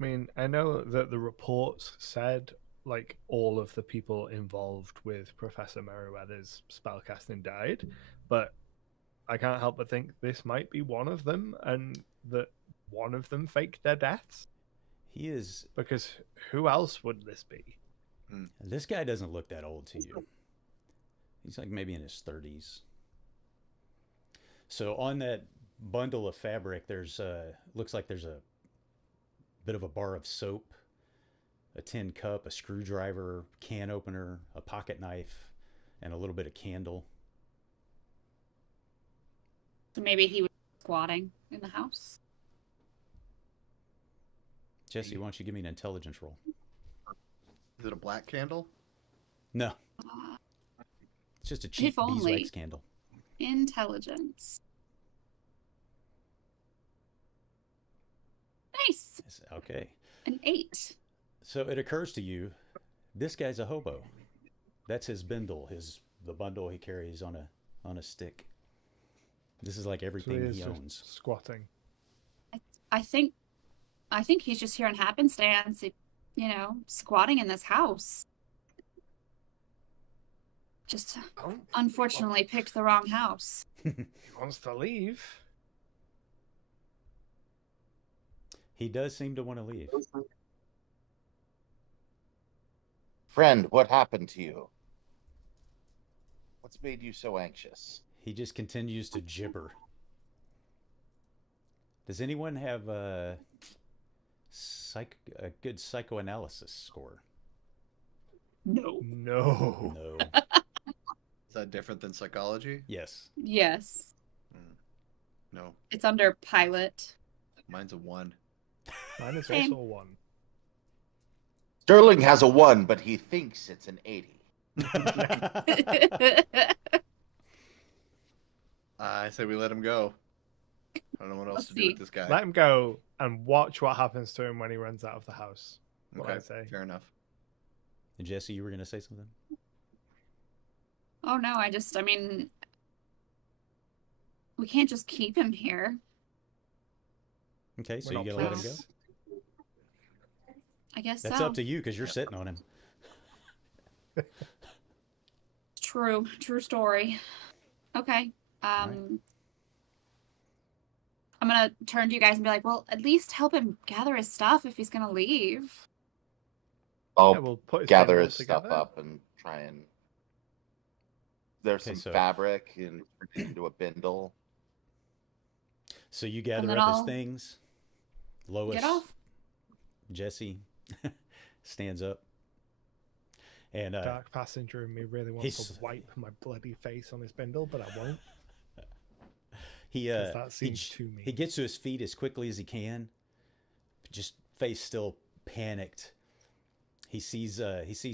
I mean, I know that the reports said like all of the people involved with Professor Merriweather's spellcasting died, but I can't help but think this might be one of them, and that one of them faked their deaths. He is. Because who else would this be? This guy doesn't look that old to you. He's like maybe in his 30s. So on that bundle of fabric, looks like there's a bit of a bar of soap, a tin cup, a screwdriver, can opener, a pocket knife, and a little bit of candle. So maybe he was squatting in the house. Jesse, why don't you give me an intelligence roll? Is it a black candle? No. It's just a cheap If only. beeswax candle. Intelligence. Nice. Okay. An 8. So it occurs to you, this guy's a hobo. That's his bindle, the bundle he carries on a stick. This is like everything he owns. Squatting. I think he's just here on happenstance, squatting in this house. Just unfortunately picked the wrong house. He wants to leave. He does seem to want to leave. Friend, what happened to you? What's made you so anxious? He just continues to gibber. Does anyone have a good psychoanalysis score? No. No. No. Is that different than psychology? Yes. Yes. No. It's under pilot. Mine's a 1. Mine is Same. also a 1. Sterling has a 1, but he thinks it's an 80. I say we let him go. I don't know what else Let's to do see. with this guy. Let him go and watch what happens to him when he runs out of the house. what I say. Fair enough. And Jesse, you were going to say something? Oh no, I mean, we can't just keep him here. Okay, so We're you're not going to let him go? police. I guess That's so. up to you, because you're sitting on him. True story. Okay. Right. I'm gonna turn to you guys and be like, well, at least help him gather his stuff if he's gonna leave. I'll Yeah, we'll put his gather bundle his stuff together. up and try and. There's Okay, some so- fabric and into a bindle. So you gather then up his I'll things. Lois, Get off. Jesse stands up. And Dark passenger in me really wants he's- to wipe my bloody face on his bindle, but I won't. he 'Cause that seems too mean. he gets to his feet as quickly as he can, just face still panicked. He sees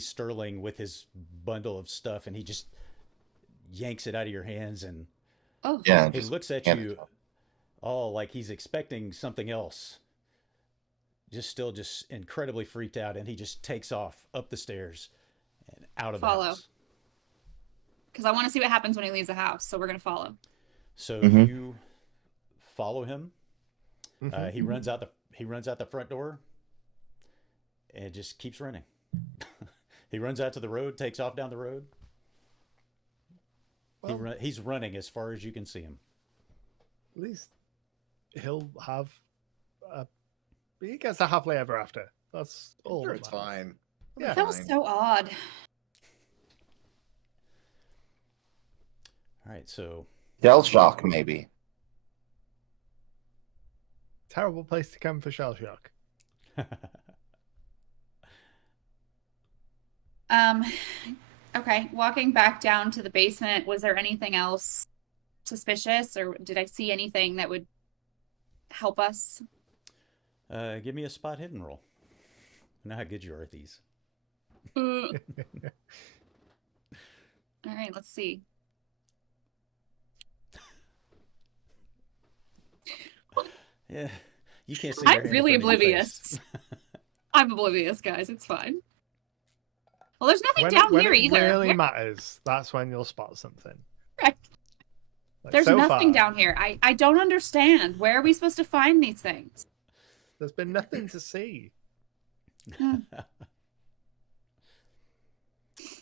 Sterling with his bundle of stuff, and he just yanks it out of your hands, and Oh. Yeah, he just looks at hand it you to him. all like he's expecting something else. Just incredibly freaked out, and he just takes off up the stairs and out of the Follow. house. Because I want to see what happens when he leaves the house, so we're gonna follow. So Mhm. you follow him. Mhm. He runs out the front door, and just keeps running. He runs out to the road, takes off down the road. Well, He's running as far as you can see him. at least he'll have he gets a happily ever after. That's all. Sure, that it's matters. fine. Yeah. That was Fine. so odd. All right, so Shell shock, maybe. Terrible place to come for shell shock. Okay, walking back down to the basement, was there anything else suspicious, or did I see anything that would help us? give me a spot hidden roll. I know how good you are at these. All right, let's see. Yeah, you can't see. I'm your hand in really front of your oblivious. face. I'm oblivious, guys. It's fine. Well, there's nothing When down when here it either. really Where- matters, that's when you'll spot something. Right. Like, There's so nothing far, down here. I don't understand. Where are we supposed to find these things? There's been nothing to see.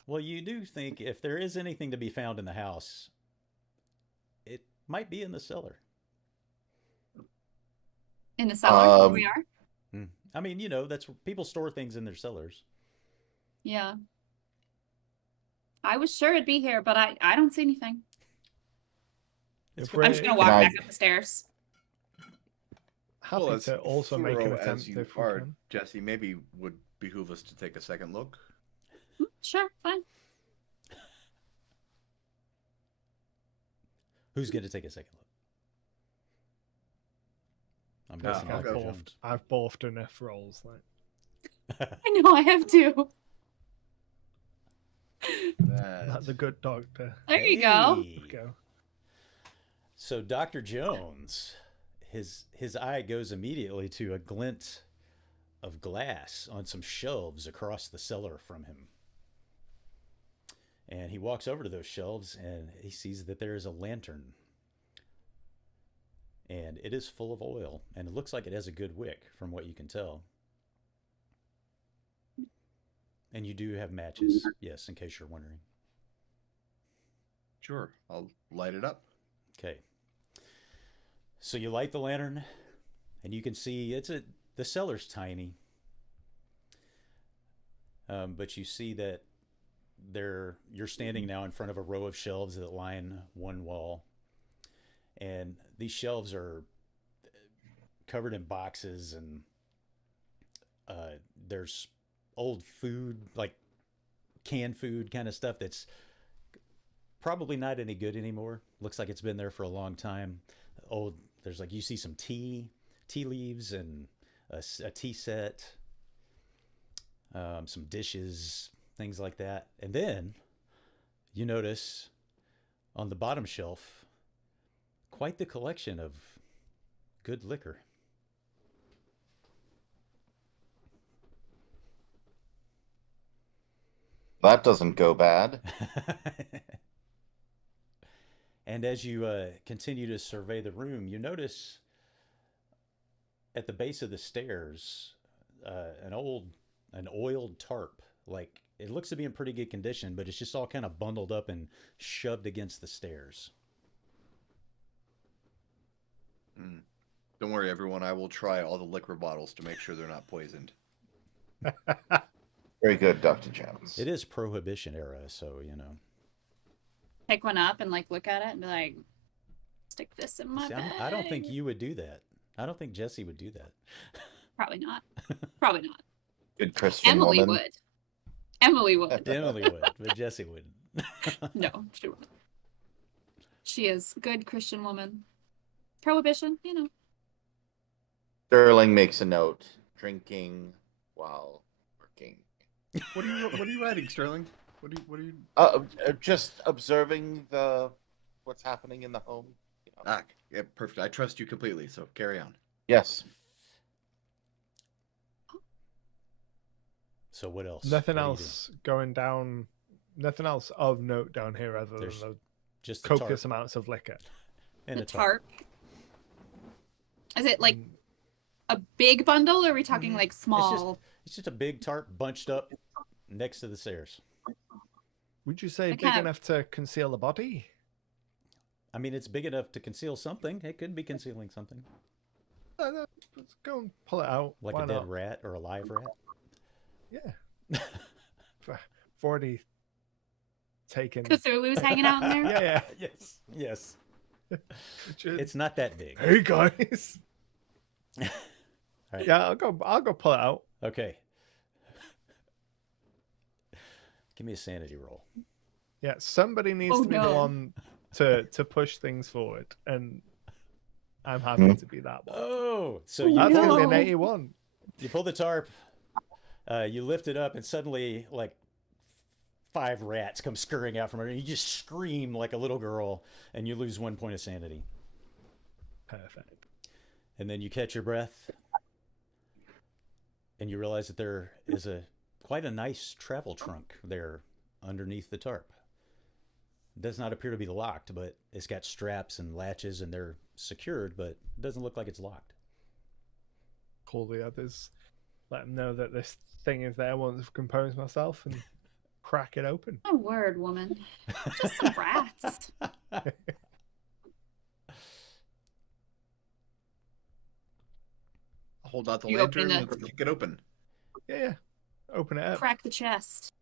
Well, you do think if there is anything to be found in the house, it might be in the cellar. In the cellar? Here Um, we are? I mean, you know, that's where people store things in their cellars. Yeah. I was sure it'd be here, but I don't see anything. It's If great. I'm just gonna walk Can I- back up the stairs. Happy Well, as to also make an thorough attempt as you if we are, can. Jesse, maybe would behoove us to take a second look. Sure, fine. Who's going to take a second look? I'm No, guessing I'll Dr. go. Jones. I've boffed enough rolls. Like I know I have to. that's a good doctor. There you go. Hey. Would go. So Dr. Jones, his eye goes immediately to a glint of glass on some shelves across the cellar from him. And he walks over to those shelves and he sees that there is a lantern. And it is full of oil, and it looks like it has a good wick from what you can tell. And you do have matches, yes, in case you're wondering. Sure, I'll light it up. Okay. So you light the lantern, and you can see the cellar's tiny, but you see that you're standing now in front of a row of shelves that line one wall, and these shelves are covered in boxes, and there's old food, like canned food kind of stuff that's probably not any good anymore. Looks like it's been there for a long time. There's like, you see some tea leaves and a tea set, some dishes, things like that. And then you notice on the bottom shelf, quite the collection of good liquor. That doesn't go bad. And as you continue to survey the room, you notice at the base of the stairs an oiled tarp. Like, it looks to be in pretty good condition, but it's just all kind of bundled up and shoved against the stairs. Don't worry, everyone. I will try all the liquor bottles to make sure they're not poisoned. Very good, Dr. Jones. It is Prohibition era, so, you know. Pick one up and like look at it and be like, stick this in my See, bag. I don't think you would do that. I don't think Jesse would do that. Probably not. Probably not. Good Christian Emily woman. would. Emily would. Emily would, but Jesse wouldn't. No, she wouldn't. She is good Christian woman. Prohibition, you know. Sterling makes a note. Drinking while working. What are you writing, Sterling? What are you? Just observing what's happening in the home. You know. Yeah, perfect. I trust you completely. So carry on. Yes. So what else? Nothing What are you else going down. Nothing else of note down here other There's than the just the copious tarp amounts of liquor. and The a tarp. tarp. Is it like Mm, a big bundle, or are we talking like small? It's just a big tarp bunched up next to the stairs. would you say I big can't- enough to conceal a body? I mean, it's big enough to conceal something. It could be concealing something. Let's go and pull it out. Like Why a dead not? rat or a live rat. Yeah. I've already taken. Cthulhu's hanging out in there? Yeah, Yes. Yes. yeah. It's not that big. Hey guys. All right. Yeah, I'll go pull it out. Okay. Give me a sanity roll. Yeah, somebody needs Oh, to be the no. one to push things forward, and I'm happy to be that one. Oh, so That's gonna be an No. 81. you pull the tarp, you lift it up, and suddenly, like, 5 rats come scurrying out from under. You just scream like a little girl, and you lose 1 point of sanity. Perfect. And then you catch your breath, and you realize that there is quite a nice travel trunk there underneath the tarp. It does not appear to be locked, but it's got straps and latches, and they're secured, but it doesn't look like it's locked. Call the others. Let them know that this thing is there once I've composed myself and crack it open. My word, woman. Just some rats. Hold out the You lantern open and it. let's kick it open. Yeah. Open it up. Crack the chest.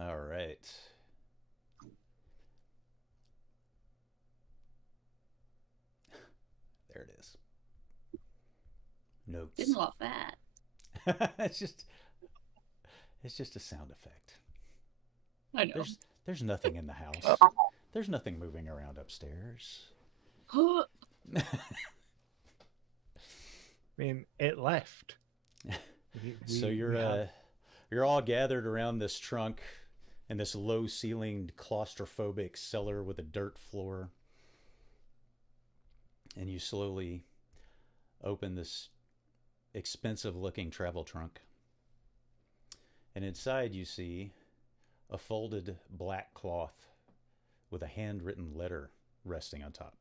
All right. There it is. Notes. Didn't love that. it's just a sound effect. I know. There's nothing in the house. There's nothing moving around upstairs. I mean, it left. So We have- you're all gathered around this trunk in this low-ceilinged, claustrophobic cellar with a dirt floor, and you slowly open this expensive-looking travel trunk, and inside you see a folded black cloth with a handwritten letter resting on top.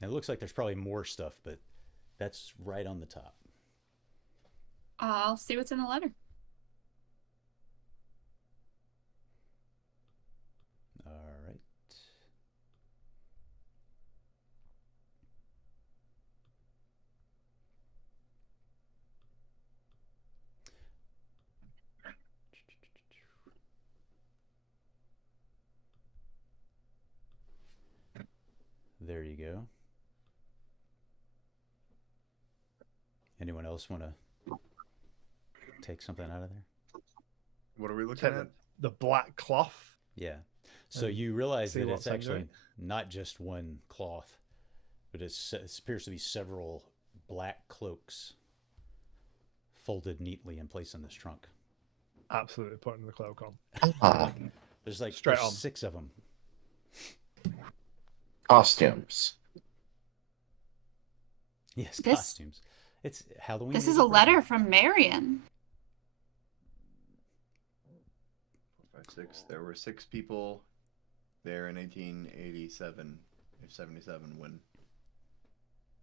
And it looks like there's probably more stuff, but that's right on the top. I'll see what's in the letter. All right. There you go. Anyone else want to take something out of there? What are we looking Take at? the black cloth. Yeah. So And you realize see that what's it's under actually it. not just one cloth, but it appears to be several black cloaks folded neatly and placed in this trunk. Absolutely putting the cloak on. Ah, There's like Straight there's on. 6 of them. costumes. Yes, This- costumes. It's Halloween. This is is a approaching. letter from Marion. There were 6 people there in 1887, 77 when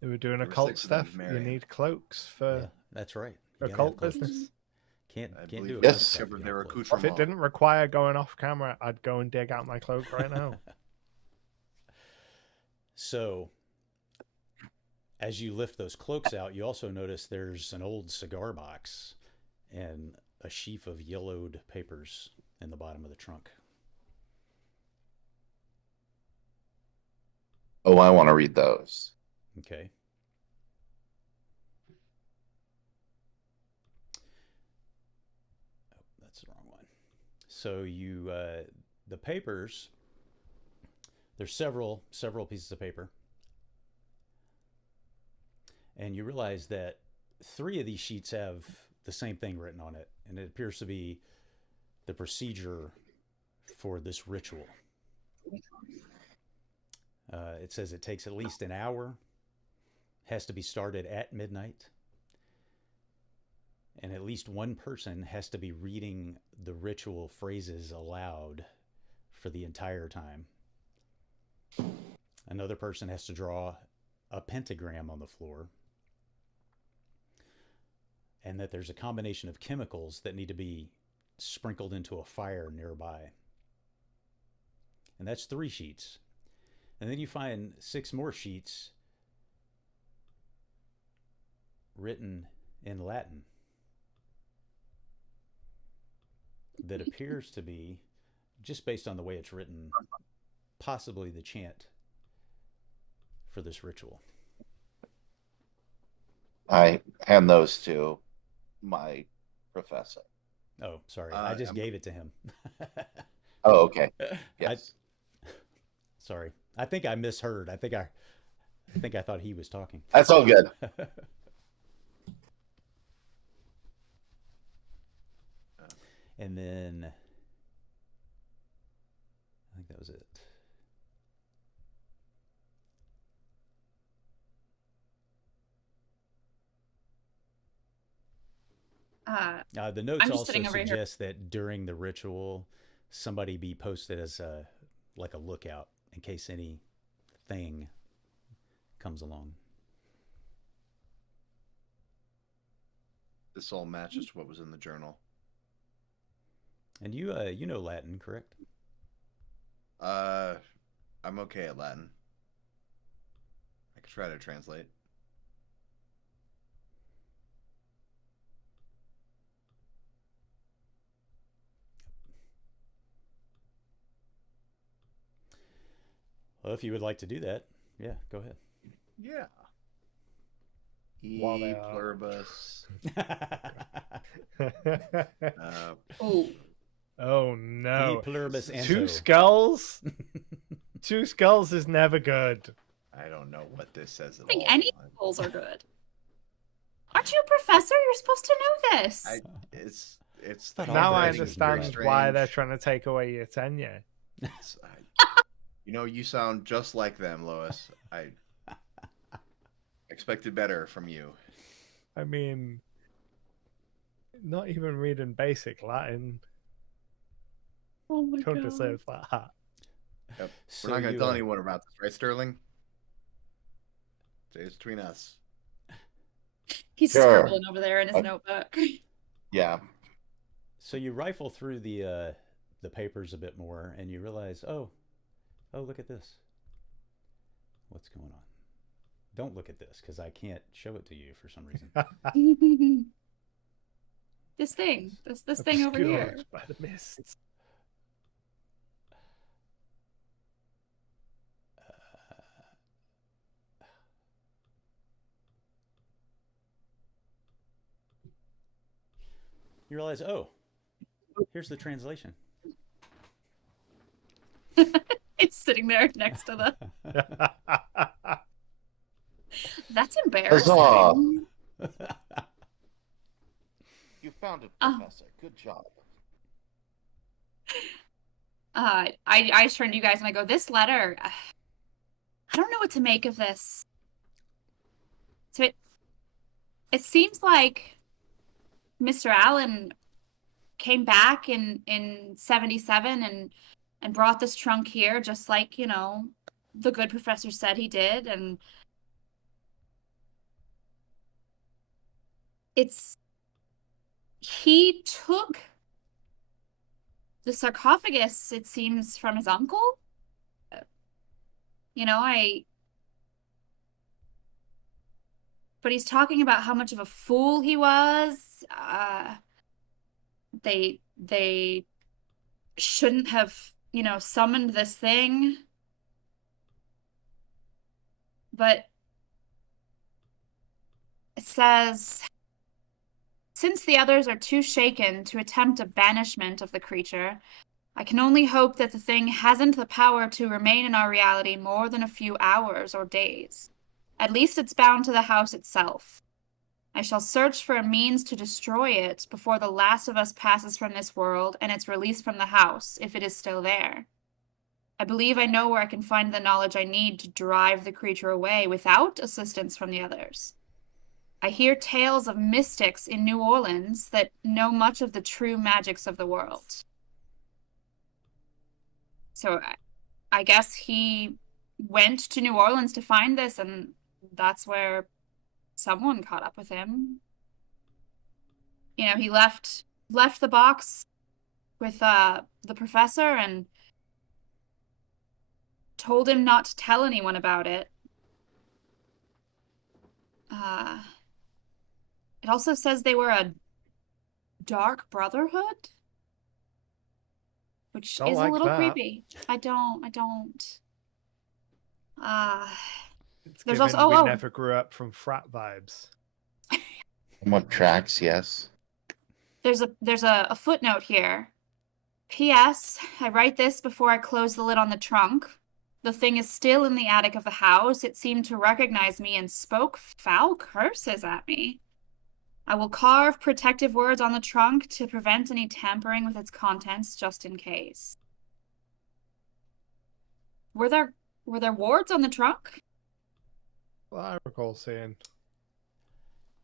They were doing There were occult 6 of them stuff. You marrying. need cloaks for Yeah, that's right. You gotta have occult cloaks. business. Can't I can't believe do we it. Yes. discovered their If accoutrement. it didn't require going off camera, I'd go and dig out my cloak right now. So, as you lift those cloaks out, you also notice there's an old cigar box and a sheaf of yellowed papers in the bottom of the trunk. Oh, I want to read those. Okay. Oh, that's the wrong one. So you, the papers, there's several pieces of paper. And you realize that 3 of these sheets have the same thing written on it. And it appears to be the procedure for this ritual. It says it takes at least an hour, has to be started at midnight, and at least one person has to be reading the ritual phrases aloud for the entire time. Another person has to draw a pentagram on the floor, and that there's a combination of chemicals that need to be sprinkled into a fire nearby. And that's 3 sheets. And then you find 6 more sheets written in Latin that appears to be, just based on the way it's written, possibly the chant for this ritual. I hand those to my professor. Oh, sorry. I just gave it to him. Oh, okay. Yes. Sorry. I think I misheard. I think I thought he was talking. That's all good. And then I think that was it. The notes also suggest that during the ritual, somebody be posted as a lookout in case anything comes along. This all matches to what was in the journal. And you know Latin, correct? I'm okay at Latin. I could try to translate. Well, if you would like to do that, yeah, go ahead. Yeah. While they pluribus. Oh no! E pluribus anto. 2 skulls. 2 skulls is never good. I don't know what this says at I think all. any skulls are good. Aren't you a professor? You're supposed to know this. It's Now I handwriting is very understand why they're strange. trying to take away your tenure. You sound just like them, Lois. I expected better from you. I mean, not even reading basic Latin Oh my don't god. deserve that. Yep. So We're not going to you, tell anyone about this, right, Sterling? Stays between us. He's Sure. scribbling over there in his notebook. Yeah. So you rifle through the papers a bit more, and you realize, oh, look at this. What's going on? Don't look at this, because I can't show it to you for some reason. This thing over here. Obscured by the mists. You realize, oh, here's the translation. It's sitting there next to the. That's embarrassing. Huzzah! You found it, Oh. Professor. Good job. I turn to you guys and I go, this letter, I don't know what to make of this. So it seems like Mr. Allen came back in 77 and brought this trunk here, just like, you know, the good professor said he did. And he took the sarcophagus, it seems, from his uncle. You know, but he's talking about how much of a fool he was. They shouldn't have, you know, summoned this thing. But it says, since the others are too shaken to attempt a banishment of the creature, I can only hope that the thing hasn't the power to remain in our reality more than a few hours or days. At least it's bound to the house itself. I shall search for a means to destroy it before the last of us passes from this world and it's released from the house, if it is still there. I believe I know where I can find the knowledge I need to drive the creature away without assistance from the others. I hear tales of mystics in New Orleans that know much of the true magics of the world. So I guess he went to New Orleans to find this, and that's where someone caught up with him. You know, he left the box with the professor and told him not to tell anyone about it. It also says they were a dark brotherhood, which Don't is like a little that. creepy. I don't. It's There's given also we never grew up from frat vibes. Somewhat tracks, yes. there's a footnote here. P.S. I write this before I close the lid on the trunk. The thing is still in the attic of the house. It seemed to recognize me and spoke foul curses at me. I will carve protective words on the trunk to prevent any tampering with its contents, just in case. Were there wards on the trunk? Well, I recall seeing.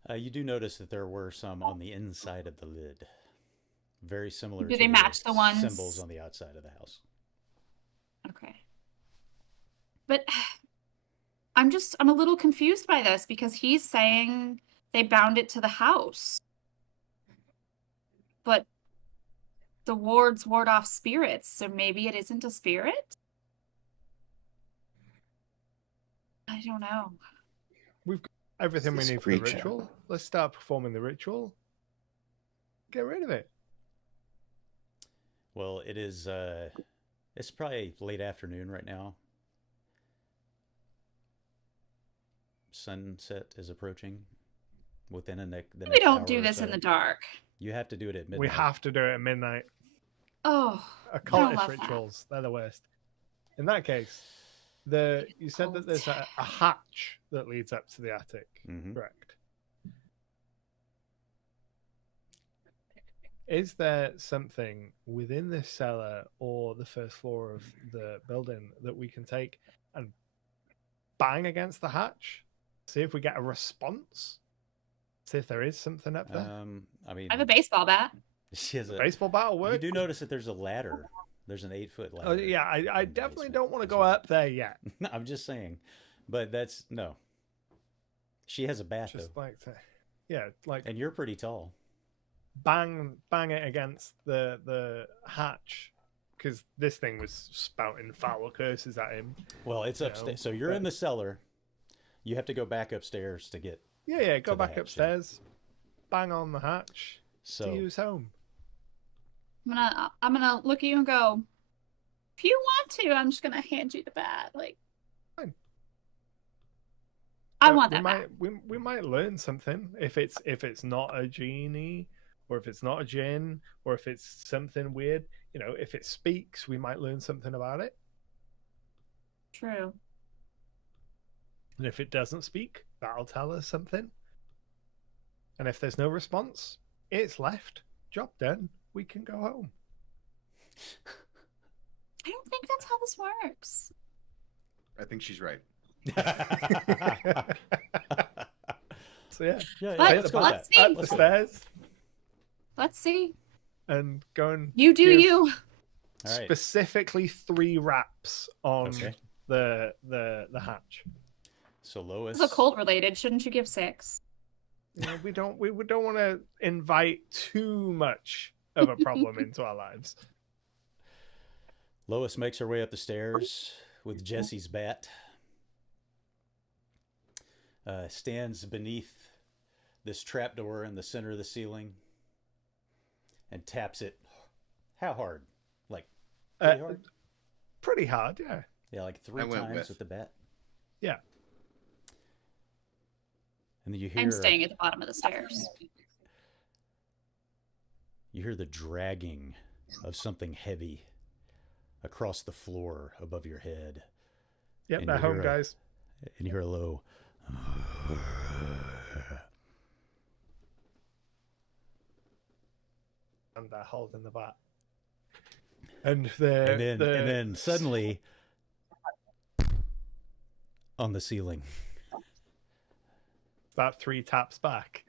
You do notice that there were some on the inside of the lid. Very similar Do to they match the ones? symbols on the outside of the house. Okay. But I'm a little confused by this because he's saying they bound it to the house. But the wards ward off spirits, so maybe it isn't a spirit? I don't know. We've got everything we This need for the creature. ritual. Let's start performing the ritual. Get rid of it. Well, it is. It's probably late afternoon right now. Sunset is approaching. Within the next We don't hour do or this so. in the dark. You have to do it at midnight. We have to do it at midnight. Oh, Occultist love that. rituals, they're the worst. In that case, you said that there's a hatch that leads up to the attic, Mhm. correct? Is there something within this cellar or the first floor of the building that we can take and bang against the hatch? See if we get a response? See if there is something up there? I mean, I have a baseball bat. she has a Baseball bat will You work? do notice that there's a ladder. There's an 8-foot ladder. Oh, yeah, I in the definitely basement don't want to as go well. up there yet. I'm just saying, but that's no. She has a bat Just though, like to, yeah, like and you're pretty tall. bang it against the hatch, because this thing was spouting foul curses at him. Well, it's You know, upstairs. So you're in the cellar. You have to go back upstairs to get. Yeah, go To the back hatch, yeah. upstairs, bang on the hatch. So See who's home. I'm gonna look at you and go, if you want to, I'm just gonna hand you the bat. Like, Fine. I But want we that might bat. we might learn something if it's not a genie, or if it's not a djinn, or if it's something weird. You know, if it speaks, we might learn something about it. True. And if it doesn't speak, that'll tell us something. And if there's no response, it's left. Job done. We can go home. I don't think that's how this works. I think she's right. So yeah, yeah, But let's go with let's that. see. up the stairs. Let's see. and go and You do give you. All right. specifically 3 wraps on Okay. the hatch. So Lois. It's occult related. Shouldn't you give 6? You know, we don't want to invite too much of a problem into our lives. Lois makes her way up the stairs with Jesse's bat. Stands beneath this trapdoor in the center of the ceiling and taps it. How hard? Like pretty hard? Pretty hard, yeah. Yeah, like 3 I went times with. with the bat. Yeah. And then you hear I'm staying at the bottom of the stairs. you hear the dragging of something heavy across the floor above your head. Yep, And they're you home, hear guys. And you hear a low. And they're holding the bat. And then Suddenly on the ceiling. that 3 taps back.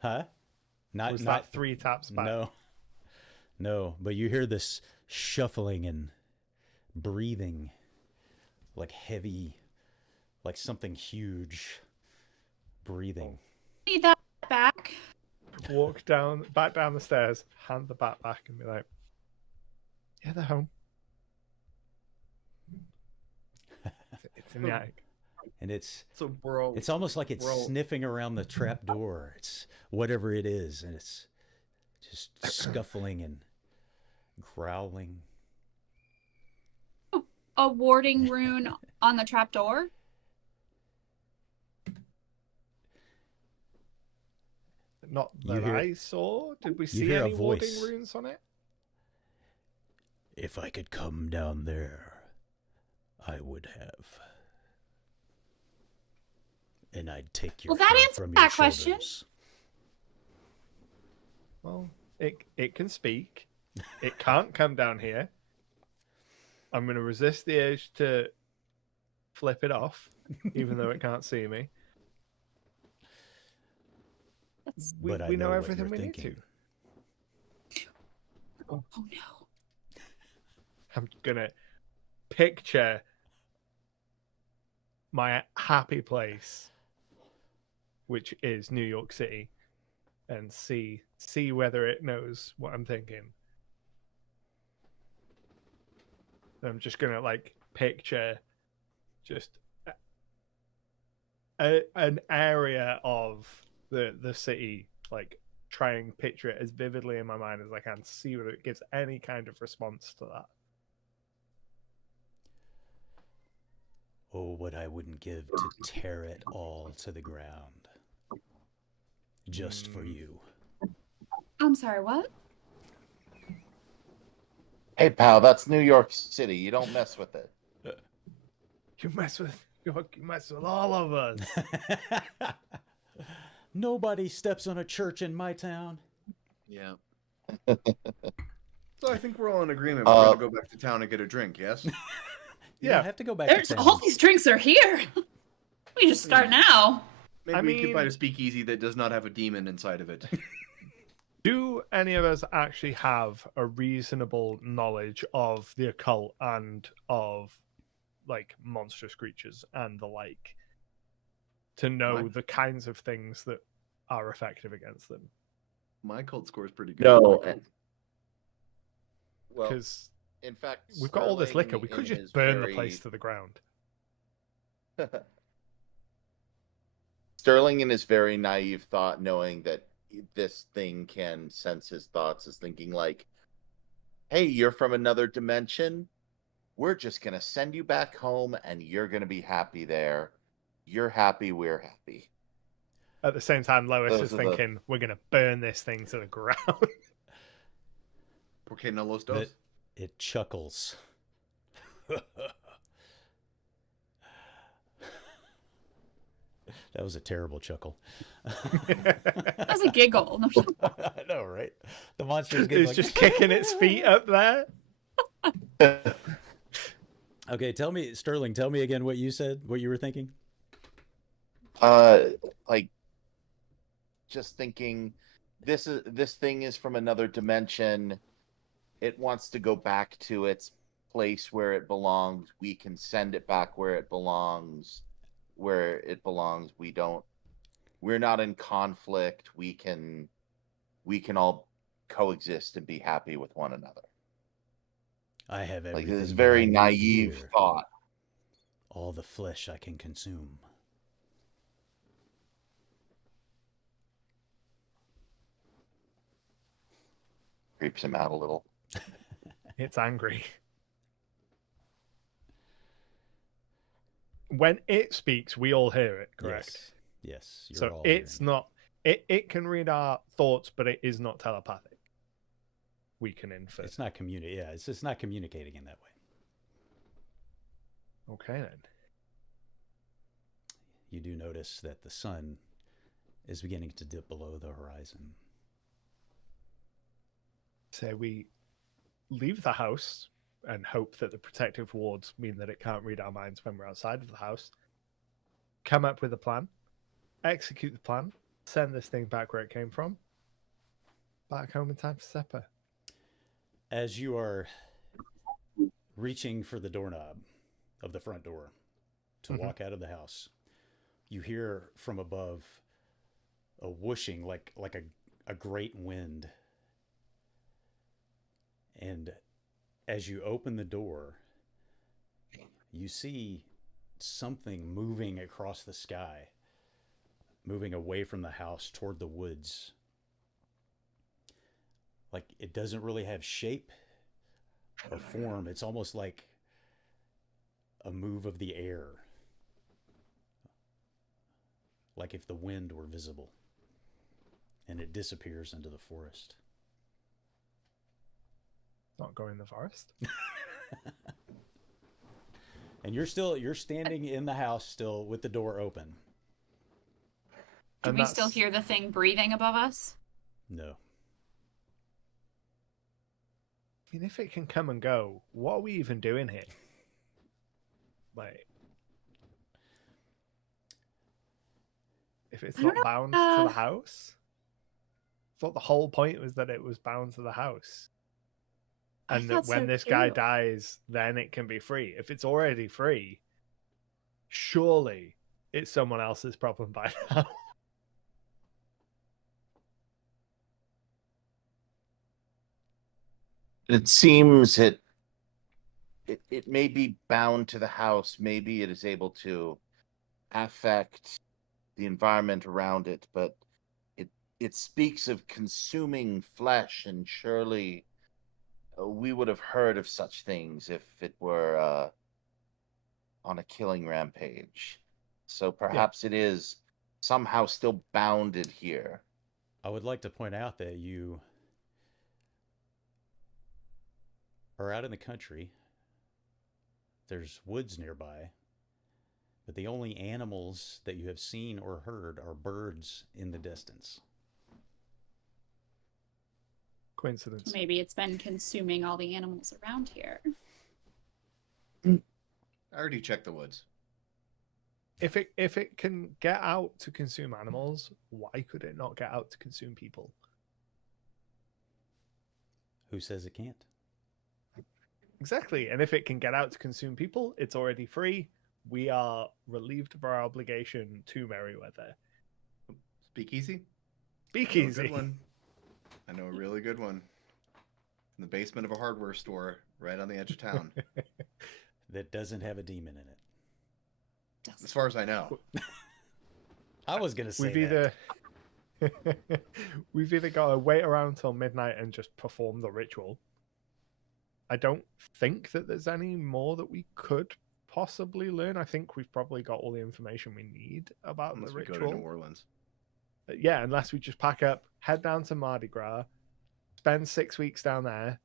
Huh? Was Not that 3 taps back? No, but you hear this shuffling and breathing, like heavy, like something huge breathing. Need that back. Walk back down the stairs, hand the bat back, and be like, "Yeah, they're home. It's in the attic." And it's So, bro. it's almost like it's sniffing around the trap door. It's whatever it is, and it's just scuffling and growling. A warding rune on the trapdoor. Not You that hear- I saw. Did we you see hear a any warding voice. runes on it? If I could come down there, I would have. And I'd take your Well, that head answers from that your question. shoulders. Well, it can speak. It can't come down here. I'm going to resist the urge to flip it off, even though it can't see me. That's... We But I know know what everything you're we need thinking. to. Oh no. I'm going to picture my happy place, which is New York City, and see whether it knows what I'm thinking. I'm just gonna like picture just an area of the city, like try and picture it as vividly in my mind as I can, see whether it gives any kind of response to that. Oh, what I wouldn't give to tear it all to the ground. Just for you. I'm sorry, what? Hey, pal, that's New York City. You don't mess with it. You mess with all of us. Nobody steps on a church in my town. Yeah. So I think we're all in agreement. We're gonna go back to town and get a drink. Yes. You don't have to go back There's to town. all these drinks are here. We just start now. Maybe I we could mean- find a speakeasy that does not have a demon inside of it. Do any of us actually have a reasonable knowledge of the occult and of like monstrous creatures and the like to know What? the kinds of things that are effective against them? My cult score is pretty good. No. Well, Because in fact, we've got all this liquor, Sterling we could in just his burn very- the place to the ground. Sterling, in his very naive thought, knowing that this thing can sense his thoughts, is thinking like, "Hey, you're from another dimension. We're just gonna send you back home, and you're gonna be happy there. You're happy, we're happy." At the same time, Lois Those is are the- thinking, we're going to burn this thing to the ground. Porque no los dos. It chuckles. That was a terrible chuckle. That was a giggle. No, I know, right? The monster's getting It's like... just kicking its feet up there. Okay, Sterling, tell me again what you said, what you were thinking. Like, just thinking this thing is from another dimension. It wants to go back to its place where it belongs. We can send it back where it belongs. We're not in conflict. We can all coexist and be happy with one another. I have Like everything. this that very I need naive here. thought. All the flesh I can consume. Creeps him out a little. It's angry. When it speaks, we all hear it, correct? Yes. You're So all it's hearing. not. It can read our thoughts, but it is not telepathic. We can infer. It's not communicating. Yeah, it's just not communicating in that way. Okay then. You do notice that the sun is beginning to dip below the horizon. So we leave the house and hope that the protective wards mean that it can't read our minds when we're outside of the house. Come up with a plan, execute the plan, send this thing back where it came from, back home in time for supper. As you are reaching for the doorknob of the front door to walk out of the house, you hear from above a whooshing like a great wind. And as you open the door, you see something moving across the sky, moving away from the house toward the woods. Like it doesn't really have shape or form. It's almost like a move of the air. Like if the wind were visible. And it disappears into the forest. Not go in the forest. And you're standing in the house still with the door open. Can we still hear the thing breathing above us? No. I mean, if it can come and go, what are we even doing here? Like, if it's not bound to the house? I thought the whole point was that it was bound to the house. And that when this guy dies, then it can be free. If it's already free, surely it's someone else's problem by now. It seems it may be bound to the house. Maybe it is able to affect the environment around it, but it speaks of consuming flesh, and surely we would have heard of such things if it were on a killing rampage. So perhaps it is somehow still bounded here. I would like to point out that you are out in the country. There's woods nearby, but the only animals that you have seen or heard are birds in the distance. Coincidence. Maybe it's been consuming all the animals around here. I already checked the woods. If it can get out to consume animals, why could it not get out to consume people? Who says it can't? Exactly. And if it can get out to consume people, it's already free. We are relieved of our obligation to Merriweather. Speakeasy? Speakeasy. Good one. I know a really good one. In the basement of a hardware store, right on the edge of town. That doesn't have a demon in it. As far as I know. I was going to say we've either got to wait around till midnight and just perform the ritual. I don't think that there's any more that we could possibly learn. I think we've probably got all the information we need about Unless the we ritual. go to New Orleans. Yeah, unless we just pack up, head down to Mardi Gras, spend 6 weeks down there,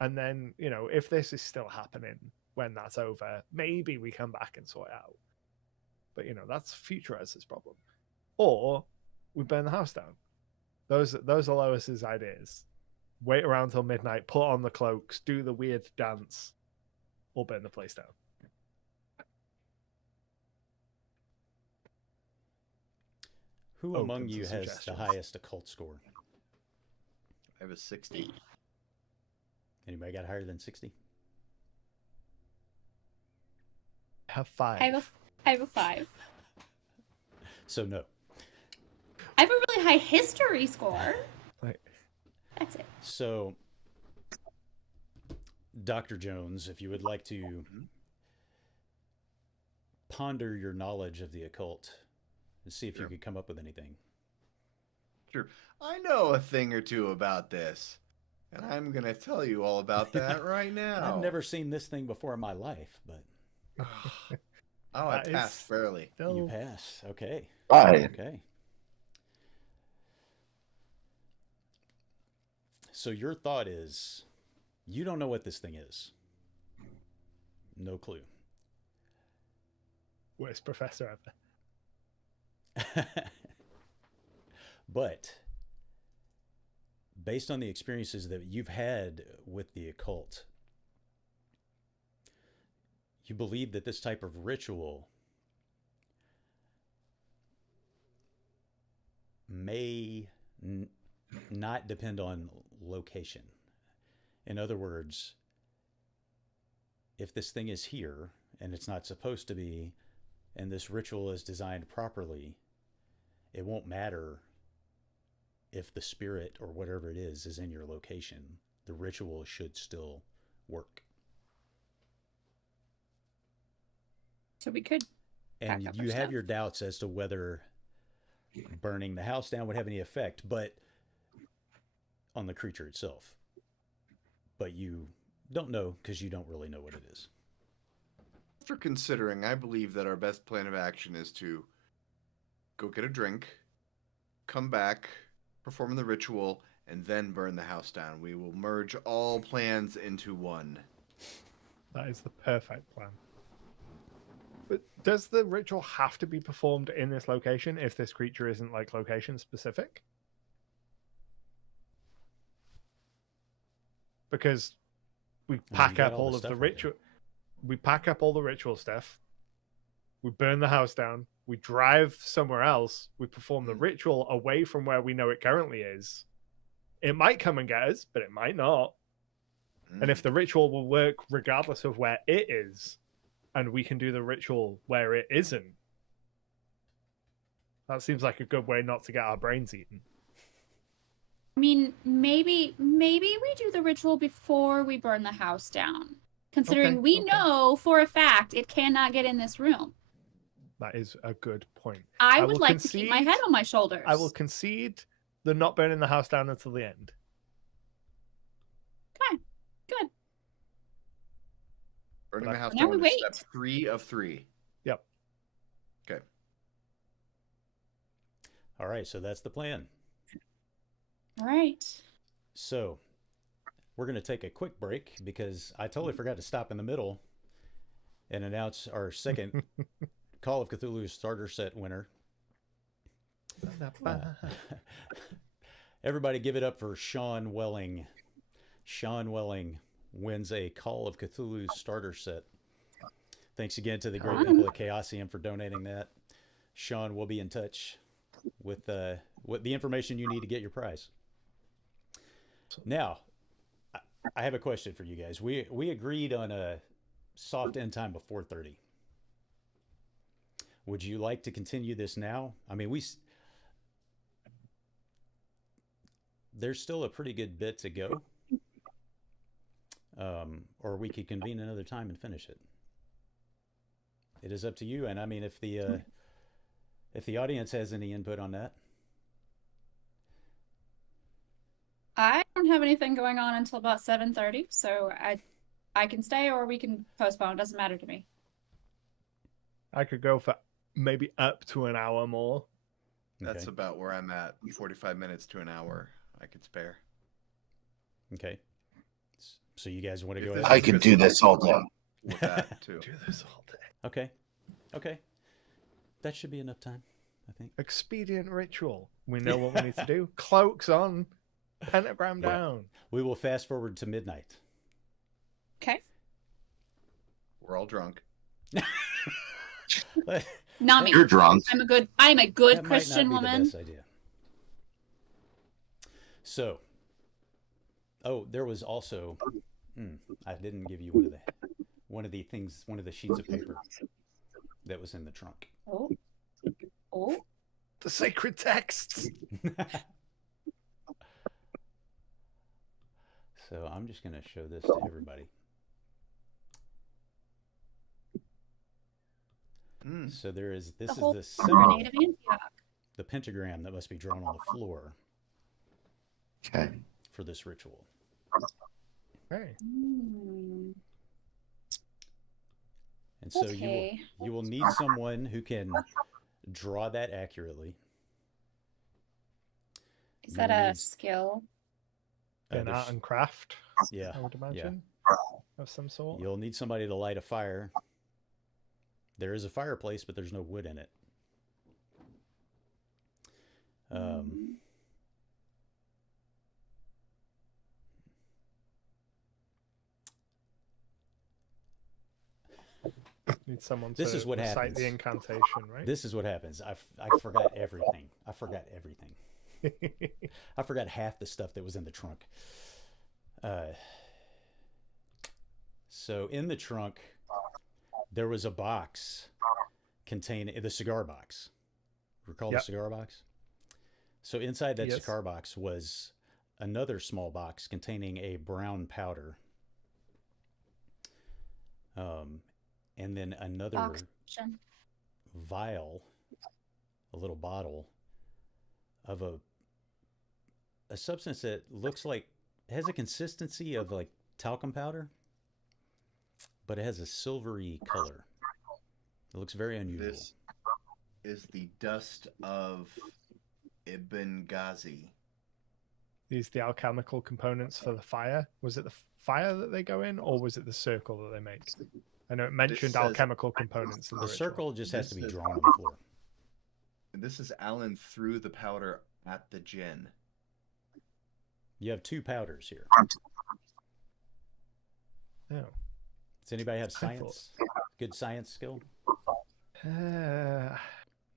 and then, if this is still happening when that's over, maybe we come back and sort it out. But, that's future Ezra's problem. Or we burn the house down. Those are Lois's ideas. Wait around till midnight, put on the cloaks, do the weird dance, or burn the place down. Who among you has the highest occult score? I have a 60. Anybody got higher than 60? I have 5. I have a 5. So no. I have a really high history score. Right. That's it. So, Dr. Jones, if you would like to ponder your knowledge of the occult and see if you could come up with anything. Sure. I know a thing or two about this, and I'm going to tell you all about that right now. I've never seen this thing before in my life, but... Oh, I passed barely. You passed. Okay. Right. Okay. So your thought is, you don't know what this thing is. No clue. Worst professor ever. But based on the experiences that you've had with the occult, you believe that this type of ritual may not depend on location. In other words, if this thing is here and it's not supposed to be, and this ritual is designed properly, it won't matter if the spirit or whatever it is in your location. The ritual should still work. So we could. And you have your doubts as to whether burning the house down would have any effect, but on the creature itself. But you don't know because you don't really know what it is. After considering, I believe that our best plan of action is to go get a drink, come back, perform the ritual, and then burn the house down. We will merge all plans into one. That is the perfect plan. But does the ritual have to be performed in this location if this creature isn't like location specific? Because we pack up all of the ritual. We pack up all the ritual stuff. We burn the house down. We drive somewhere else. We perform the ritual away from where we know it currently is. It might come and get us, but it might not. And if the ritual will work regardless of where it is, and we can do the ritual where it isn't, that seems like a good way not to get our brains eaten. I mean, maybe we do the ritual before we burn the house down. Considering we know for a fact it cannot get in this room. That is a good point. I would like to keep my head on my shoulders. I will concede the not burning the house down until the end. Okay, good. Burning the house now down we is wait. step 3 of 3. Yep. Okay. All right, so that's the plan. All right. So we're going to take a quick break because I totally forgot to stop in the middle and announce our second Call of Cthulhu starter set winner. Everybody give it up for Sean Welling. Sean Welling wins a Call of Cthulhu starter set. Thanks again to the great people at Chaosium for donating that. Sean will be in touch with the information you need to get your prize. Now, I have a question for you guys. We agreed on a soft end time of 4:30. Would you like to continue this now? I mean, there's still a pretty good bit to go. Or we could convene another time and finish it. It is up to you. And I mean, if the audience has any input on that. I don't have anything going on until about 7:30, so I can stay or we can postpone. It doesn't matter to me. I could go for maybe up to an hour more. That's about where I'm at. 45 minutes to an hour I could spare. Okay. So you guys want to go If ahead? I can do this all day. With that too. Do this all day. Okay. That should be enough time, I think. Expedient ritual. We know what we need to do. Cloaks on. Pentagram down. We will fast forward to midnight. Okay. We're all drunk. Not me. You're drunk. I'm a good That Christian might not be woman. the best idea. So, Oh, there was also. I didn't give you one of the things, one of the sheets of paper that was in the trunk. Oh. Oh. The sacred texts. So I'm just going to show this to everybody. So there is, this is the symbol, the pentagram that must be drawn on the floor. Okay. For this ritual. Okay. And so you will need someone who can draw that accurately. Is that a skill? An art and craft. Yeah. I would imagine. Of some sort. You'll need somebody to light a fire. There is a fireplace, but there's no wood in it. Need someone this to is what recite happens. The incantation, right? This is what happens. I forgot everything. I forgot half the stuff that was in the trunk. So in the trunk, there was a box containing the cigar box. Recall the cigar box? So inside that cigar box was another small box containing a brown powder. And then another vial, a little bottle of a substance that looks like, has a consistency of like talcum powder, but it has a silvery color. It looks very unusual. This is the dust of Ibn Ghazi. These the alchemical components for the fire. Was it the fire that they go in, or was it the circle that they make? I know it mentioned alchemical components. In the circle just has to be drawn on the floor. This is Alan threw the powder at the djinn. You have 2 powders here. Oh. Does anybody have science? Good science skill? I'm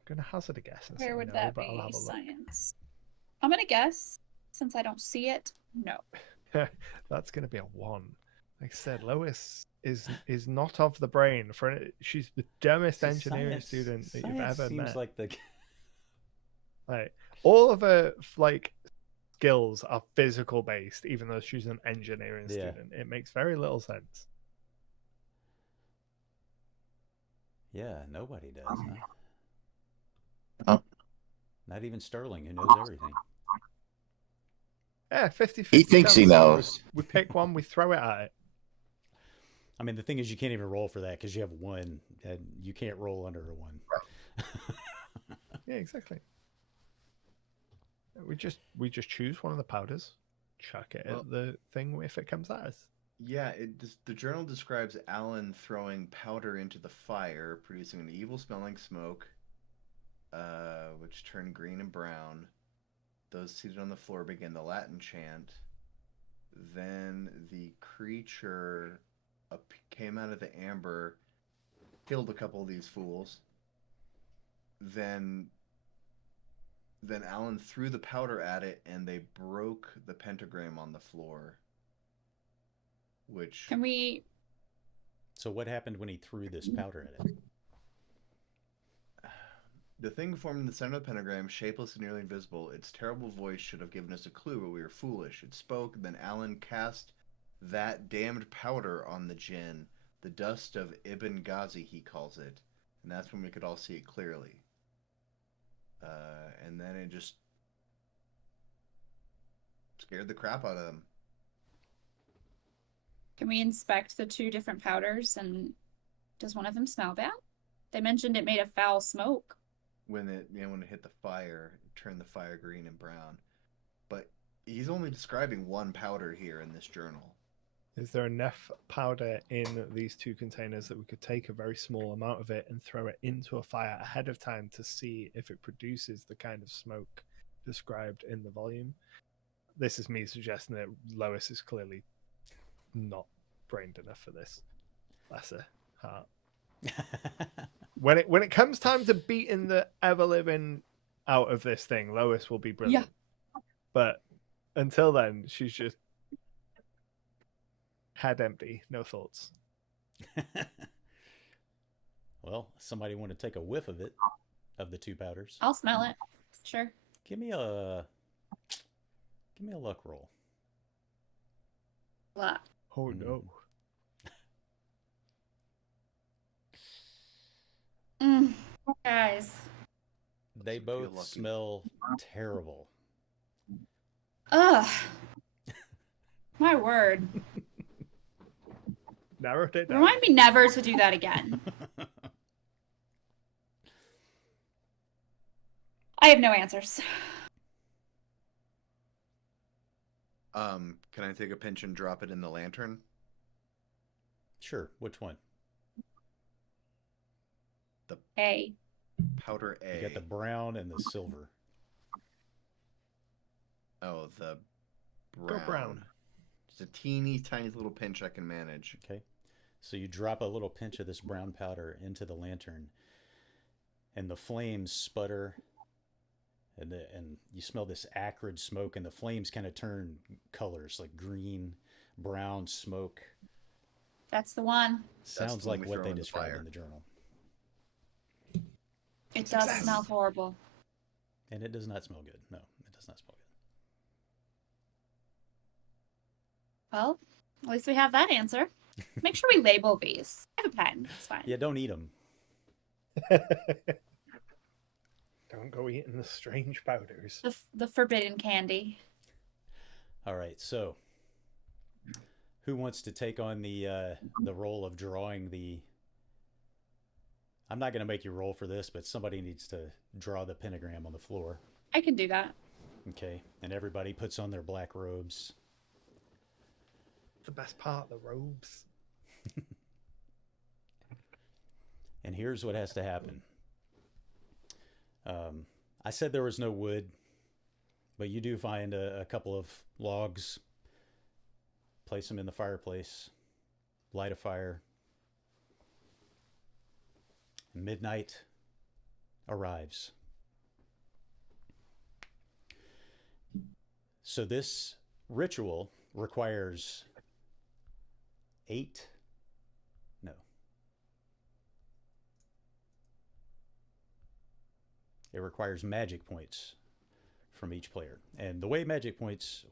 gonna hazard a guess. And Where would that be? Science. I'm gonna guess, since I don't see it. No. That's gonna be a 1. Like I said, Lois is not of the brain. She's the dumbest engineering student that you've ever met. Like all of her skills are physical based, even though she's an engineering student. It makes very little sense. Yeah, nobody does. Huh? Oh. Not even Sterling, who knows everything. Yeah, 50-50. He thinks he knows. We pick one, we throw it at it. I mean, the thing is, you can't even roll for that because you have 1, and you can't roll under a 1. Yeah, exactly. We just choose one of the powders, chuck it at the thing if it comes at us. Yeah, the journal describes Alan throwing powder into the fire, producing an evil-smelling smoke, which turned green and brown. Those seated on the floor began the Latin chant. Then the creature came out of the amber, killed a couple of these fools. Then Alan threw the powder at it, and they broke the pentagram on the floor. Which can we? So what happened when he threw this powder at it? The thing formed in the center of the pentagram, shapeless and nearly invisible. Its terrible voice should have given us a clue, but we were foolish. It spoke, then Alan cast that damned powder on the djinn, the dust of Ibn Ghazi, he calls it, and that's when we could all see it clearly. And then it just scared the crap out of them. Can we inspect the 2 different powders, and does one of them smell bad? They mentioned it made a foul smoke. When it hit the fire, it turned the fire green and brown. But he's only describing 1 powder here in this journal. Is there enough powder in these 2 containers that we could take a very small amount of it and throw it into a fire ahead of time to see if it produces the kind of smoke described in the volume? This is me suggesting that Lois is clearly not brained enough for this. Bless her heart. When it comes time to beating the ever living out of this thing, Lois will be brilliant. Yeah. But until then, she's just Head empty, no thoughts. Well, somebody want to take a whiff of it, of the 2 powders? I'll smell it. Sure. Give me a luck roll. What? Oh no. Guys. They Doesn't feel both lucky. smell terrible. Ugh. My word. Narrowed it down. Remind me never to do that again. I have no answers. Can I take a pinch and drop it in the lantern? Sure. Which one? Hey. Powder A. You got the brown and the silver. Oh, the Go brown. brown. Just a teeny tiny little pinch I can manage. Okay. So you drop a little pinch of this brown powder into the lantern, and the flames sputter, and you smell this acrid smoke, and the flames kind of turn colors, like green, brown smoke. That's the one. Sounds the one like we what throw they in the described fire. in the journal. It does Success. smell horrible. And it does not smell good. No, it does not smell good. Well, at least we have that answer. Make sure we label these. I have a pen. It's fine. Yeah, don't eat them. Don't go eating the strange powders. The forbidden candy. All right, so who wants to take on the role of drawing the... I'm not going to make you roll for this, but somebody needs to draw the pentagram on the floor. I can do that. Okay, and everybody puts on their black robes. The best part, the robes. And here's what has to happen. I said there was no wood, but you do find a couple of logs. Place them in the fireplace. Light a fire. Midnight arrives. So this ritual requires 8... No. It requires magic points from each player. And the way magic points...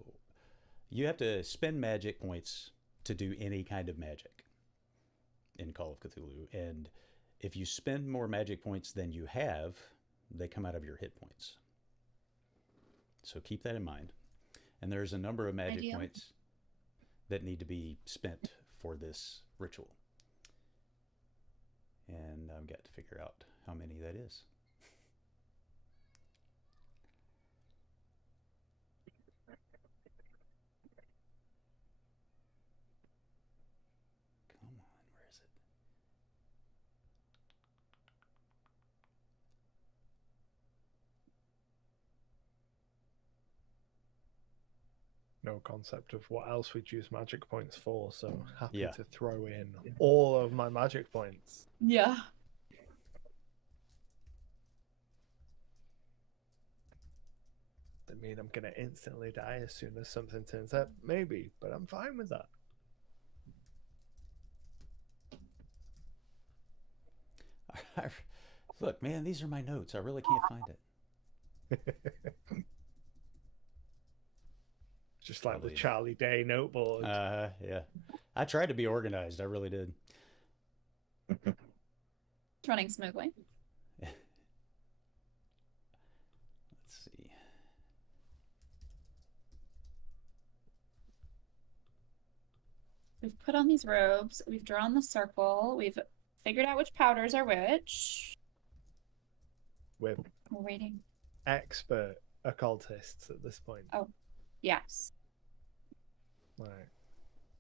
You have to spend magic points to do any kind of magic in Call of Cthulhu. And if you spend more magic points than you have, they come out of your hit points. So keep that in mind. And there's a number of magic Ideal. points that need to be spent for this ritual. And I've got to figure out how many that is. Come on, where is it? No concept of what else we'd use magic points for, so happy Yeah. to throw in all of my magic points. Yeah. I mean, I'm gonna instantly die as soon as something turns up, maybe, but I'm fine with that. Look, man, these are my notes. I really can't find it. Just like Probably. the Charlie Day noteboard. Yeah. I tried to be organized. I really did. It's running smoothly. Let's see. We've put on these robes. We've drawn the circle. We've figured out which powders are which. We're We're waiting. expert occultists at this point. Oh. Yes. Right.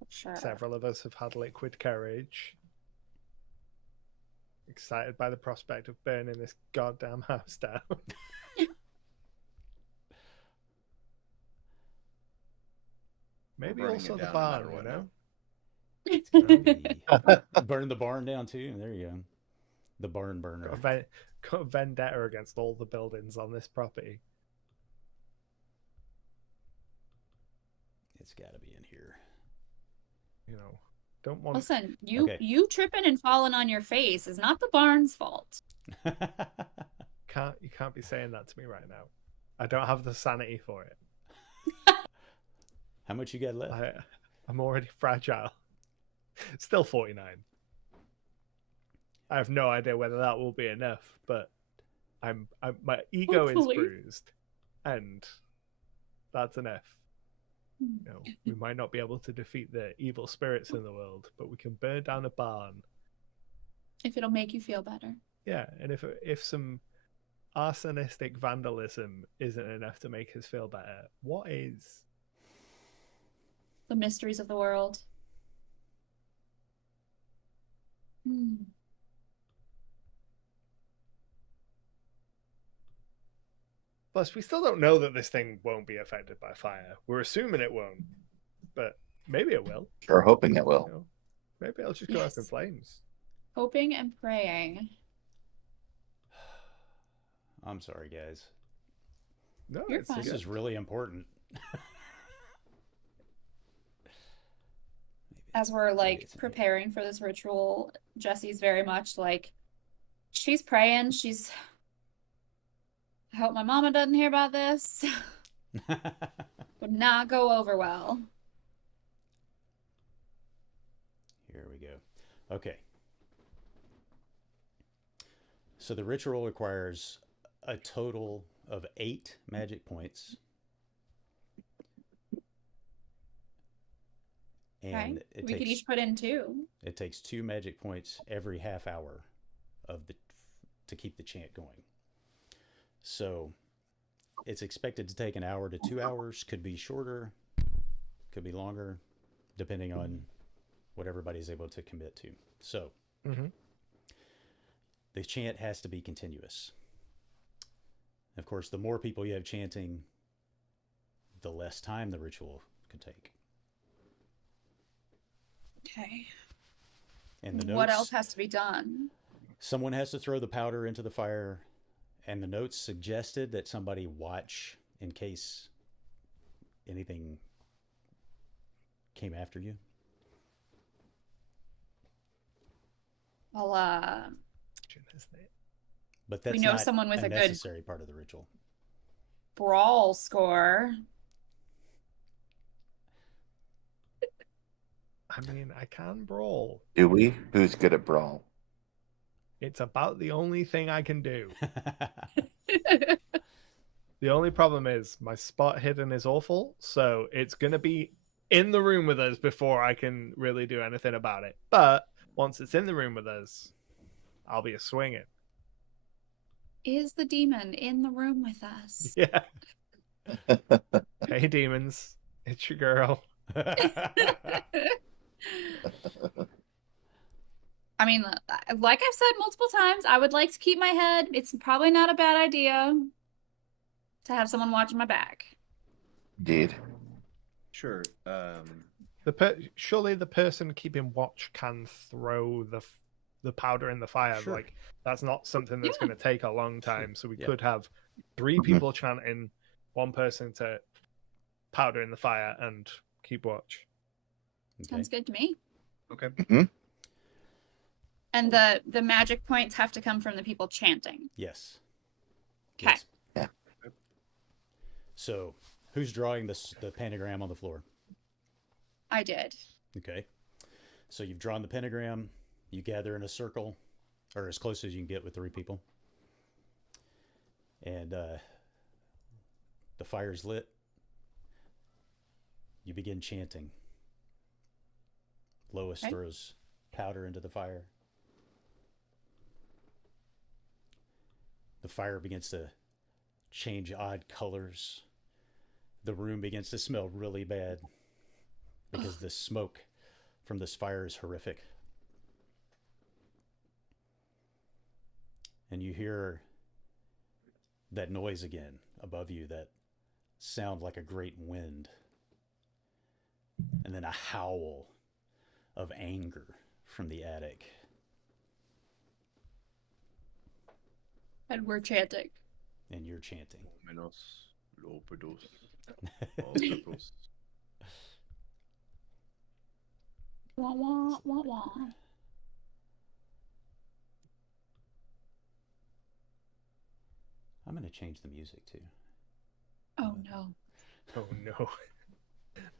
Sure. Several of us have had liquid courage. Excited by the prospect of burning this goddamn house down. Maybe burning also it the down no matter barn, you what know? Burn the barn down too. There you go. The barn burner. Got a vendetta against all the buildings on this property. It's got to be in here. don't want. Listen, Okay. you tripping and falling on your face is not the barn's fault. You can't be saying that to me right now. I don't have the sanity for it. How much you got left? I'm already fragile. Still 49. I have no idea whether that will be enough, but my ego Hopefully. is bruised, and that's enough. We might not be able to defeat the evil spirits in the world, but we can burn down a barn. If it'll make you feel better. Yeah, and if some arsonistic vandalism isn't enough to make us feel better, what is? The mysteries of the world. Plus, we still don't know that this thing won't be affected by fire. We're assuming it won't, but maybe it will. We're hoping it will. Maybe it'll just go up in Yes. flames. Hoping and praying. I'm sorry, guys. No, You're it's fine. This good. is really important. As we're like it's- preparing for this ritual, Jesse's very much like, she's praying. I hope my mama doesn't hear about this. Would not go over well. Here we go. Okay. So the ritual requires a total of 8 magic points. And Okay. We could each put in 2. It takes 2 magic points every half hour to keep the chant going. So it's expected to take 1 hour to 2 hours. Could be shorter, could be longer, depending on what everybody's able to commit to. So the chant has to be continuous. Of course, the more people you have chanting, the less time the ritual could take. Okay. And the What notes, else has to be done? someone has to throw the powder into the fire, and the notes suggested that somebody watch in case anything came after you. Well, Isn't it? But that's know not someone with a a good- necessary part of the ritual. brawl score. I mean, I can brawl. Do we? Who's good at brawl? It's about the only thing I can do. The only problem is my spot hidden is awful, so it's going to be in the room with us before I can really do anything about it. But once it's in the room with us, I'll be a swinging. Is the demon in the room with us? Yeah. Hey, demons. It's your girl. I mean, like I've said multiple times, I would like to keep my head. It's probably not a bad idea to have someone watching my back. Indeed. Sure. Surely the person keeping watch can throw the powder in the fire. Sure. Like, that's not something that's Yeah. going to take a long time. So we Yeah. could have 3 people chanting, 1 person to powder in the fire and keep watch. Okay. Sounds good to me. Okay. And the magic points have to come from the people chanting. Yes. Okay. Yes. Yeah. So, who's drawing the pentagram on the floor? I did. Okay. So you've drawn the pentagram. You gather in a circle, or as close as you can get with 3 people. And the fire's lit. You begin chanting. Lois Okay. throws powder into the fire. The fire begins to change odd colors. The room begins to smell really bad because the smoke from this fire is horrific. And you hear that noise again above you, that sound like a great wind. And then a howl of anger from the attic. And we're chanting. And you're chanting. Menos lopedos. Octopus. Wah, wah, wah, wah. I'm going to change the music too. Oh no. Oh no.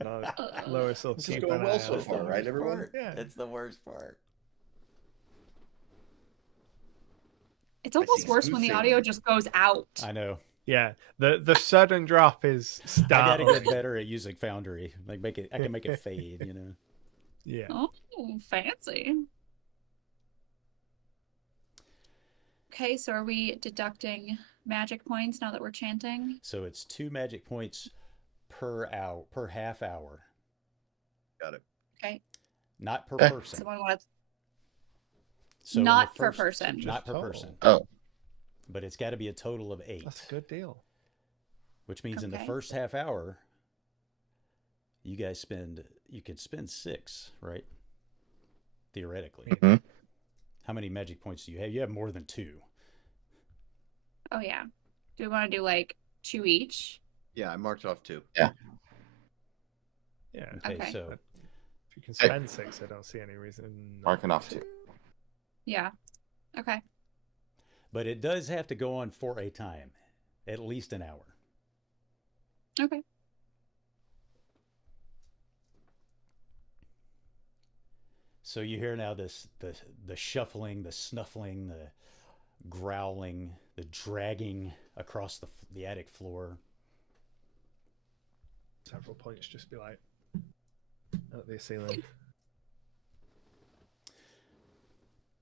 No, Lois will This is keep going an well eye so out. far, right, everyone? Yeah. It's the worst part. It's almost see worse when the smooth audio sailing. just goes out. I know. Yeah. The sudden drop is I got to startling. get better at using Foundry. Like I can make it fade, you know. Yeah. Oh, fancy. Okay, so are we deducting magic points now that we're chanting? So it's 2 magic points per hour, per half hour. Got it. Okay. Not per Okay. person. Someone want to... So in the Not per first- person. Just Not per total. person. Oh, But it's got to be a total of 8. That's a good deal. Which means in the Okay. first half hour, you could spend 6, right? Theoretically. Mhm. How many magic points do you have? You have more than 2. Oh, yeah. Do we want to do like 2 each? Yeah, I marked off 2. Yeah. Okay. So If you can spend 6, I don't see any reason. not marking off to. 2. Yeah. Okay. but it does have to go on for a time, at least an hour. Okay. So you hear now the shuffling, the snuffling, the growling, the dragging across the attic floor. Several points just be like at the ceiling.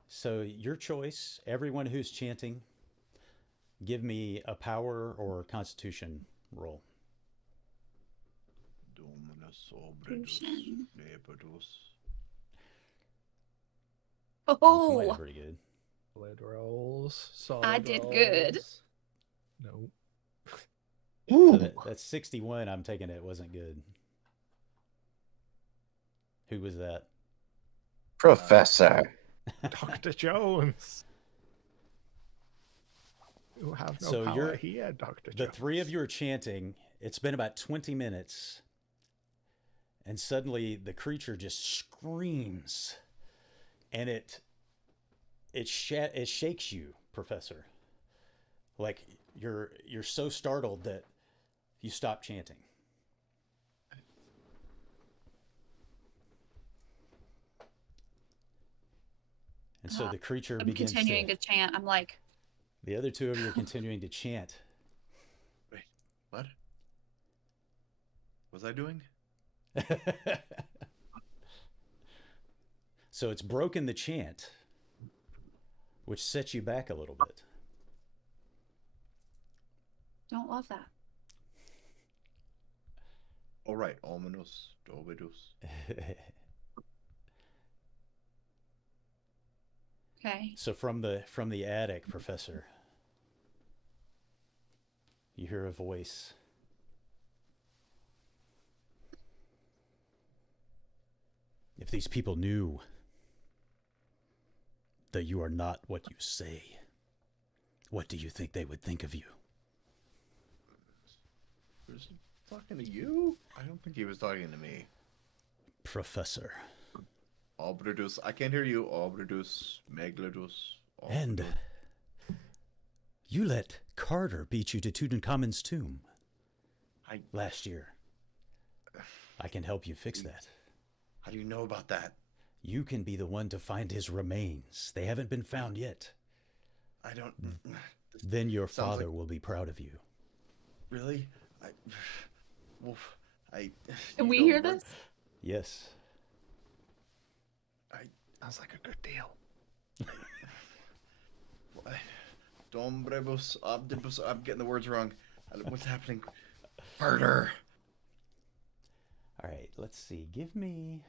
So your choice, everyone who's chanting, give me a power or constitution roll. Dominus Potion. Lebedos. You might Oh, have pretty good. Solid rolls. Solid I did good. rolls. No. So Ooh. that's 61. I'm taking it wasn't good. Who was that? Professor. Dr. Jones. You have no So power you're- here, Dr. The Jones. 3 of you are chanting. It's been about 20 minutes. And suddenly the creature just screams. And it shakes you, Professor. Like you're so startled that you stop chanting. And so the creature I'm begins continuing to chant. I'm like, The other 2 of you are continuing to chant. Wait, what? Was I doing? So it's broken the chant, which sets you back a little bit. don't love that. All right, ominous Dovidus. Okay. So from the attic, Professor, you hear a voice. If these people knew that you are not what you say, what do you think they would think of you? Was he talking to you? I don't think he was talking to me. Professor. Obridus. I can't hear you. Obridus. Megladus. And you let Carter beat you to Tutankhamun's tomb last year. I can help you fix that. How do you know about that? You can be the one to find his remains. They haven't been found yet. I don't. Then your Sounds father like- will be proud of you. Really? Well, Can you we know, hear we're- this? Yes. Sounds like a good deal. Dombrebus, Obdibus. I'm getting the words wrong. What's happening? Murder. All right, let's see. Give me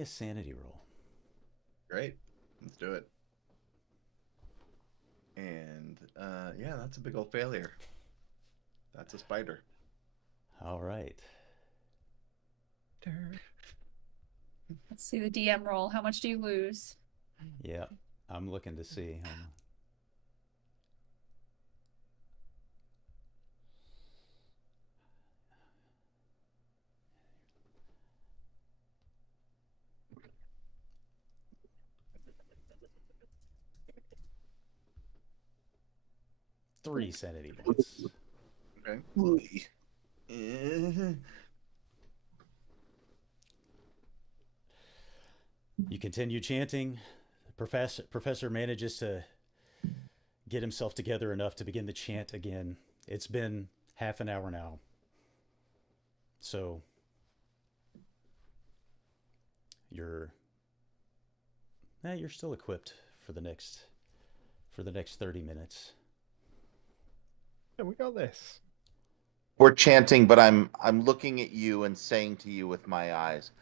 a sanity roll. Great. Let's do it. And yeah, that's a big old failure. That's a spider. All right. Let's see the DM roll. How much do you lose? Yeah, I'm looking to see. 3 sanity points. Okay. You continue chanting. Professor manages to get himself together enough to begin the chant again. It's been half an hour now. So you're still equipped for the next 30 minutes. Yeah, we got this. We're chanting, but I'm looking at you and saying to you with my eyes,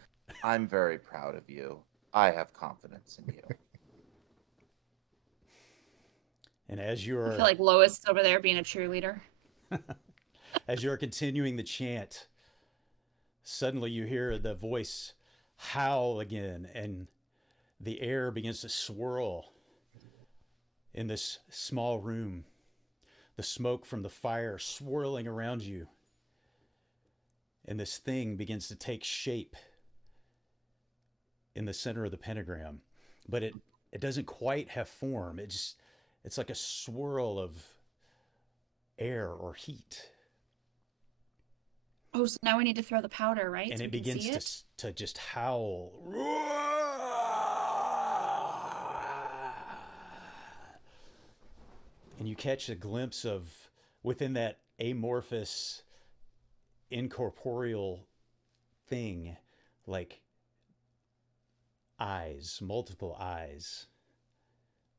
I'm very proud of you. I have confidence in you. And as I you're feel like Lois is over there being a cheerleader. as you're continuing the chant, suddenly you hear the voice howl again, and the air begins to swirl in this small room. The smoke from the fire swirling around you. And this thing begins to take shape in the center of the pentagram. But it doesn't quite have form. It's like a swirl of air or heat. Oh, so now we need to throw the powder, right? And so it we can begins see to just howl. And you catch a glimpse of, within that amorphous, incorporeal thing, like eyes, multiple eyes,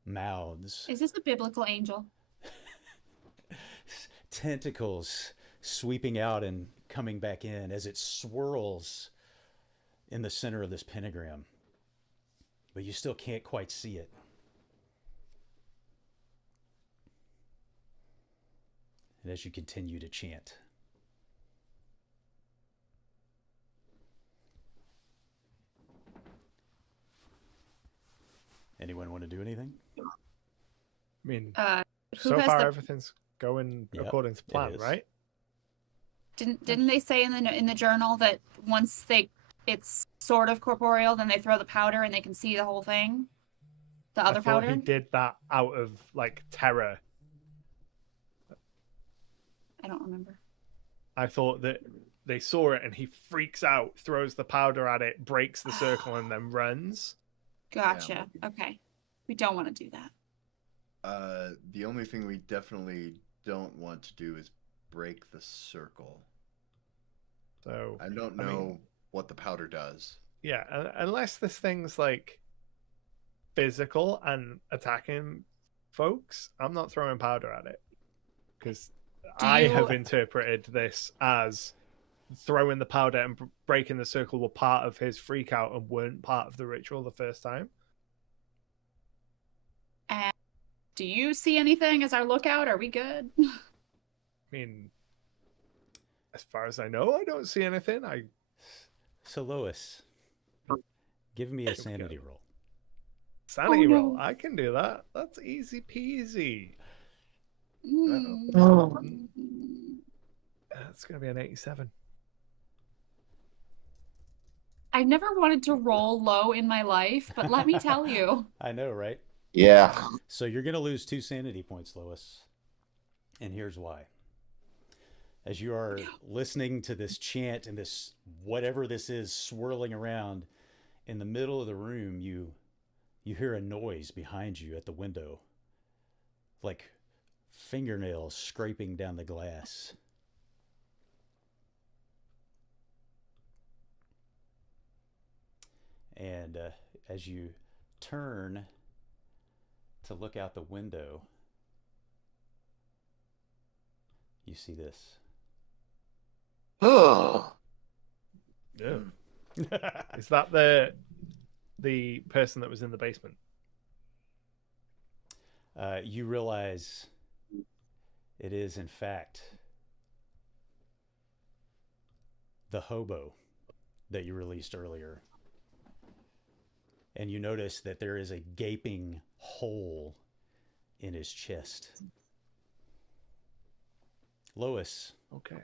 mouths. Is this a biblical angel? Tentacles sweeping out and coming back in as it swirls in the center of this pentagram. But you still can't quite see it. And as you continue to chant. Anyone want to do anything? I mean, Who so has far the? everything's going Yep, according to plan, is. right? Didn't they say in the journal that once it's sort of corporeal, then they throw the powder and they can see the whole thing? The other I thought powder? he did that out of like terror. I don't remember. I thought that they saw it and he freaks out, throws the powder at it, breaks the circle, and then runs. Gotcha. Okay. We don't want to do that. The only thing we definitely don't want to do is break the circle. So I don't know what the powder does. yeah, unless this thing's like physical and attacking folks, I'm not throwing powder at it because I have interpreted this as throwing the powder and breaking the circle were part of his freak out and weren't part of the ritual the first time. And do you see anything as our lookout? Are we good? I mean, as far as I know, I don't see anything. So Lois, give me a sanity roll. Sanity no. roll. I can do that. That's easy peasy. That's gonna be an 87. I've never wanted to roll low in my life, but let me tell you. I know, right? Yeah. So you're going to lose 2 sanity points, Lois. And here's why. As you are listening to this chant and this, whatever this is, swirling around, in the middle of the room, you hear a noise behind you at the window. Like fingernails scraping down the glass. And as you turn to look out the window, you see this. Oh. Yeah. Is that the person that was in the basement? You realize it is, in fact, the hobo that you released earlier. And you notice that there is a gaping hole in his chest. Lois. Okay.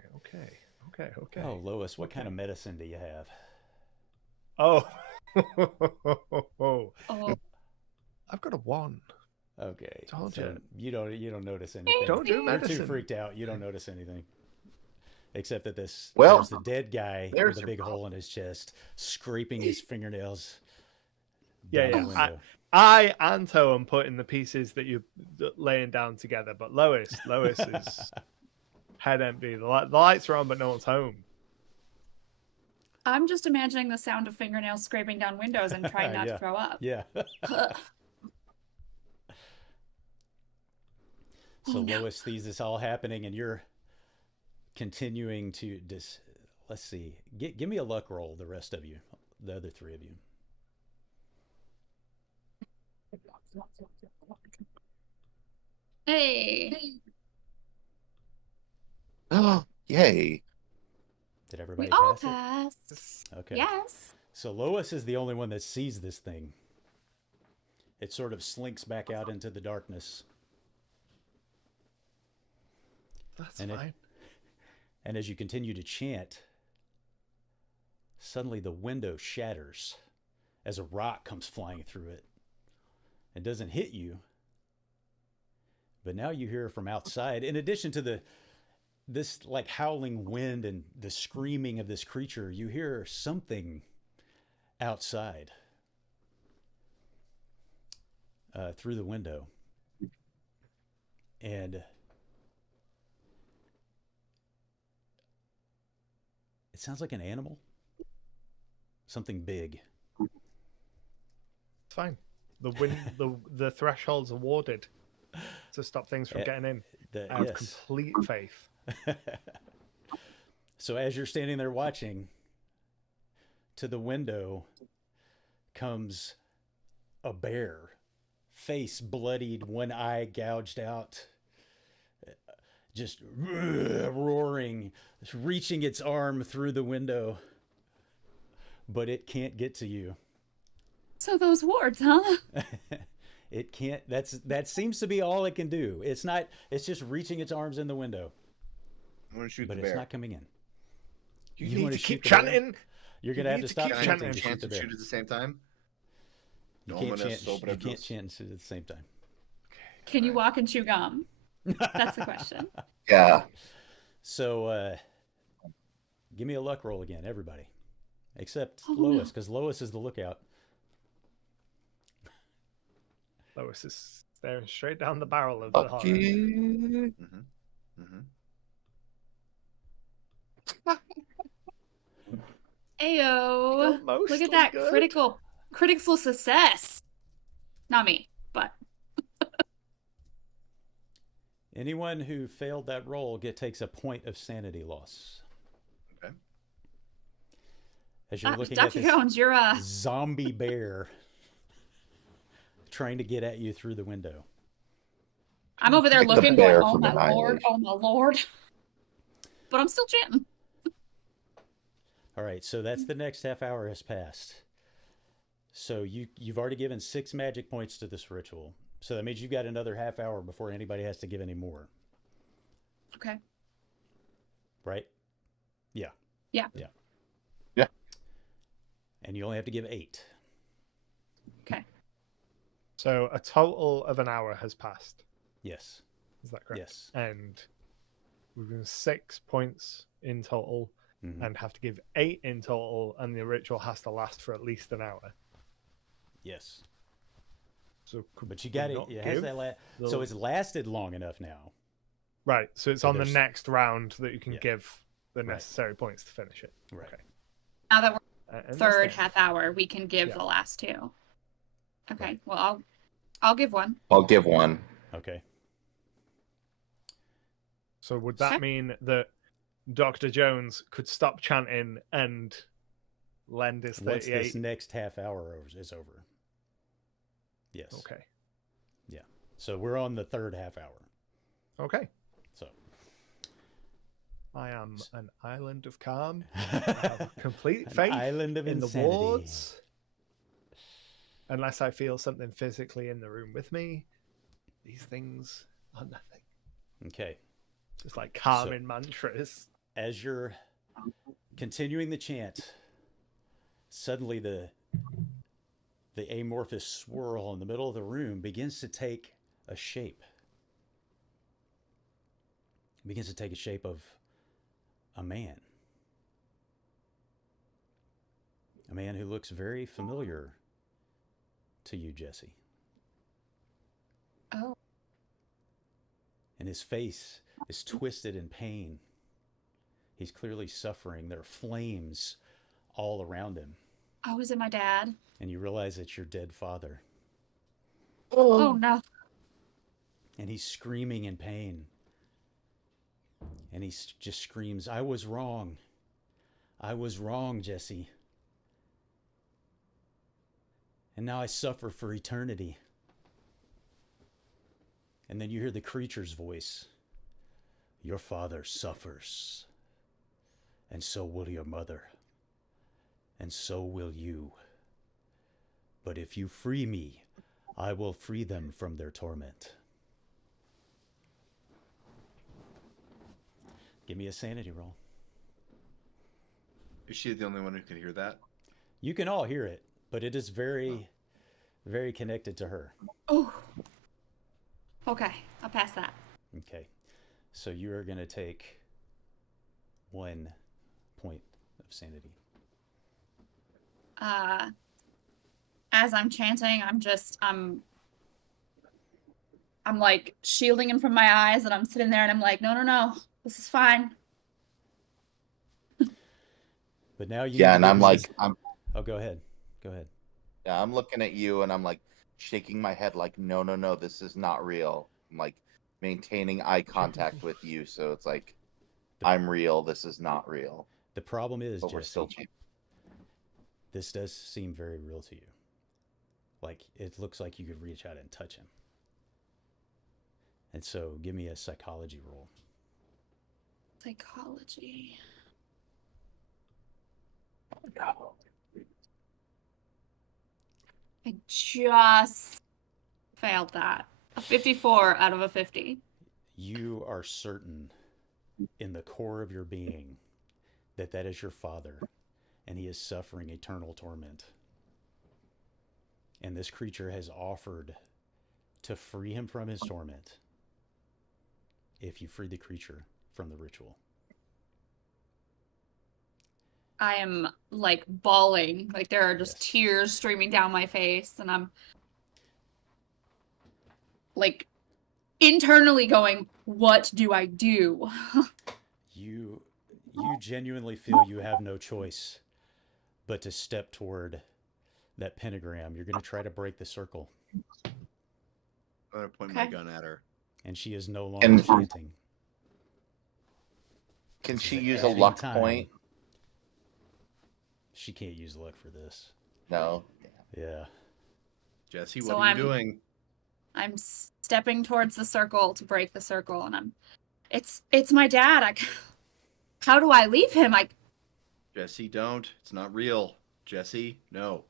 Oh, Lois, what kind of medicine do you have? Oh. Oh, I've got a 1. Okay. Told so you. you don't notice anything. Don't do You're medicine. too freaked out. You don't notice anything. Except that Well, there's the dead guy there's with a your big problem. hole in his chest, scraping his fingernails Yeah, down yeah. the window. I Anto am putting the pieces that you're laying down together, but Lois is head empty. The lights are on, but no one's home. I'm just imagining the sound of fingernails scraping down windows and trying not Yeah. to throw up. Yeah. So Oh, no. Lois sees this all happening, and you're continuing to let's see. Give me a luck roll, the rest of you, the other three of you. Hey. Oh, yay. Did We everybody all pass it? passed. Okay. Yes. So Lois is the only one that sees this thing. It sort of slinks back out into the darkness. That's And fine. And as you continue to chant, suddenly the window shatters as a rock comes flying through it. It doesn't hit you, but now you hear from outside, in addition to this like howling wind and the screaming of this creature, you hear something outside through the window. And it sounds like an animal. Something big. It's fine. The threshold's awarded to stop things from getting in. I have complete faith. So as you're standing there watching, to the window comes a bear, face bloodied, one eye gouged out, just roaring, reaching its arm through the window, but it can't get to you. So those wards, huh? It can't. That seems to be all it can do. It's just reaching its arms in the window. I'm gonna shoot But the it's bear. not coming in. You You need wanna to keep shoot the bear? chanting. You're gonna have need to to stop keep Can I chanting have to to shoot chant the and bear. shoot at the same time? You No can't one chant. has sober You can't drills. chant and shoot at the same time. Can you walk and chew gum? That's the question. Yeah. So, give me a luck roll again, everybody, except Oh, Lois, no. because Lois is the lookout. Lois is staring straight down the barrel of the Fuck horror. you. Mm-hmm. Mm-hmm. Ayo. Mostly Look at that good. critical success. Not me, but Anyone who failed that roll takes a point of sanity loss. Okay. As you're looking Dr. at this Jones, you're zombie bear trying to get at you through the window. I'm over there Pick the looking, bear going, oh from my lord, Annihilation. oh my lord. But I'm still chanting. All right, so that's the next half hour has passed. So you've already given 6 magic points to this ritual. So that means you've got another half hour before anybody has to give any more. Okay. Right? Yeah. Yeah. Yeah. Yeah. And you only have to give 8. Okay. So a total of an hour has passed. Yes. Is that correct? Yes. And we've given 6 points in total Mhm. and have to give 8 in total, and the ritual has to last for at least an hour. Yes. So could But you we got not it. It has give that the- so it's lasted long enough now. Right, so it's So on the there's- next round that you can Yeah. give the Right. necessary points to finish it. Right. Okay. Now that I we're third understand. half hour, we can give Yeah. the last 2. Okay. Right. Well, I'll give one. I'll give one. Okay. So would Okay. that mean that Dr. Jones could stop chanting and lend his Once 38? this next half hour is over. Yes. Okay. Yeah. So we're on the third half hour. Okay. So I am an island of calm. I have complete An faith island of in insanity. the wards. Unless I feel something physically in the room with me, these things are nothing. Okay. It's like calming mantras. As you're continuing the chant, suddenly the amorphous swirl in the middle of the room begins to take a shape. It begins to take a shape of a man. A man who looks very familiar to you, Jesse. Oh. And his face is twisted in pain. He's clearly suffering. There are flames all around him. Oh, is it my dad? And you realize it's your dead father. Oh, no. And he's screaming in pain. And he just screams, I was wrong. I was wrong, Jesse. And now I suffer for eternity. And then you hear the creature's voice. Your father suffers. And so will your mother. And so will you. But if you free me, I will free them from their torment. Give me a sanity roll. Is she the only one who can hear that? You can all hear it, but it is very, very connected to her. Oh. Okay, I'll pass that. Okay. So you are going to take 1 point of sanity. As I'm chanting, I'm like shielding him from my eyes, and I'm sitting there and I'm like, no, this is fine. But now you. Yeah, and I'm like, Oh, go ahead. Go ahead. yeah, I'm looking at you, and I'm like shaking my head, like, no, this is not real. I'm like maintaining eye contact with you, so it's like, I'm real. This is not real. The problem is, But we're Jesse, still. this does seem very real to you. Like, it looks like you could reach out and touch him. And so, give me a psychology roll. Psychology. I just failed that. A 54 out of a 50. You are certain in the core of your being that that is your father, and he is suffering eternal torment. And this creature has offered to free him from his torment if you free the creature from the ritual. I am like bawling. Like there are just Yes. tears streaming down my face, and I'm like internally going, what do I do? You genuinely feel you have no choice but to step toward that pentagram. You're going to try to break the circle, I'm gonna point my Okay. gun at her. and she is no longer And- chanting. Can This she is use a adding luck time. point? She can't use luck for this. No. Yeah. Jesse, So what are you I'm- doing? I'm stepping towards the circle to break the circle, and it's my dad. How do I leave him? Jesse, don't. It's not real. Jesse, no.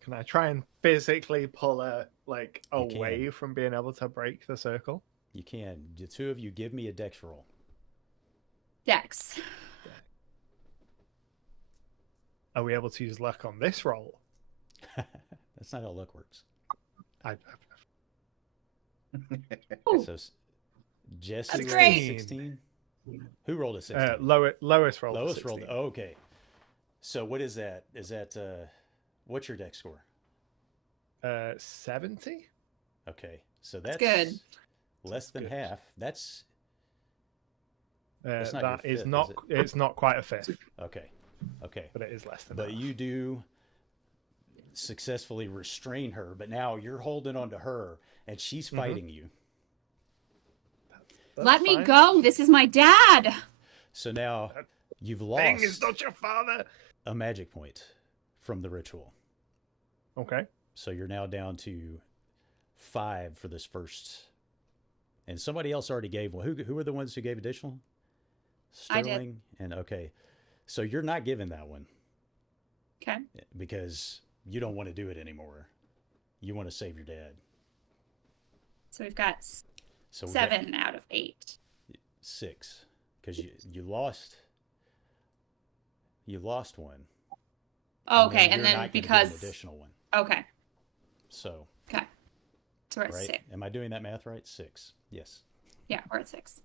Can I try and physically pull her like You can. away from being able to break the circle? You can. The two of you give me a dex roll. Dex. Are we able to use luck on this roll? That's not how luck works. I Ooh. So Jesse That's rolled great. a 16. Who rolled a 16? lowest roll. Lowest rolled. Oh, okay. So what is that? Is that what's your dex score? 70. Okay. So that's good. less than good. half. That's not your That is fifth, not. is it? It's not quite a fifth, okay. Okay. but it is less than. But half. you do successfully restrain her, but now you're holding on to her and she's fighting you. That's Let me fine. go. This is my dad. So now you've Thing lost is not your father. a magic point from the ritual. Okay. So you're now down to 5 for this first. And somebody else already gave one. Who were the ones who gave additional? I did. Sterling and okay. So you're not giving that one Okay. because you don't want to do it anymore. You want to save your dad. So we've got So we got 7 out of 8. 6 because you lost one. Okay, and you're then not gonna get an because additional one. okay, So okay, So we're at right? 6. Am I doing that math right? 6. Yes. Yeah, we're at 6.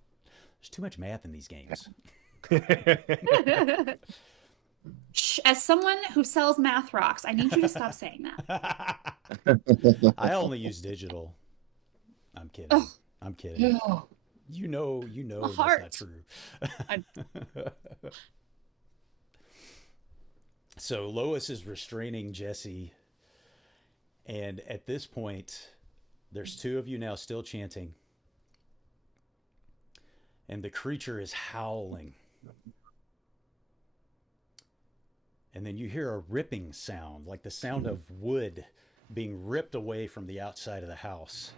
There's too much math in these games. Shh, as someone who sells math rocks, I need you to stop saying that. I only use digital. I'm kidding. Oh. I'm kidding. You know My that's heart. not true. I- So Lois is restraining Jesse, and at this point, there's 2 of you now still chanting, and the creature is howling. And then you hear a ripping sound, like the sound of wood being ripped away from the outside of the house.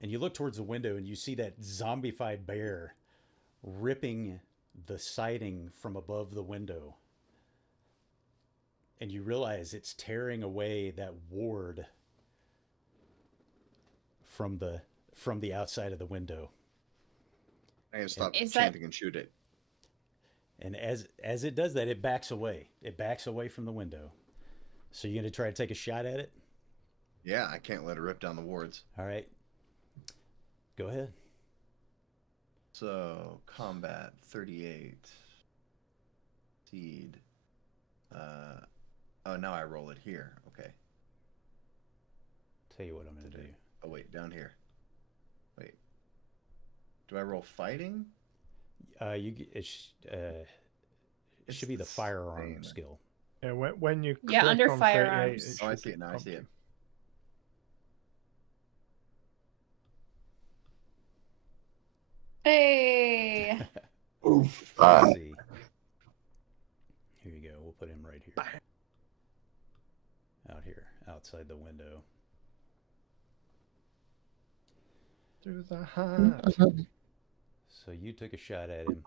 And you look towards the window and you see that zombified bear ripping the siding from above the window. And you realize it's tearing away that ward from the outside of the window. I gotta stop Is chanting and shoot it. And as it does that, it backs away. It backs away from the window. So you're going to try to take a shot at it? Yeah, I can't let it rip down the wards. All right. Go ahead. So, combat 38. Seed. Oh, now I roll it here. Okay. Tell you what I'm going to do. Oh, wait, down here. Wait. Do I roll fighting? It should be the firearm same. skill. Yeah, when you Yeah, click under on 38, firearms. it Oh, I should see it now. I prompt see you. it. Hey. Let's see. Here you go. We'll put him right here. Out here, outside the window. Through the heart. So you took a shot at him.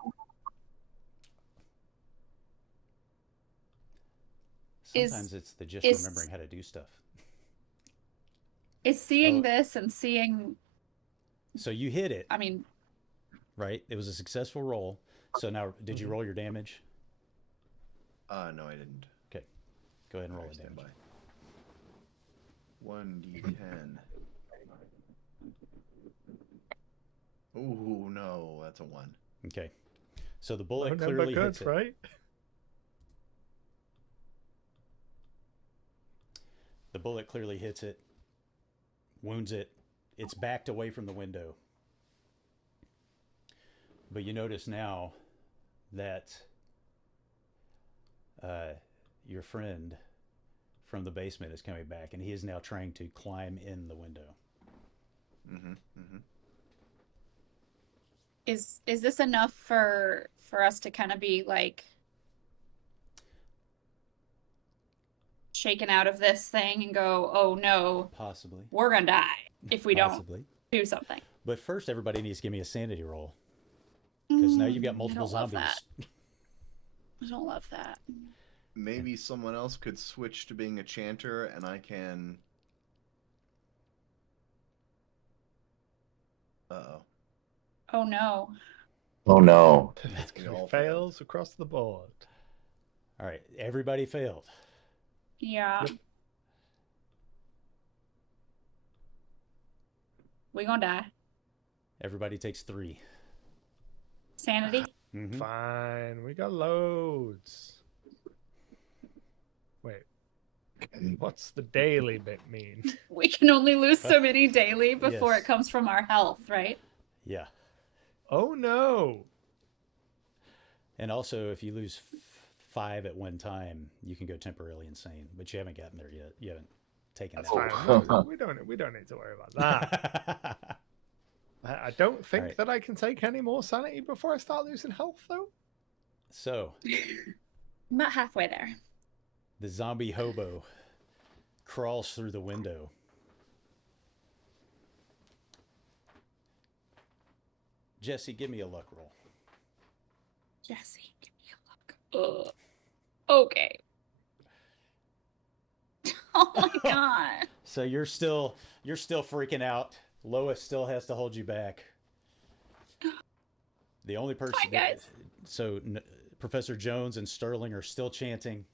Sometimes it's the just is- remembering how to do stuff. Is seeing Oh. this and seeing, So you hit it, I mean, right? It was a successful roll. So now, did you roll your damage? No, I didn't. Go ahead and roll Alright, the stand damage. by. 1d10. Ooh, no, that's a 1. Okay. So the bullet Remember clearly goods, hits it. right? The bullet clearly hits it, wounds it. It's backed away from the window. But you notice now that your friend from the basement is coming back, and he is now trying to climb in the window. Mm-hmm, mm-hmm. is this enough for us to kind of be like shaken out of this thing and go, oh no, Possibly. we're gonna die if we Possibly. don't do something? But first, everybody needs to give me a sanity roll, because now you've got multiple I don't love zombies. that. I don't love that. Maybe someone else could switch to being a chanter, and I can. Uh-oh. Oh no. Oh no. It's We gonna all be fails across the board. All right, everybody failed. Yeah. We gonna die. Everybody takes 3. Sanity. Mhm. Fine, we got loads. Wait, what's the daily bit mean? We can only lose so many daily before Yes. it comes from our health, right? Yeah. Oh no! And also, if you lose 5 at one time, you can go temporarily insane. But you haven't gotten there yet. You haven't taken That's that. fine. We don't need to worry about that. I don't think Alright. that I can take any more sanity before I start losing health, though. So, I'm about halfway there. the zombie hobo crawls through the window. Jesse, give me a luck roll. Jesse, give me a look. Ugh. Okay. Oh my god. So you're still freaking out. Lois still has to hold you back. The only person. Bye, guys. So Professor Jones and Sterling are still chanting.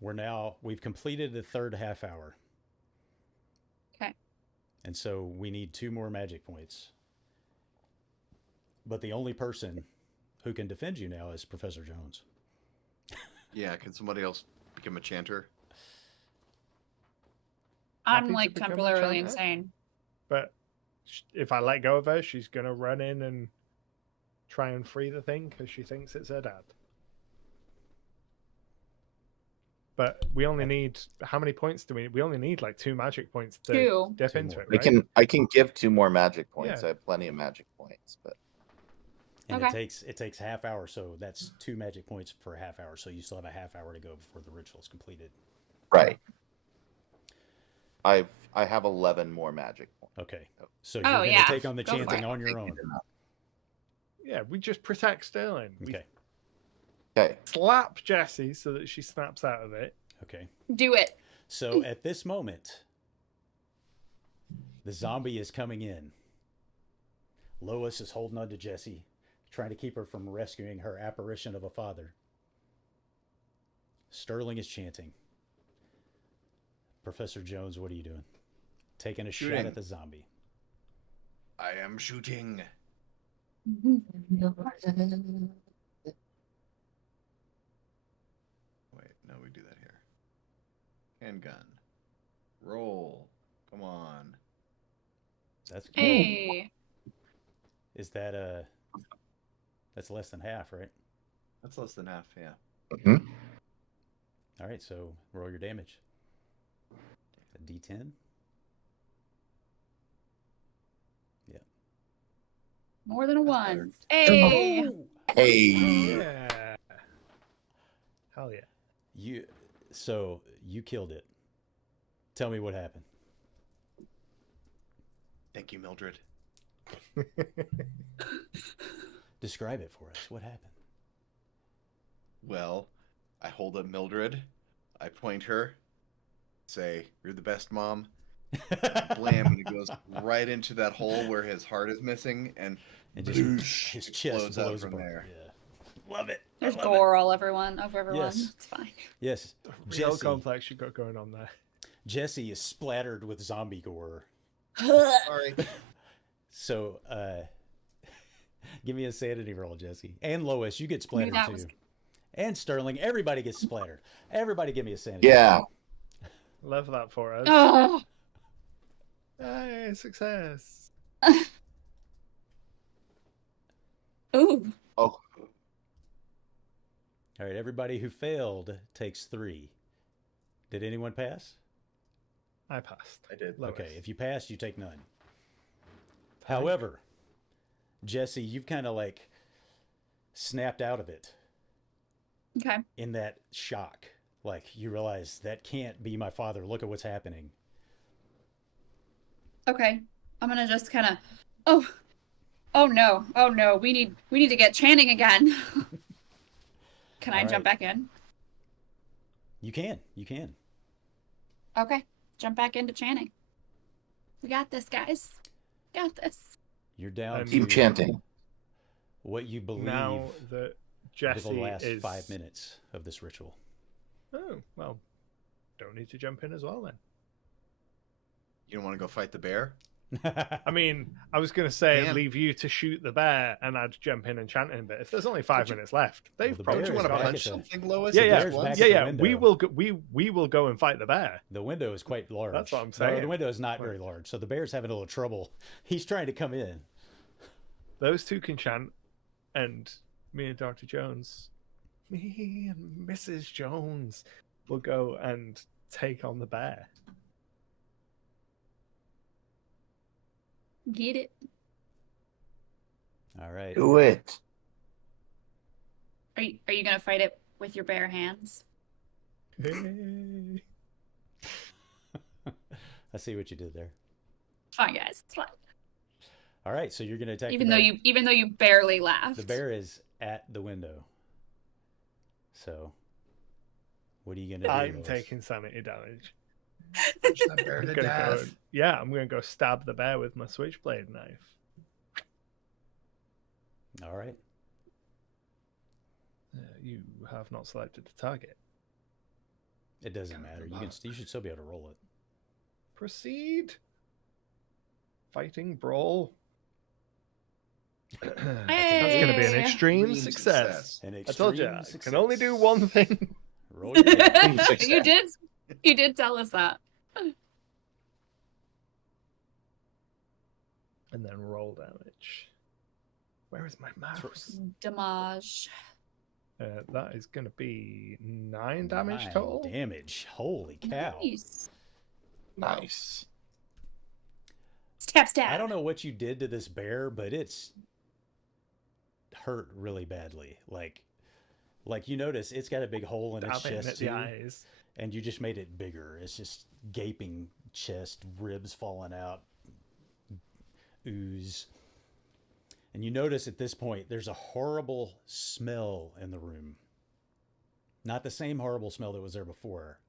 We've completed the third half hour. Okay. And so we need 2 more magic points. But the only person who can defend you now is Professor Jones. Yeah, can somebody else become a chanter? I'm Happy to like become a temporarily chanter? insane. But if I let go of her, she's gonna run in and try and free the thing because she thinks it's her dad. But we only need how many points do we need? We only need like 2 magic points to 2. dip 2 into more. it, right? I can give 2 more magic points. Yeah. I have plenty of magic points, but And Okay. it takes half hour, so that's 2 magic points per half hour. So you still have a half hour to go before the ritual is completed. right. I have 11 more magic points. Okay. So Oh, you're going to yeah. take on the Go for chanting it. on your own. Yeah, we just protect Sterling. We Okay. Okay. slap Jessie so that she snaps out of it. Okay. Do it. So at this moment, the zombie is coming in. Lois is holding on to Jessie, trying to keep her from rescuing her apparition of a father. Sterling is chanting. Professor Jones, what are you doing? Taking a shot Shooting. at the zombie. I am shooting. Wait, no, we do that here. Handgun. Roll. Come on. That's Hey. Is that that's less than half, right? That's less than half, yeah. Mhm. All right, so roll your damage. A D10. More than a That's 1. better. Hey. Hey. Yeah. Hell yeah. You killed it. Tell me what happened. Thank you, Mildred. Describe it for us. What happened? Well, I hold up Mildred. I point her. Say, "You're the best mom." Blam, and it goes right into that hole where his heart is missing, and just boosh, his it chest blows out blows from apart. there. Yeah. Love it. There's I love gore all over everyone. Yes. It's fine. It. Yes. Real complex you got going on there. Jesse is splattered with zombie gore. Sorry. So, give me a sanity roll, Jesse. And Lois, you get splattered that too. was- And Sterling, everybody gets splattered. Everybody give me a sanity. Yeah. Love that for us. Oh. Hey, success. Ooh. Oh, All right, everybody who failed takes 3. Did anyone pass? I passed. I did. Lois. Okay, if you pass, you take none. However, Jesse, you've kind of like snapped out of it Okay. in that shock. Like you realize that can't be my father. Look at what's happening. Okay. I'm gonna just kind of. Oh no. Oh no. We need to get Channing again. Can I All jump right. back in? You can. You can. Okay. Jump back into Channing. We got this, guys. Got this. You're down to keep chanting. what you believe Now that for the Jesse last is 5 minutes of this ritual. Oh, well, don't need to jump in as well then. You don't want to go fight the bear? I mean, I was going to say Damn. leave you to shoot the bear and I'd jump in and chant him, but if there's only 5 minutes left, they've the probably bear Don't you is want to back punch at the- something, Lois? Yeah, at yeah, this Bear's once? back yeah, at the yeah. window. We will go and fight the bear. The window is quite large. That's what I'm No, saying. the window is not very large, so the bear's having a little trouble. He's trying to come in. Those two can chant, and me and Dr. Jones, me and Mrs. Jones, will go and take on the bear. Get it. All right. Do it. Are you gonna fight it with your bare hands? Hey. I see what you did there. Fine, guys. It's fine. All right, so you're going to attack Even the though bear. you barely laughed. The bear is at the window. So, what are you going to do? I'm Lois? taking sanity damage. Punch that bear I'm to gonna go, death. yeah, I'm going to go stab the bear with my switchblade knife. All right. You have not selected the target. It doesn't matter. You should still be able to roll it. Proceed. Fighting brawl. That's going to be an extreme success. An I told you, extreme I success. can only do one thing. Roll your damage. You did tell us that. And then roll damage. Where is my mouse? Damage. That is going to be 9 damage total. Damage. Holy cow. Nice. Stab. I don't know what you did to this bear, but it's hurt really badly. Like you notice it's got a big hole in its chest too, the eyes. and you just made it bigger. It's just gaping chest, ribs falling out, ooze. And you notice at this point there's a horrible smell in the room. Not the same horrible smell that was there before.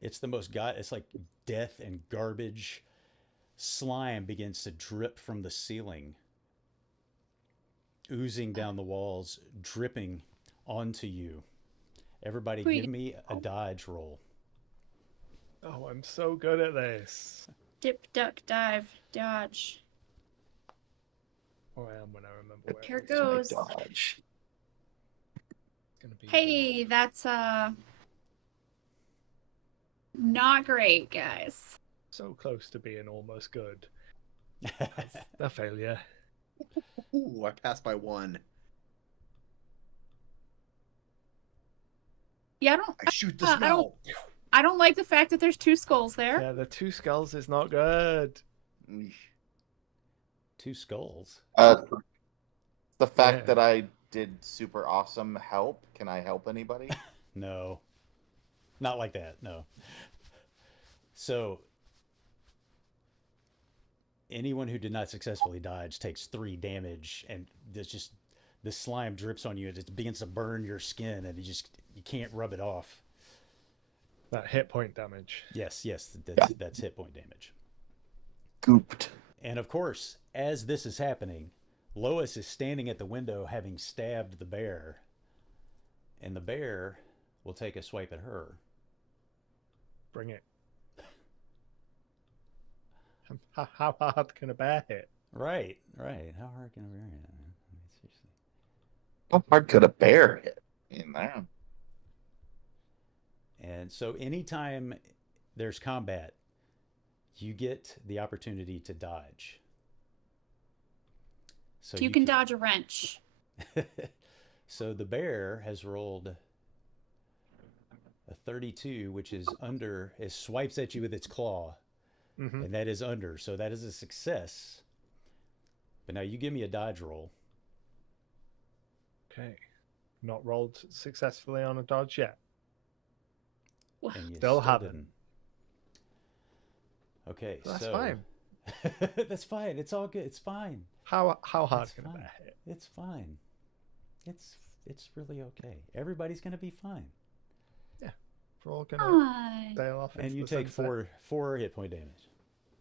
It's the most it's like death and garbage. Slime begins to drip from the ceiling, oozing down the walls, dripping onto you. Everybody give me a dodge roll. Oh, I'm so good at this. Dip, duck, dive, dodge. Oh, I am when I remember where. Here it is. goes. Dodge. It's gonna be Hey, that's not great, guys. so close to being almost good. A failure. Ooh, I passed by 1. Yeah, I shoot the smell. I don't like the fact that there's 2 skulls there. Yeah, the 2 skulls is not good. Eesh. 2 skulls. The fact Yeah. that I did super awesome help. Can I help anybody? No, not like that. No. So anyone who did not successfully dodge takes 3 damage, and the slime drips on you. It begins to burn your skin, and you can't rub it off. That hit point damage. Yes, that's hit point damage. Gooped. And of course, as this is happening, Lois is standing at the window having stabbed the bear, and the bear will take a swipe at her. Bring it. How hard can a bear hit? Right. How hard can a bear hit? I mean, seriously. How hard could a bear hit in there? And so anytime there's combat, you get the opportunity to dodge. So You can dodge a wrench. So the bear has rolled a 32, which is under. It swipes at you with its claw, and that is under. So that is a success. But now you give me a dodge roll. Okay. Not rolled successfully on a dodge yet. And you Still haven't. didn't. Okay, That's so fine. That's fine. It's all good. It's fine. How hard It's can a fine. bear hit? It's fine. It's really okay. Everybody's gonna be fine. We're all gonna Fine. sail off. And into you the take sunset. four hit point damage.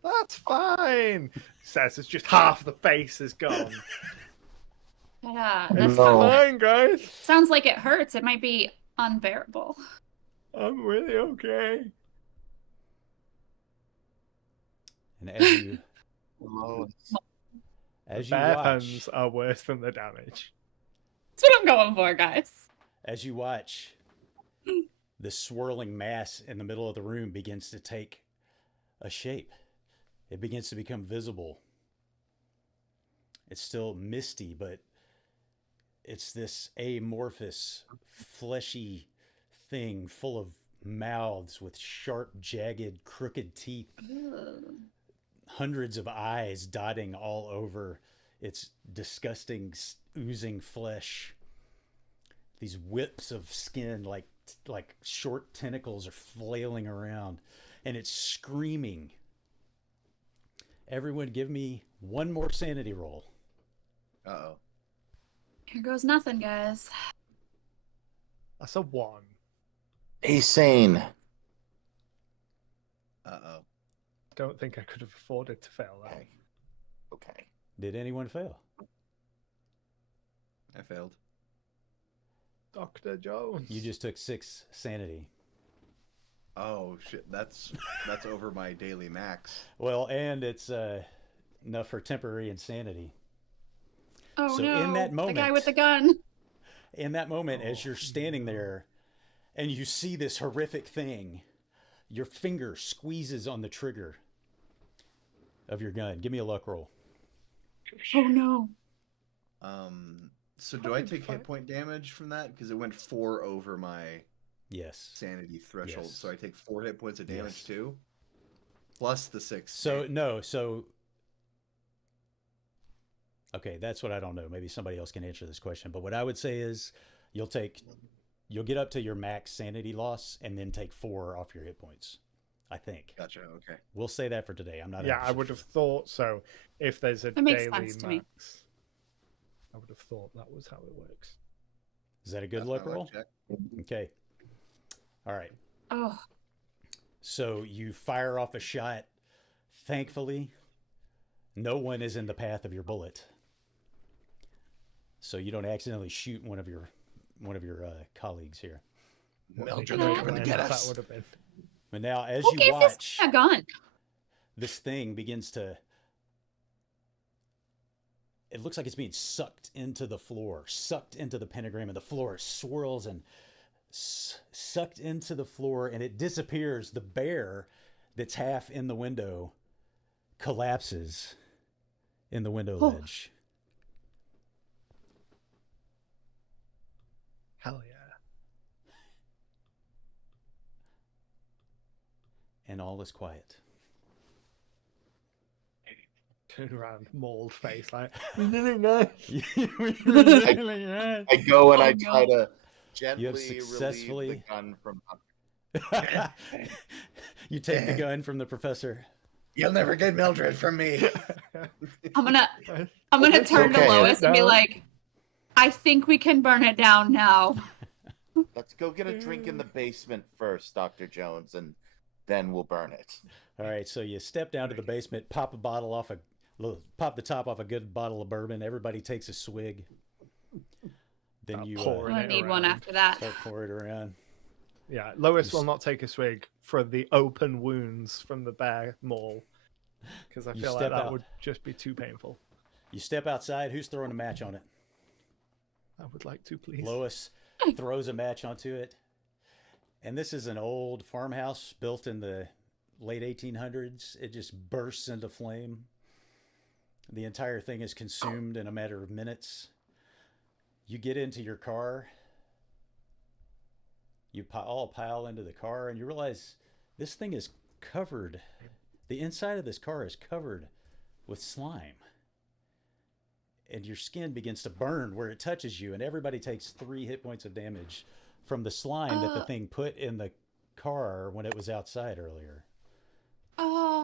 That's fine. Says it's just half the face is gone. Yeah, that's No. Fine, guys. sounds like it hurts. It might be unbearable. I'm really okay. And as you Bear watch, puns are worse than the damage. That's what I'm going for, guys. as you watch, the swirling mass in the middle of the room begins to take a shape. It begins to become visible. It's still misty, but it's this amorphous, fleshy thing full of mouths with sharp, jagged, crooked teeth, hundreds of eyes dotting all over its disgusting, oozing flesh. These whips of skin, like short tentacles, are flailing around, and it's screaming. Everyone, give me one more sanity roll. Uh-oh. Here goes nothing, guys. That's a 1. Be sane. Uh-oh. Don't think I could have afforded to fail that. Okay. Did anyone fail? I failed. Dr. Jones. You just took 6 sanity. Oh shit, that's over my daily max. Well, and it's enough for temporary insanity. Oh So no! in that moment, the guy with the gun. In that moment, as you're standing there, and you see this horrific thing, your finger squeezes on the trigger of your gun. Give me a luck roll. Oh no! So do I take hit point damage from that? Because it went 4 over my Yes. sanity threshold. Yes. So I take 4 hit points of damage Yes. too? Plus the 6. So, no, so... Okay, that's what I don't know. Maybe somebody else can answer this question. But what I would say is you'll get up to your max sanity loss and then take 4 off your hit points. I think. Gotcha, okay. We'll say that for today. I'm not. Yeah, I would have thought so. If there's a That makes daily sense to me. max, I would have thought that was how it works. Is that a good That's luck my roll? check. Okay. All right. Oh, So you fire off a shot. Thankfully, no one is in the path of your bullet, so you don't accidentally shoot one of your colleagues here. Mildred, they're coming to get That us. would have been. But now, as who you gave watch, this a gun? this thing begins to. It looks like it's being sucked into the floor, sucked into the pentagram, and the floor swirls and sucked into the floor, and it disappears. The bear that's half in the window collapses in the window ledge. Hell yeah. And all is quiet. Turn around, mauled face, like, we did it, guys. I go and I Oh, try no. to gently successfully- relieve the gun from. You take the gun from the professor. You'll never get Mildred from me. I'm gonna turn to okay. Lois and be No. like, I think we can burn it down now. Let's go get a drink in the basement first, Dr. Jones, and then we'll burn it. All right, so you step down to the basement, pop the top off a good bottle of bourbon. Everybody takes a swig. Then you pour I'm gonna it need one around. after that. start pouring it around. Yeah, Lois will not take a swig for the open wounds from the bear maul, because I You feel like step that out. would just be too painful. You step outside. Who's throwing a match on it? I would like to, please. Lois throws a match onto it. And this is an old farmhouse built in the late 1800s. It just bursts into flame. The entire thing is consumed in a matter of minutes. You get into your car. You all pile into the car, and you realize this thing is covered. The inside of this car is covered with slime. And your skin begins to burn where it touches you, and everybody takes 3 hit points of damage from the slime that the thing put in the car when it was outside earlier. Oh,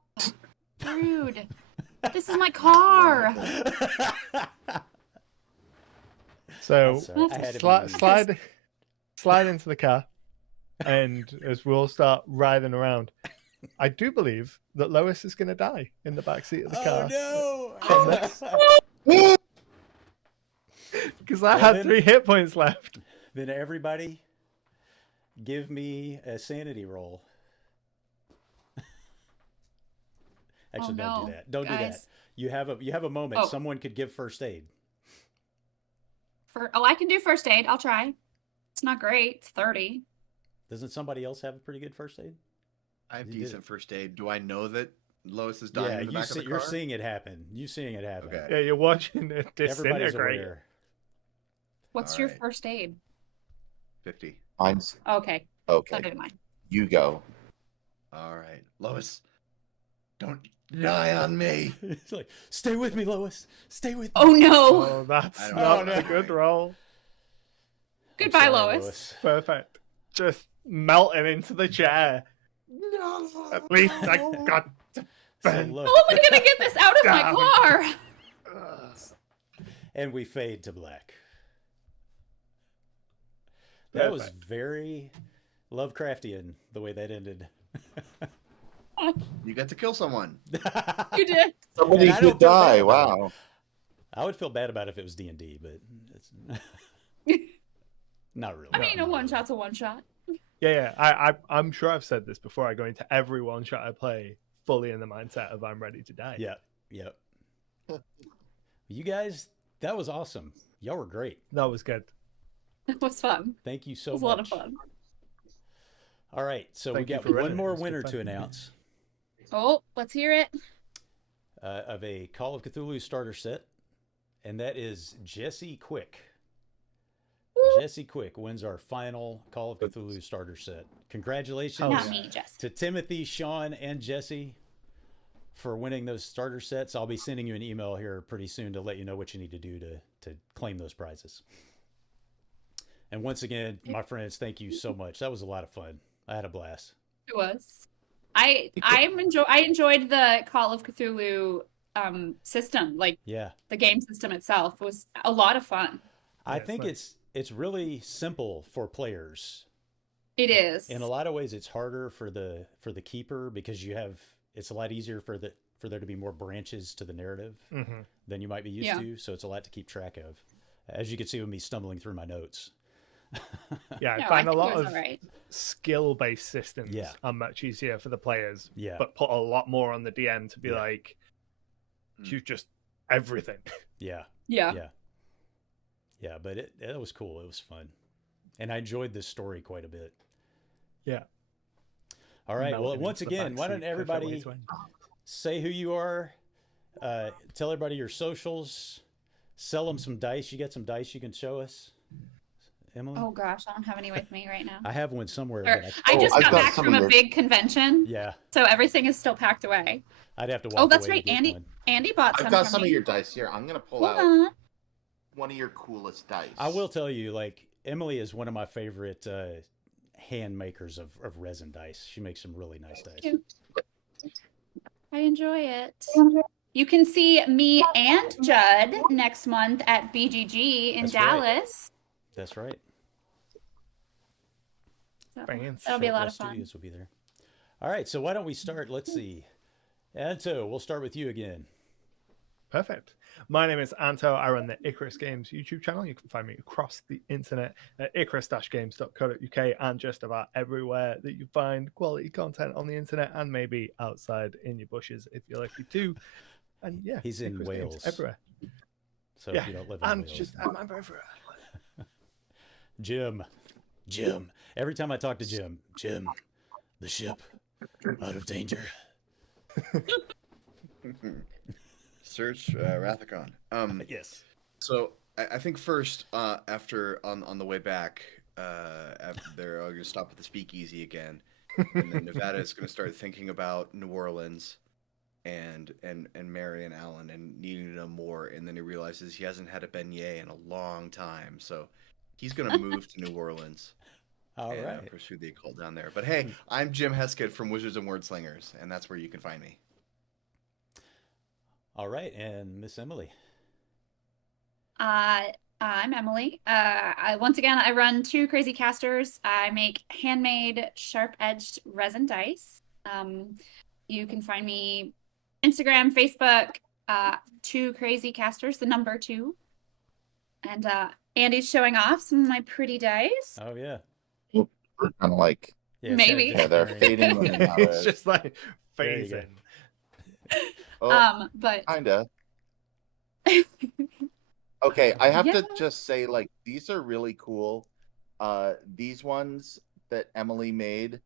rude. This is my car. So Sorry, I had to be rude. slide into the car, and as we all start riding around, I do believe that Lois is going to die in the back seat of the car. Oh no! Because I Well, had then- 3 hit points left. Then everybody, give me a sanity roll. Actually, don't no, do that. Don't do that. guys. You have a moment. Oh. Someone could give first aid. I can do first aid. I'll try. It's not great. It's 30. Doesn't somebody else have a pretty good first aid? I have You did decent it. first aid. Do I know that Lois is dying in the back of the you're car? seeing it happen. You seeing it happen. Okay. Yeah, you're watching it Everybody's disintegrate. aware. What's All your right. first aid? 50. Mine's Okay. okay. Better than mine. You go. All right. Lois, don't die on me. It's like, stay with me, Lois. Stay with me. Oh no. Oh, that's I don't not know. a good roll. I'm Goodbye, sorry, Lois. Perfect. Just melting into the chair. No. At least I got to So bend. look, How am I gonna get this out of my Down. car? and we fade to black. That was Perfect. very Lovecraftian, the way that ended. You got to kill someone. You did. Somebody And I don't could feel bad die. about Wow. I would feel bad about it if it was D&D, but it's not really. I mean, a one shot's a one shot. I'm sure I've said this before. I go into every one shot I play fully in the mindset of I'm ready to die. Yep. You guys, that was awesome. Y'all were great. That was good. It was fun. Thank you so It was much. a lot of fun. All right, so Thank we you got for one running. more It was good winner fun. to announce Oh, let's hear it. of a Call of Cthulhu starter set, and that is Jesse Quick. Woo. Jesse Quick wins our final Call of Cthulhu starter set. Congratulations Not me, Jess. to Timothy, Sean, and Jesse for winning those starter sets. I'll be sending you an email here pretty soon to let you know what you need to do to claim those prizes. And once again, my friends, thank you so much. That was a lot of fun. I had a blast. It was. I enjoyed the Call of Cthulhu system, like Yeah. the game system itself was a lot of fun. I it's think nice. it's really simple for players. It is. In a lot of ways, it's harder for the keeper because it's a lot easier for there to be more branches to the narrative than you might be used to. So it's a lot to keep track of. As you can see with me stumbling through my notes. Yeah, No, I find I a think lot it was of alright. skill-based systems Yeah. are much easier for the players, Yeah. but put a lot more on the DM to be Yeah. like, choose just everything. Yeah. Yeah. Yeah, but it was cool. It was fun. And I enjoyed this story quite a bit. Yeah. All right. Well, Melted once into the again, why backseat, don't perfect way everybody to end. say who you are, tell everybody your socials, sell them some dice. You got some dice you can show us, Emily? Oh gosh, I don't have any with me right now. I have one somewhere. Or, But I just I've got got back some from of a your- big convention, yeah, so everything is still packed away. I'd have to walk Oh, that's away right. to get Andy one. Andy bought some I've got from some me. of your dice here. I'm gonna pull Hold out on. one of your coolest dice. I will tell you, like, Emily is one of my favorite hand makers of resin dice. She makes some really nice dice. Thank you. I enjoy it. You can see me and Judd next month at BGG in That's right. Dallas. That's right. So Fancy. that'll be a lot Shortwest of fun. Studios will be there. All right, so why don't we start? Let's see. Anto, we'll start with you again. Perfect. My name is Anto. I run the Icarus Games YouTube channel. You can find me across the internet at icarus-games.co.uk and just about everywhere that you find quality content on the internet and maybe outside in your bushes if you're lucky too. And yeah, He's in Icarus Games Wales. everywhere. So Yeah, if you don't live in and Wales. just I'm everywhere. Jim. Every time I talk to Jim, the ship out of danger. Search Rathacon. Yes. So I think first, after on the way back, they're going to stop at the Speakeasy again, and then Nevada is going to start thinking about New Orleans, and Mary and Alan, and needing to know more. And then he realizes he hasn't had a beignet in a long time, so he's going to move to New Orleans. All and right. pursue the occult down there. But hey, I'm Jim Heskett from Wizards and Wordslingers, and that's where you can find me. All right, and Miss Emily. I'm Emily. Once again, I run Two Crazy Casters. I make handmade, sharp-edged resin dice. You can find me Instagram, Facebook, Two Crazy Casters, the number 2. And Andy's showing off some of my pretty dice. Oh yeah. Kind of like Yeah, Maybe. yeah, they're fading in and out. It's just like There you go. phasing. Oh, But kinda. Okay, I have to Yeah. just say, like, these are really cool. These ones that Emily made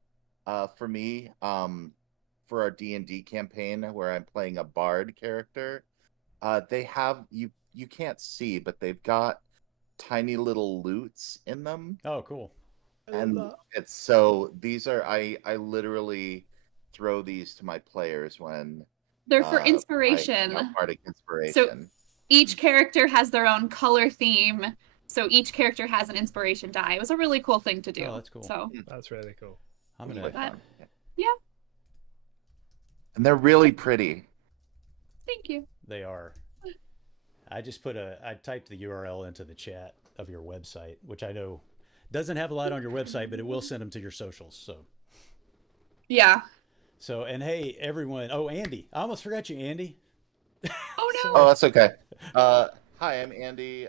for me, for our D&D campaign where I'm playing a bard character. They have you can't see, but they've got tiny little lutes in them. Oh, cool. And it's so these are I literally throw these to my players when they're for I inspiration. bardic inspiration. Each character has their own color theme, so each character has an inspiration die. It was a really cool thing to do. Oh, that's cool. So That's really cool. I'm Really gonna. fun. yeah, And they're really pretty. thank you. They are. I just I typed the URL into the chat of your website, which I know doesn't have a lot on your website, but it will send them to your socials. Yeah. So, and hey, everyone. Oh, Andy. I almost forgot you, Andy. Oh no. Oh, that's okay. Hi, I'm Andy.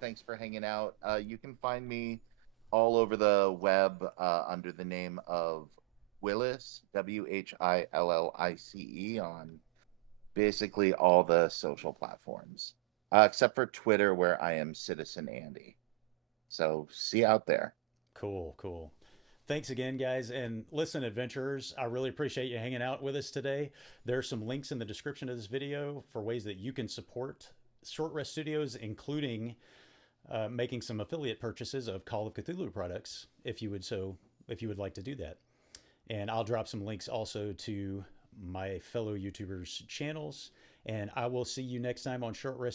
Thanks for hanging out. You can find me all over the web under the name of Willis, WHILLICE, on basically all the social platforms, except for Twitter, where I am Citizen Andy. So see you out there. Cool. Thanks again, guys. And listen, adventurers, I really appreciate you hanging out with us today. There are some links in the description of this video for ways that you can support Short Rest Studios, including making some affiliate purchases of Call of Cthulhu products, if you would like to do that. And I'll drop some links also to my fellow YouTubers' channels. And I will see you next time on Short Rest Studios.